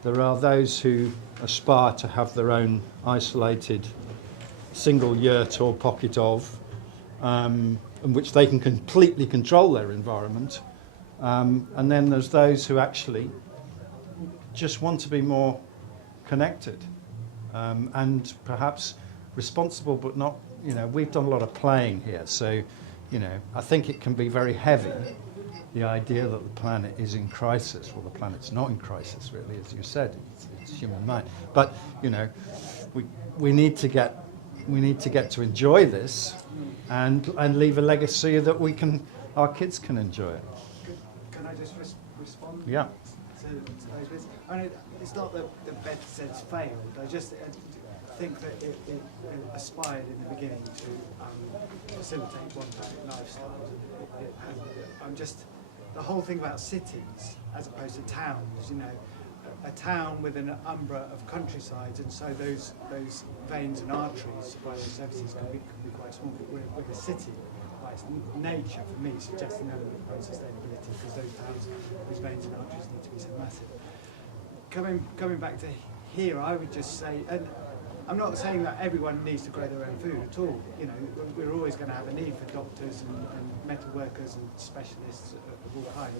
there are those who aspire to have their own isolated single yurt or pocket of, in which they can completely control their environment, and then there's those who actually just want to be more connected and perhaps responsible, but not, you know, we've done a lot of playing here, so, you know, I think it can be very heavy, the idea that the planet is in crisis. Well, the planet's not in crisis, really, as you said, it's human mind. But, you know, we need to get to enjoy this and leave a legacy that our kids can enjoy it. Can I just respond? Yeah. To those bits. I mean, it's not that the BedZeds failed. I just think that it aspired in the beginning to facilitate one planet lifestyle. The whole thing about cities as opposed to towns, you know, a town with an umbra of countrysides, and so those veins and arteries supplying those services can be quite small. But with a city, by its nature, for me, suggests an element of unsustainability because those towns, those veins and arteries need to be so massive. Coming back to here, I would just say, and I'm not saying that everyone needs to grow their own food at all. You know, we're always going to have a need for doctors and metal workers and specialists of all kinds.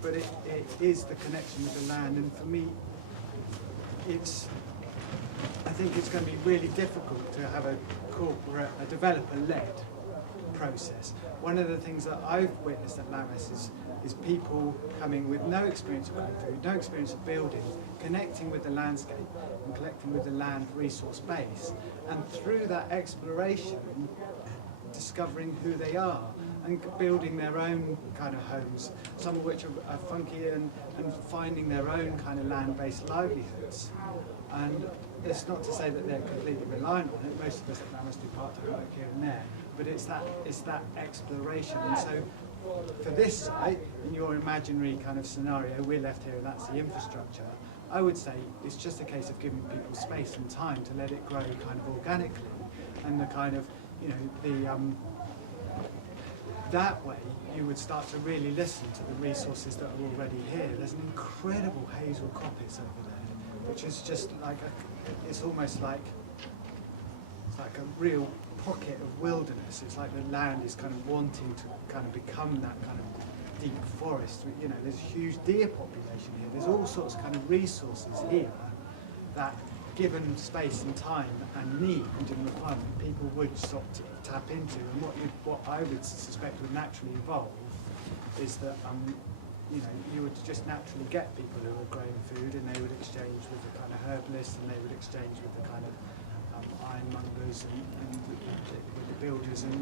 But it is the connection with the land, and for me, I think it's going to be really difficult to have a developer-led process. One of the things that I've witnessed at Lammas is people coming with no experience of growing food, no experience of building, connecting with the landscape and connecting with the land resource base, and through that exploration, discovering who they are and building their own kind of homes, some of which are funky, and finding their own kind of land-based livelihoods. And it's not to say that they're completely reliant on it. Most of us at Lammas do part-time work here and there, but it's that exploration. And so for this site, in your imaginary kind of scenario, we're left here and that's the infrastructure. I would say it's just a case of giving people space and time to let it grow kind of organically, and the kind of, you know, that way you would start to really listen to the resources that are already here. There's an incredible hazel coppice over there, which is just like it's almost like it's like a real pocket of wilderness. It's like the land is kind of wanting to kind of become that kind of deep forest. You know, there's a huge deer population here. There's all sorts of kind of resources here that, given space and time and need and requirement, people would stop to tap into. And what I would suspect would naturally evolve is that you know, you would just naturally get people who are growing food, and they would exchange with the kind of herbalists, and they would exchange with the kind of ironmongers and with the builders, and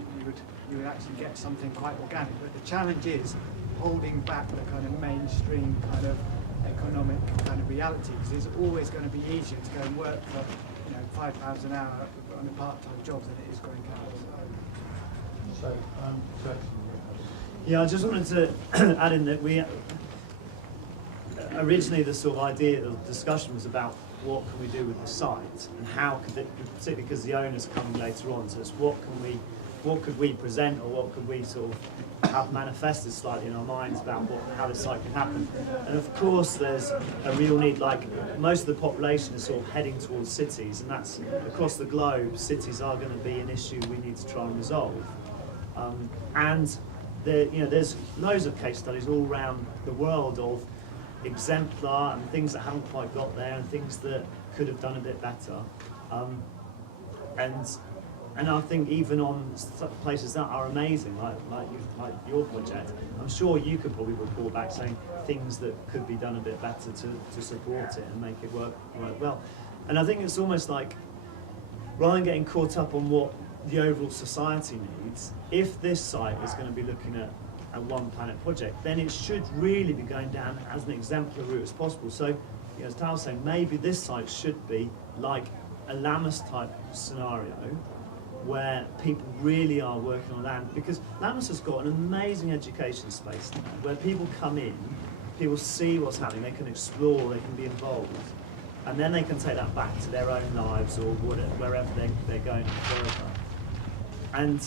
you would actually get something quite organic. But the challenge is holding back the kind of mainstream kind of economic kind of reality, because it's always going to be easier to go and work for, you know, £5 an hour on a part-time job than it is growing cows at home. So, yeah, I just wanted to add in that we originally the sort of idea, the discussion was about what can we do with the site and how could it, particularly because the owner's coming later on, so it's what could we present, or what could we sort of have manifested slightly in our minds about how this site can happen. And of course there's a real need, like most of the population is sort of heading towards cities, and that's across the globe. Cities are going to be an issue we need to try and resolve. And there's loads of case studies all around the world of exemplar and things that haven't quite got there and things that could have done a bit better. And I think even on places that are amazing, like your project, I'm sure you could probably report back saying things that could be done a bit better to support it and make it work well. And I think it's almost like, rather than getting caught up on what the overall society needs, if this site is going to be looking at a One Planet project, then it should really be going down as an exemplar route as possible. So, you know, as Tal was saying, maybe this site should be like a Lammas type scenario, where people really are working on land, because Lammas has got an amazing education space now, where people come in, people see what's happening, they can explore, they can be involved, and then they can take that back to their own lives or wherever they're going further. And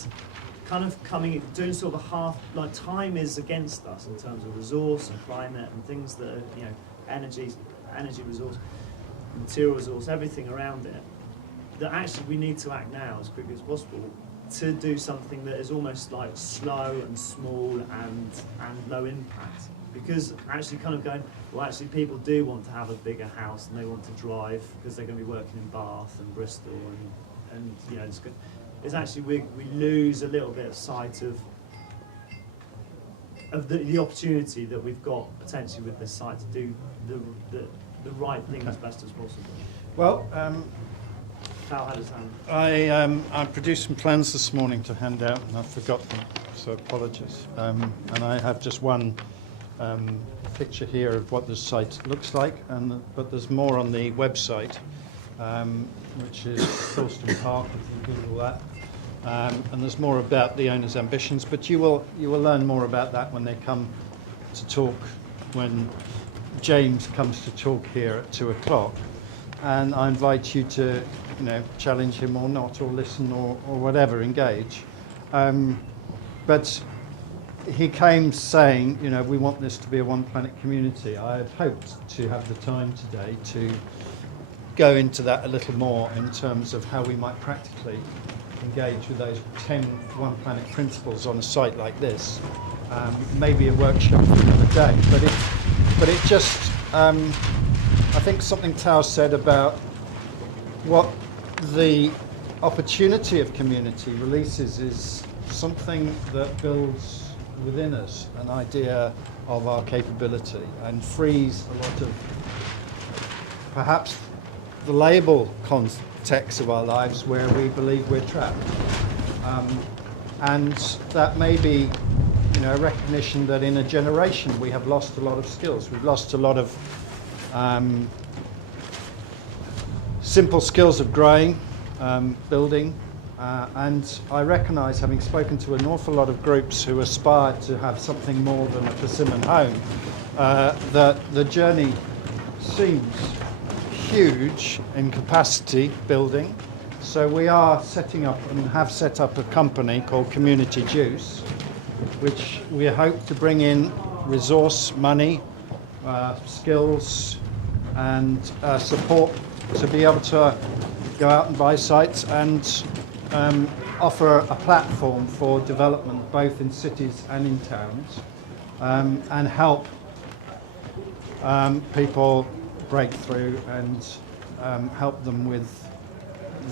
kind of doing sort of a half, like time is against us in terms of resource and climate and things that are, you know, energy resource, material resource, everything around it, that actually we need to act now as quickly as possible to do something that is almost like slow and small and low impact. Because actually kind of going, well, actually people do want to have a bigger house and they want to drive because they're going to be working in Bath and Bristol and you know, it's good. It's actually we lose a little bit of sight of the opportunity that we've got potentially with this site to do the right thing as best as possible. Well, Cal had his hand. I produced some plans this morning to hand out, and I forgot them, so apologies. And I have just one picture here of what the site looks like, but there's more on the website, which is Thorsten Park, if you Google that. And there's more about the owner's ambitions, but you will learn more about that when they come to talk, when James comes to talk here at 2 o'clock. And I invite you to, you know, challenge him or not, or listen or whatever, engage. But he came saying, you know, we want this to be a One Planet community. I had hoped to have the time today to go into that a little more in terms of how we might practically engage with those 10 One Planet principles on a site like this. Maybe a workshop for another day, but it just, I think something Tao said about what the opportunity of community releases is something that builds within us an idea of our capability and frees a lot of perhaps the label context of our lives where we believe we're trapped. And that may be, you know, a recognition that in a generation we have lost a lot of skills. We've lost a lot of simple skills of growing, building, and I recognise, having spoken to an awful lot of groups who aspire to have something more than a persimmon home, that the journey seems huge in capacity building. So we are setting up and have set up a company called Community Juice, which we hope to bring in resource, money, skills and support to be able to go out and buy sites and offer a platform for development both in cities and in towns, and help people break through and help them with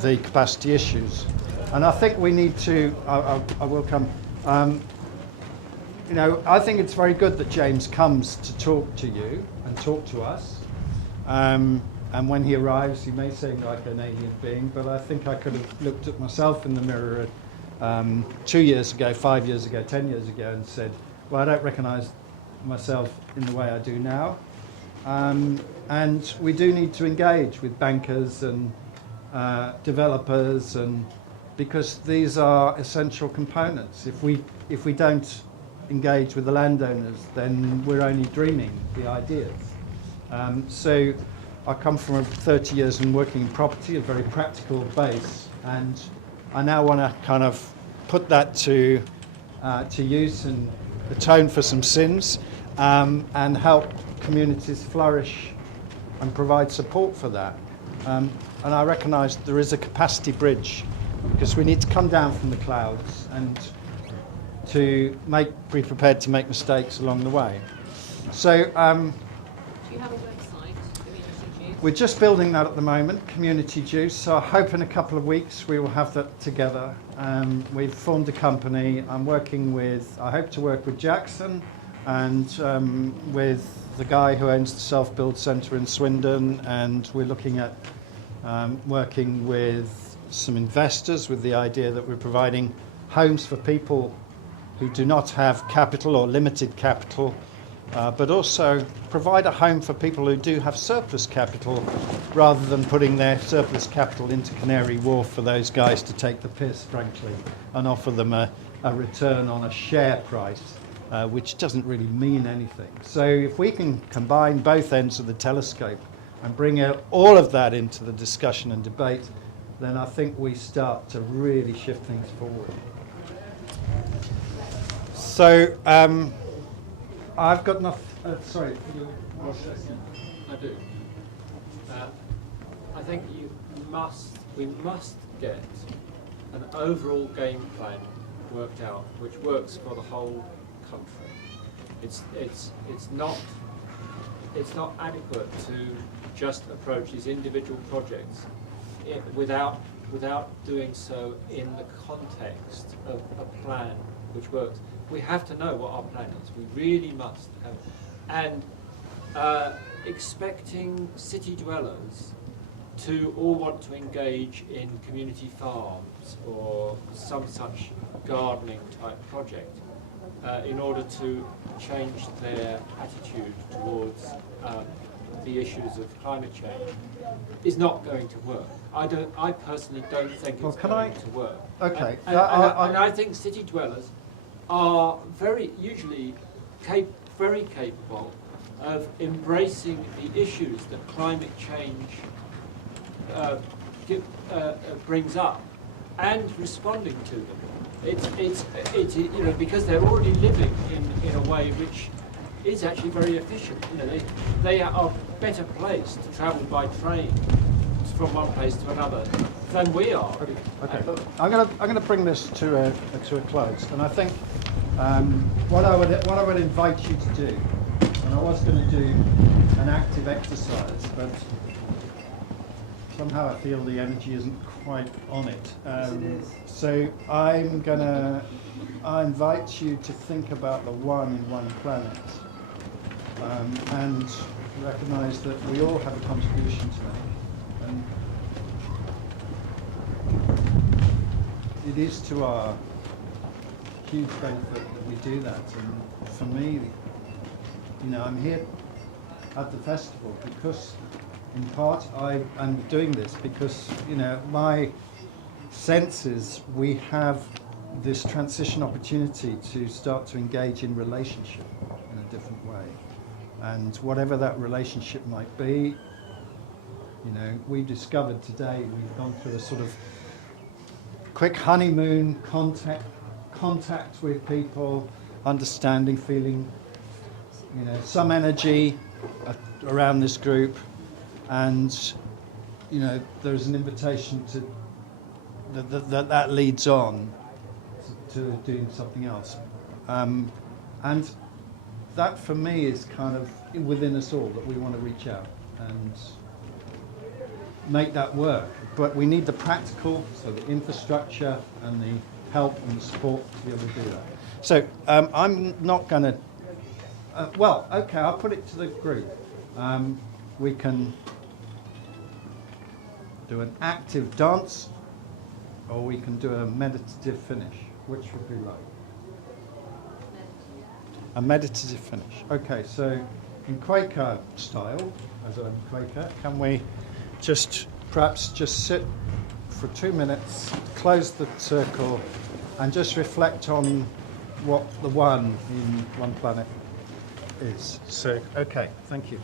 the capacity issues. And I think we need to, I will come, you know, I think it's very good that James comes to talk to you and talk to us. And when he arrives, he may seem like an alien being, but I think I could have looked at myself in the mirror 2 years ago, 5 years ago, 10 years ago and said, well, I don't recognise myself in the way I do now. And we do need to engage with bankers and developers, and because these are essential components. If we don't engage with the landowners, then we're only dreaming the ideas. So I come from 30 years in working in property, a very practical base, and I now want to kind of put that to use and atone for some sins, and help communities flourish and provide support for that. And I recognise there is a capacity bridge, because we need to come down from the clouds and to be prepared to make mistakes along the way. So Do you have a website, Community Juice? we're just building that at the moment, Community Juice. So I hope in a couple of weeks we will have that together. We've formed a company. I hope to work with Jackson and with the guy who owns the Self-Build Centre in Swindon, and we're looking at working with some investors with the idea that we're providing homes for people who do not have capital or limited capital, but also provide a home for people who do have surplus capital, rather than putting their surplus capital into Canary Wharf for those guys to take the piss, frankly, and offer them a return on a share price, which doesn't really mean anything. So if we can combine both ends of the telescope and bring out all of that into the discussion and debate, then I think we start to really shift things forward. So I've got nothing. Sorry. I do. I think we must get an overall game plan worked out, which works for the whole country. It's not adequate to just approach these individual projects without doing so in the context of a plan which works. We have to know what our plan is. We really must have it. And expecting city dwellers to all want to engage in community farms or some such gardening type project in order to change their attitude towards the issues of climate change is not going to work. I personally don't think it's going to work. Okay. And I think city dwellers are usually very capable of embracing the issues that climate change brings up and responding to them. It's you know, because they're already living in a way which is actually very efficient. You know, they are better placed to travel by train from one place to another than we are. Okay. I'm going to bring this to a close, and I think what I would invite you to do, and I was going to do an active exercise, but somehow I feel the energy isn't quite on it. So I invite you to think about the one in one planet, and recognise that we all have a contribution to make. And it is to our huge benefit that we do that. And for me, you know, I'm here at the festival because in part, I am doing this because, you know, my sense is we have this transition opportunity to start to engage in relationship in a different way. And whatever that relationship might be, you know, we discovered today, we've gone through a sort of quick honeymoon, contact with people, understanding, feeling, you know, some energy around this group, and, you know, there's an invitation to that leads on to doing something else, and that for me is kind of within us all, that we want to reach out and make that work. But we need the practical, so the infrastructure and the help and the support to be able to do that. So I'm not going to, well, okay, I'll put it to the group. We can do an active dance, or we can do a meditative finish. Which would we like? A meditative finish. Okay, so in Quaker style, as I'm Quaker, can we perhaps just sit for 2 minutes, close the circle, and just reflect on what the one in One Planet is. So, okay, thank you.